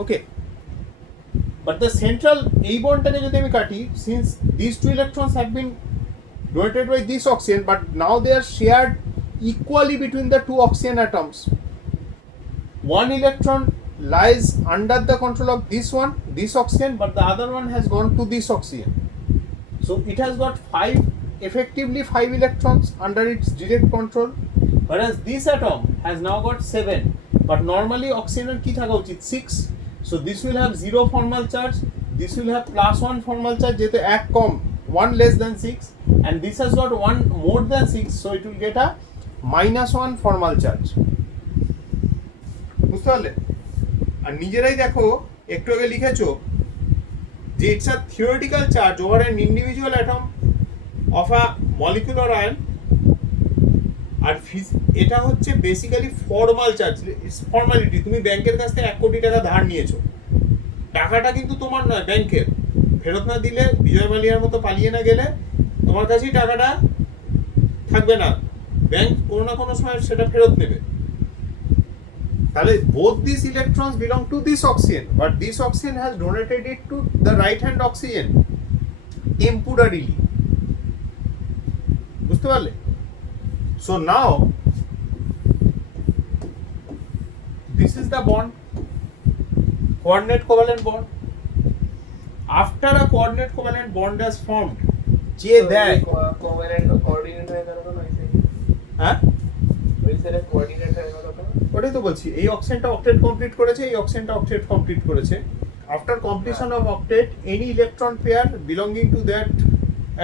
okay. But the central এই বন্ডটাকে যদি আমি কাটি, since this two electrons have been donated by this oxygen, but now they are shared equally between the two oxygen atoms. One electron lies under the control of this oxygen, but the other one has gone to this oxygen. So it has got effectively 5 electrons under its direct control, whereas this atom has now got 7. But normally oxygen ki thaka uchit 6. So this will have 0 formal charge, this will have +1 formal charge, যেহেতু এক কম, 1 less than 6, and this has got 1 more than 6, so it will get a -1 formal charge. বুঝতে পারলে? আর নিজেরাই দেখো একটু আগে লিখেছো যে it's a theoretical charge over an individual atom of a molecular ion, আর এটা হচ্ছে basically formal charge, it's formality. তুমি ব্যাংকের কাছ থেকে 1 কোটি টাকা ধার নিয়েছো, টাকাটা কিন্তু তোমার নয়, ব্যাংকের। ফেরত না দিলে, বিজয় মালিয়ার মতো পালিয়ে না গেলে তোমার কাছেই টাকাটা থাকবে না, ব্যাংক কোনো না কোনো সময় সেটা ফেরত নেবে। তাহলে both these electrons belong to this oxygen, but this oxygen has donated it to the right hand oxygen temporarily. বুঝতে পারলে? So now this is the bond, coordinate covalent bond. After a coordinate covalent bond has formed, যে দেয় covalent coordinate হয়ে গেল না এসে হ্যাঁ ওই সাইডে কোঅর্ডিনেট হয়ে গেল না ওটাই তো বলছি, এই অক্সিজেনটা অক্টেট কমপ্লিট করেছে, এই অক্সিজেনটা অক্টেট কমপ্লিট করেছে। After completion of octet, any electron pair belonging to that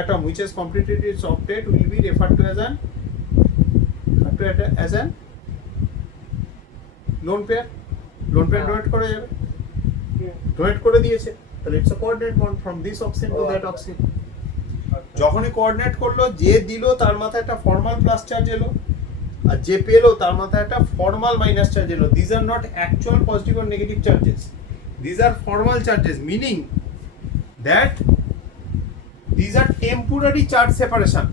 atom which has completed its octet will be referred to as an lone pair. Lone pair donate করা যাবে, donate করে দিয়েছে, তাহলে it's a coordinate bond from this oxygen to that oxygen. যখনই coordinate করলো, যে দিল তার মাথায় একটা ফর্মাল প্লাস চার্জ এলো, আর যে পেলো তার মাথায় একটা ফর্মাল মাইনাস চার্জ এলো। These are not actual positive or negative charges, these are formal charges, meaning that these are temporary charge separation.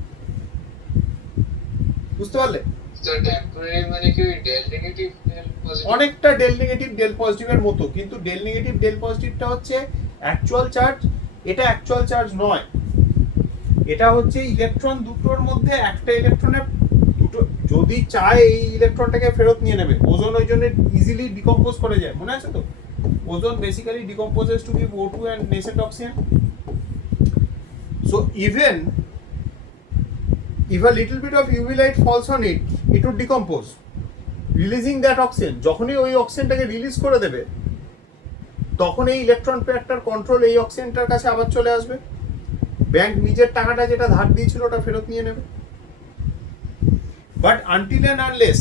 বুঝতে পারলে? তো টেম্পোরারি মানে কি ডেল নেগেটিভ ডেল পজিটিভ? অনেকটা ডেল নেগেটিভ ডেল পজিটিভের মতো, কিন্তু ডেল নেগেটিভ ডেল পজিটিভটা হচ্ছে অ্যাকচুয়াল চার্জ, এটা অ্যাকচুয়াল চার্জ নয়। এটা হচ্ছে ইলেকট্রন দুটোর মধ্যে একটা ইলেকট্রনের দুটো যদি চায় এই ইলেকট্রনটাকে ফেরত নিয়ে নেবে। ওজোন ওই জন্য ইজিলি ডিকম্পোজ করে যায়, মনে আছে তো? Ozone basically decomposes to give O2 and nascent oxygen. So even if a little bit of UV light falls on it, it would decompose, releasing that oxygen. যখনই ওই অক্সিজেনটাকে রিলিজ করে দেবে, তখন এই ইলেকট্রন পেয়ারটার কন্ট্রোল এই অক্সিজেনটার কাছে আবার চলে আসবে। ব্যাংক নিজের টাকাটা যেটা ধার দিয়েছিল ওটা ফেরত নিয়ে নেবে। But until and unless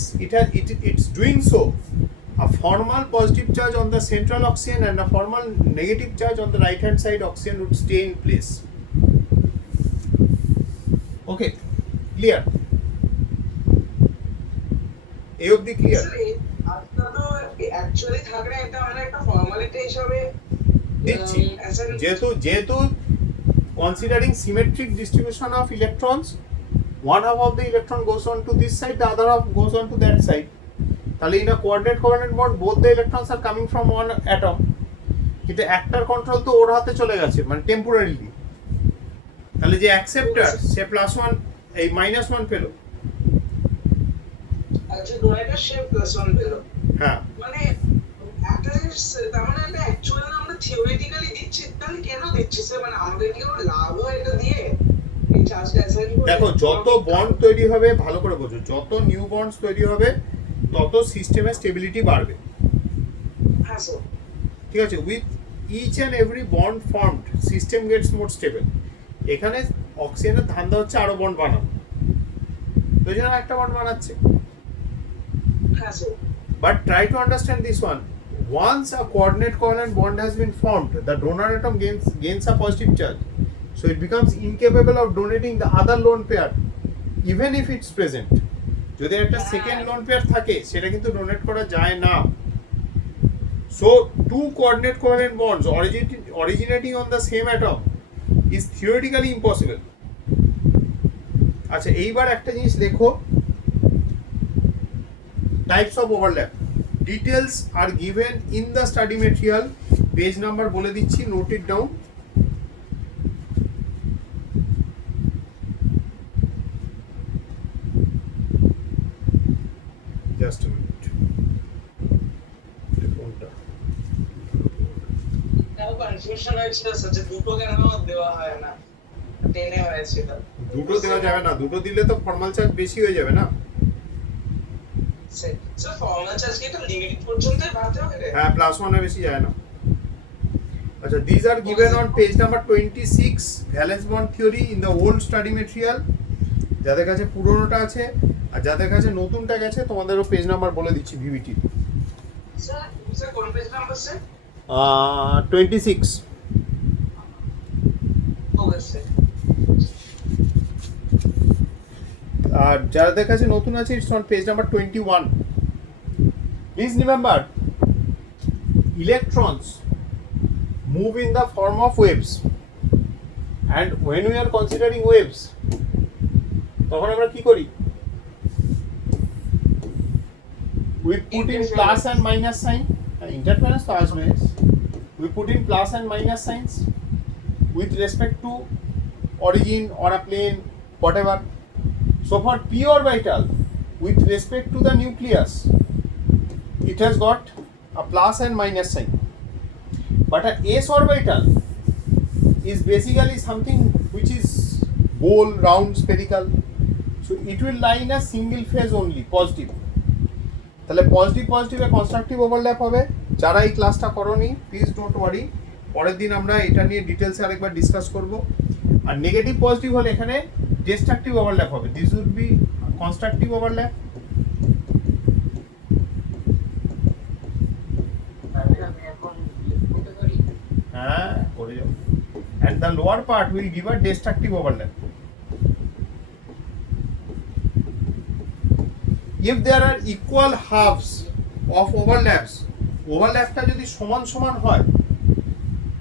it's doing so, a formal positive charge on the central oxygen and a formal negative charge on the right hand side oxygen would stay in place. Okay, clear? এই অবধি clear? আপনার তো actually থাকলে এটা আমরা একটা formality হিসাবে দিচ্ছি, যেহেতু considering symmetric distribution of electrons, one half of the electron goes on to this side, the other half goes on to that side. তাহলে in a coordinate covalent bond both the electrons are coming from one atom, কিন্তু একটার control তো ওর হাতে চলে গেছে, মানে temporarily. তাহলে যে অ্যাকসেপ্টার সে +1 এই -1 পেলো। আচ্ছা, ডোনেটের সে +1 পেল। হ্যাঁ, মানে একটা জিনিস, তার মানে এটা অ্যাকচুয়ালি আমরা থিওরিটিক্যালি দিচ্ছি, তাহলে কেন দিচ্ছি স্যার? মানে আমাদের কি কোনো লাভ হয় এটা দিয়ে? এই চার্জটা অ্যাসাইন করে দেখো যত বন্ড তৈরি হবে, ভালো করে বোঝো, যত নিউ বন্ডস তৈরি হবে তত সিস্টেমের স্টেবিলিটি বাড়বে। হ্যাঁ স্যার, ঠিক আছে? With each and every bond formed system gets more stable. এখানে অক্সিজেনের ধান্দা হচ্ছে আরো বন্ড বানানো, তো এই জন্য একটা বন্ড বানাচ্ছে। হ্যাঁ sir. But try to understand this one. Once a coordinate covalent bond has been formed, the donor atom gains a positive charge. So it becomes incapable of donating the other lone pair, even if it's present. যদি একটা second lone pair থাকে সেটা কিন্তু donate করা যায় না। So two coordinate covalent bonds originating on the same atom is theoretically impossible. আচ্ছা, এইবার একটা জিনিস লেখো, types of overlap. Details are given in the study material. Page number বলে দিচ্ছি, note it down. Just a minute. Confusion হয়েছিল sir, যে দুটো কেন দেওয়া হয় না, টেনে হয়েছিল। দুটো দেওয়া যাবে না, দুটো দিলে তো ফর্মাল চার্জ বেশি হয়ে যাবে না। স্যার ফর্মাল চার্জ কি এটা নেগেটিভ পর্যন্ত বাড়তে হবে? হ্যাঁ, +1 এর বেশি যায় না। আচ্ছা, these are given on page number 26, valence bond theory in the old study material. যাদের কাছে পুরোনোটা আছে আর যাদের কাছে নতুনটা গেছে তোমাদেরও পেজ নাম্বার বলে দিচ্ছি ভিভিটি। স্যার কোন page number sir? 26। Okay sir. আর যাদের কাছে নতুন আছে it's on page number 21. Please remember, electrons move in the form of waves, and when we are considering waves, তখন আমরা কি করি? we put in plus and minus sign, interference তো আসবে, we put in plus and minus signs with respect to origin or a plane, whatever. So for p orbital with respect to the nucleus, it has got a plus and minus sign, but a s orbital is basically something which is ball, round, spherical, so it will lie in a single phase only, positive. তাহলে positive পজিটিভে constructive overlap হবে। যারা এই ক্লাসটা করোনি please don't worry, পরের দিন আমরা এটা নিয়ে ডিটেলসে আরেকবার ডিসকাস করব। আর নেগেটিভ পজিটিভ হলে এখানে ডিস্ট্রাকটিভ ওভারল্যাপ হবে, this would be constructive overlap. হ্যাঁ করে যাও, and the lower part will give a destructive overlap. If there are equal halves of overlaps, overlapটা যদি সমান সমান হয়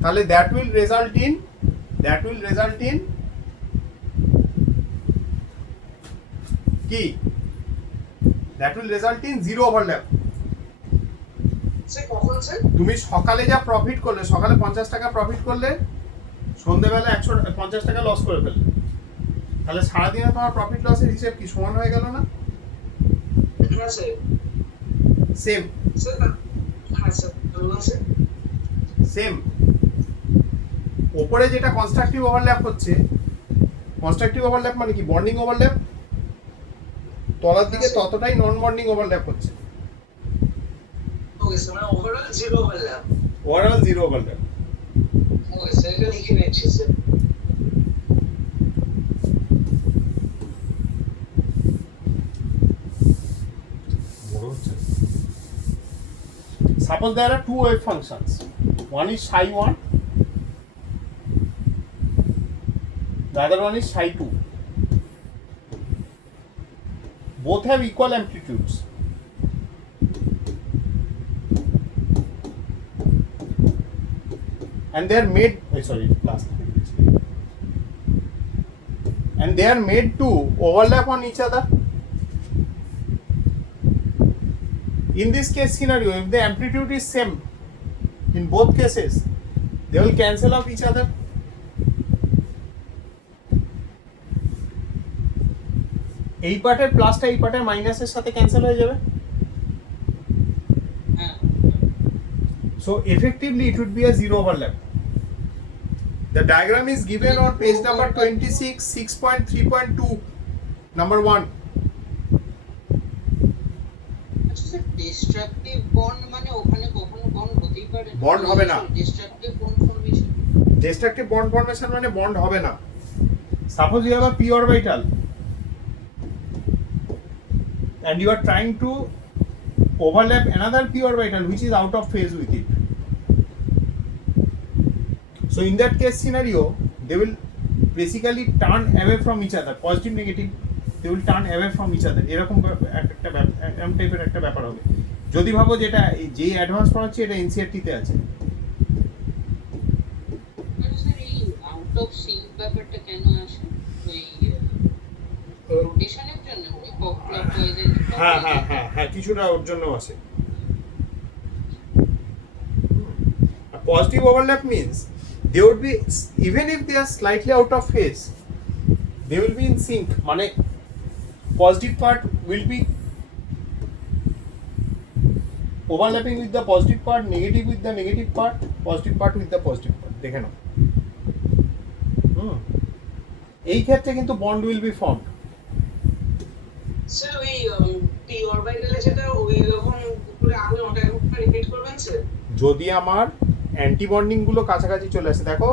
তাহলে that will result in কি, that will result in zero overlap. Sir কখন স্যার? তুমি সকালে যা প্রফিট করলে, সকালে 50 টাকা প্রফিট করলে, সন্ধ্যেবেলা 150 টাকা লস করে ফেললে, তাহলে সারাদিনে তোমার প্রফিট লসের হিসেব কি সমান হয়ে গেল না? হ্যাঁ স্যার। সেম স্যার হ্যাঁ স্যার বলুন স্যার। সেম ওপরে যেটা কনস্ট্রাকটিভ ওভারল্যাপ হচ্ছে, কনস্ট্রাকটিভ ওভারল্যাপ মানে কি, বন্ডিং ওভারল্যাপ, তলার দিকে ততটাই নন বন্ডিং ওভারল্যাপ হচ্ছে। ওকে স্যার, মানে overall zero overlap. Overall zero overlap. Okay sir, এটা লিখে নিচ্ছি sir. Suppose there are two wave functions. One is psi 1, the other one is psi 2. Both have equal amplitudes. And they are made, and they are made to overlap on each other. In this case scenario, if the amplitude is same in both cases, they will cancel off each other. এই পার্টের প্লাসটা এই পার্টের মাইনাসের সাথে cancel হয়ে যাবে। So effectively it would be a zero overlap. The diagram is given on page number 26, 6.3.2, number 1. Destructive bond মানে ওখানে কখনো বন্ড হতেই পারে, বন্ড হবে না। Destructive bond formation, destructive bond formation মানে বন্ড হবে না। Suppose you have a p orbital and you are trying to overlap another p orbital which is out of phase with it. So in that case scenario, they will basically turn away from each other, positive negative, they will turn away from each other. এরকম একটা M টাইপের একটা ব্যাপার হবে। যদি ভাবো যেটা যে অ্যাডভান্স পড়াচ্ছি এটা এনসিআরটি-তে আছে। স্যার এই আউট অফ সিঙ্ক ব্যাপারটা কেন আসে? ওই রোটেশনের জন্য, ওই ক্লকওয়াইজ এর হ্যাঁ হ্যাঁ হ্যাঁ হ্যাঁ কিছুটা ওর জন্য আছে। Positive overlap means they would be, even if they are slightly out of phase, they will be in sync. মানে positive part will be overlapping with the positive part, negative with the negative part, positive part with the positive part. দেখে নাও, এই ক্ষেত্রে কিন্তু bond will be formed. Sir ওই P অরবিটালে যেটা ওই রকম উপরে আগে ওটা একটু রিপিট করবেন স্যার। যদি আমার অ্যান্টি বন্ডিং গুলো কাছাকাছি চলে আসে, দেখো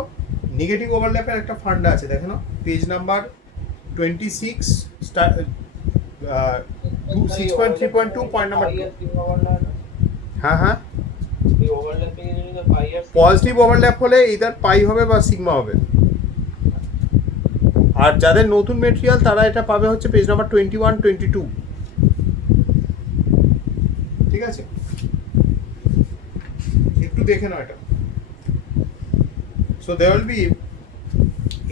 নেগেটিভ ওভারল্যাপের একটা ফান্ডা আছে, দেখো না পেজ নাম্বার 26 6.3.2 পয়েন্ট নাম্বার 2। হ্যাঁ হ্যাঁ, এই ওভারল্যাপিং এর জন্য পাই আর পজিটিভ ওভারল্যাপ হলে ইদার পাই হবে বা সিগমা হবে। আর যাদের নতুন মেটেরিয়াল তারা এটা পাবে হচ্ছে পেজ নাম্বার 21, 22। ঠিক আছে, একটু দেখে নাও এটা। So there will be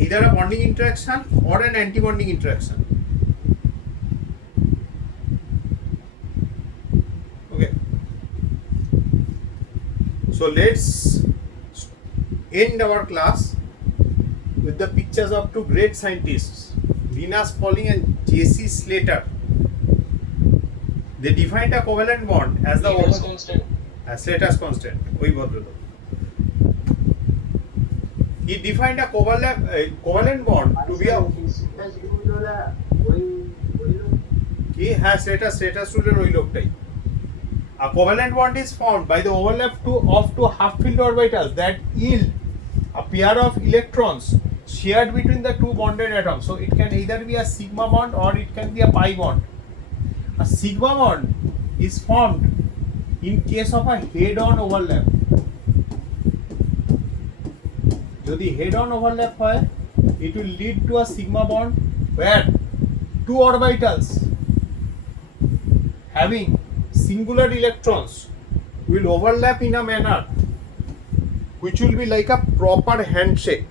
either a bonding interaction or an anti-bonding interaction. So let's end our class with the pictures of two great scientists, Linus Pauling and J.C. Slater. They defined a covalent bond as the Slater's constant. Slater's constant. ওই ভদ্রলোক। He defined a covalent bond to be a কি হ্যাঁ Slater's rule এর ওই লোকটাই। A covalent bond is formed by the overlap of two half-filled orbitals that yield a pair of electrons shared between the two bonded atoms. So it can either be a sigma bond or it can be a pi bond. A sigma bond is formed in case of a head-on overlap. যদি head-on overlap হয়, it will lead to a sigma bond where two orbitals having singular electrons will overlap in a manner which will be like a proper handshake.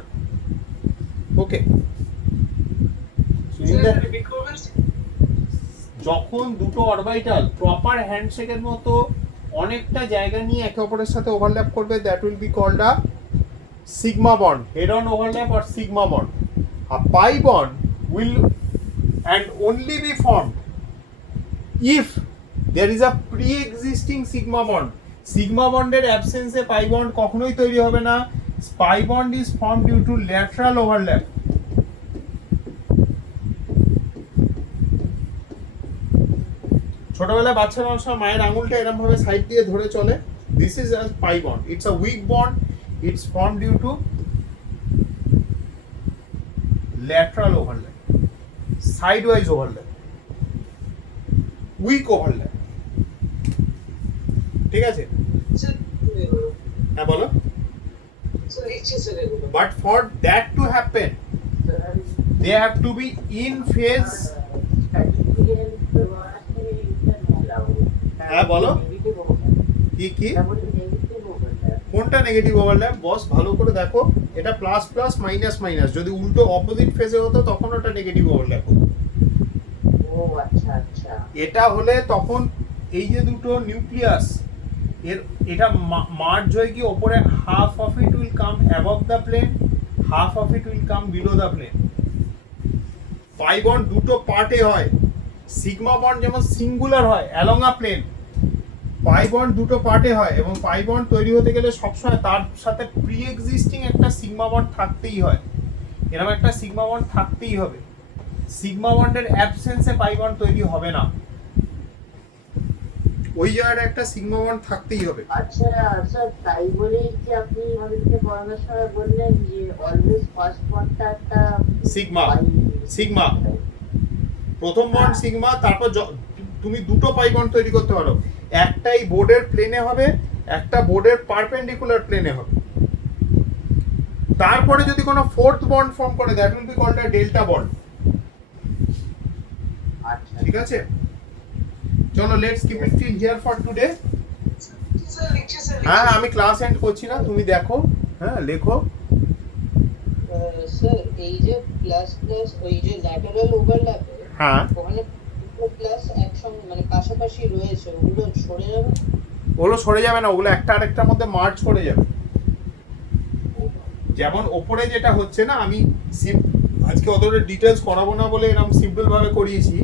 Okay. So in the যখন দুটো orbital proper হ্যান্ডশেকের মতো অনেকটা জায়গা নিয়ে একে অপরের সাথে overlap করবে, that will be called a sigma bond, head on overlap or sigma bond. A pi bond will and only be formed if there is a pre-existing sigma bond. Sigma bondের অ্যাবসেন্সে পাই বন্ড কখনোই তৈরি হবে না। Pi bond is formed due to lateral overlap. ছোটবেলায় বাচ্চারা অনেক সময় মায়ের আঙুলটা এরকম ভাবে সাইড দিয়ে ধরে চলে। This is a pi bond. It's a weak bond. It's formed due to lateral overlap, sidewise overlap, weak overlap. ঠিক আছে? হ্যাঁ বলো। But for that to happen, they have to be in phase. হ্যাঁ বলো। কি কোনটা নেগেটিভ ওভারল্যাপ? বস ভালো করে দেখো, এটা প্লাস প্লাস মাইনাস মাইনাস। যদি উল্টো অপোজিট ফেজে হতো তখন ওটা নেগেটিভ ওভারল্যাপ হতো। ও আচ্ছা আচ্ছা। এটা হলে তখন এই যে দুটো নিউক্লিয়াস এটা মার্জ হয়ে গিয়ে ওপরে half of it will come above the plane, half of it will come below the plane. Pi bond দুটো পার্টে হয়। সিগমা বন্ড যেমন সিঙ্গুলার হয় along a plane, pi bond দুটো পার্টে হয় এবং পাই বন্ড তৈরি হতে গেলে সবসময় তার সাথে প্রি এক্সিস্টিং একটা সিগমা বন্ড থাকতেই হয়। এরকম একটা সিগমা বন্ড থাকতেই হবে। সিগমা বন্ডের অ্যাবসেন্সে পাই বন্ড তৈরি হবে না। ওই জায়গায় একটা সিগমা বন্ড থাকতেই হবে। আচ্ছা স্যার, তাই বলেই কি আপনি আমাদেরকে পড়ানোর সময় বললেন যে অলওয়েজ ফার্স্ট বন্ডটা একটা সিগমা প্রথম বন্ড সিগমা, তারপর তুমি দুটো পাই বন্ড তৈরি করতে পারো। একটাই বোর্ডের প্লেনে হবে, একটা বোর্ডের পারপেন্ডিকুলার প্লেনে হবে। তারপরে যদি কোনো ফোর্থ বন্ড ফর্ম করে, that will be called a delta bond. ঠিক আছে, চলো let's keep it till here for today. হ্যাঁ আমি ক্লাস এন্ড করছি না, তুমি দেখো, হ্যাঁ লেখো। স্যার এই যে প্লাস প্লাস ওই যে ল্যাটারাল ওভারল্যাপ, হ্যাঁ ওখানে দুটো প্লাস একসঙ্গে মানে পাশাপাশি রয়েছে, ওগুলো সরে যাবে? ওগুলো সরে যাবে না, ওগুলো একটা আরেকটার মধ্যে মার্জ করে যাবে। যেমন ওপরে যেটা হচ্ছে না, আমি আজকে অতটা ডিটেলস করাবো না বলে এরকম সিম্পল ভাবে করিয়েছি।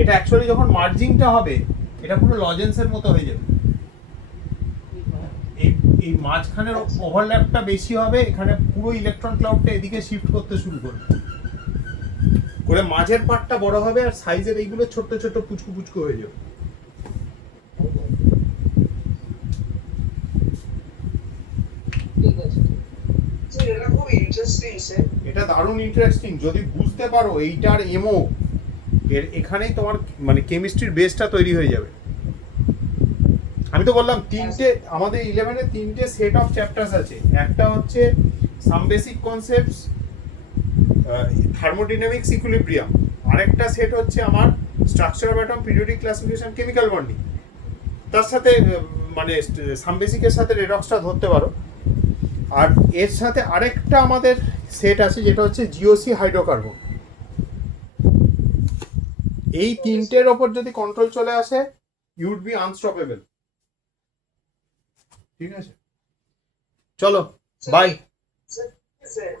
এটা অ্যাকচুয়ালি যখন মার্জিংটা হবে এটা পুরো লজেন্সের মতো হয়ে যাবে। এই মাঝখানের ওভারল্যাপটা বেশি হবে, এখানে পুরো ইলেকট্রন ক্লাউডটা এদিকে শিফট করতে শুরু করবে করে, মাঝের পার্টটা বড় হবে আর সাইজের এইগুলো ছোট ছোট পুচকু পুচকু হয়ে যাবে। ঠিক আছে স্যার, এটা খুব ইন্টারেস্টিং স্যার। এটা দারুণ ইন্টারেস্টিং যদি বুঝতে পারো এইটার এমও এখানেই তোমার মানে কেমিস্ট্রির বেসটা তৈরি হয়ে যাবে। আমি তো বললাম তিনটে আমাদের 11-এ তিনটে সেট অফ চ্যাপ্টার্স আছে। একটা হচ্ছে some basic concepts, thermodynamics, equilibrium. আরেকটা সেট হচ্ছে আমার structure of atom, periodic classification, chemical bonding. তার সাথে মানে সাম বেসিকের সাথে রেডক্সটা ধরতে পারো। আর এর সাথে আরেকটা আমাদের সেট আছে যেটা হচ্ছে জিওসি, হাইড্রোকার্বন। এই তিনটের ওপর যদি কন্ট্রোল চলে আসে, ইউ উড বি আনস্টপেবল। ঠিক আছে, চলো বাই। স্যার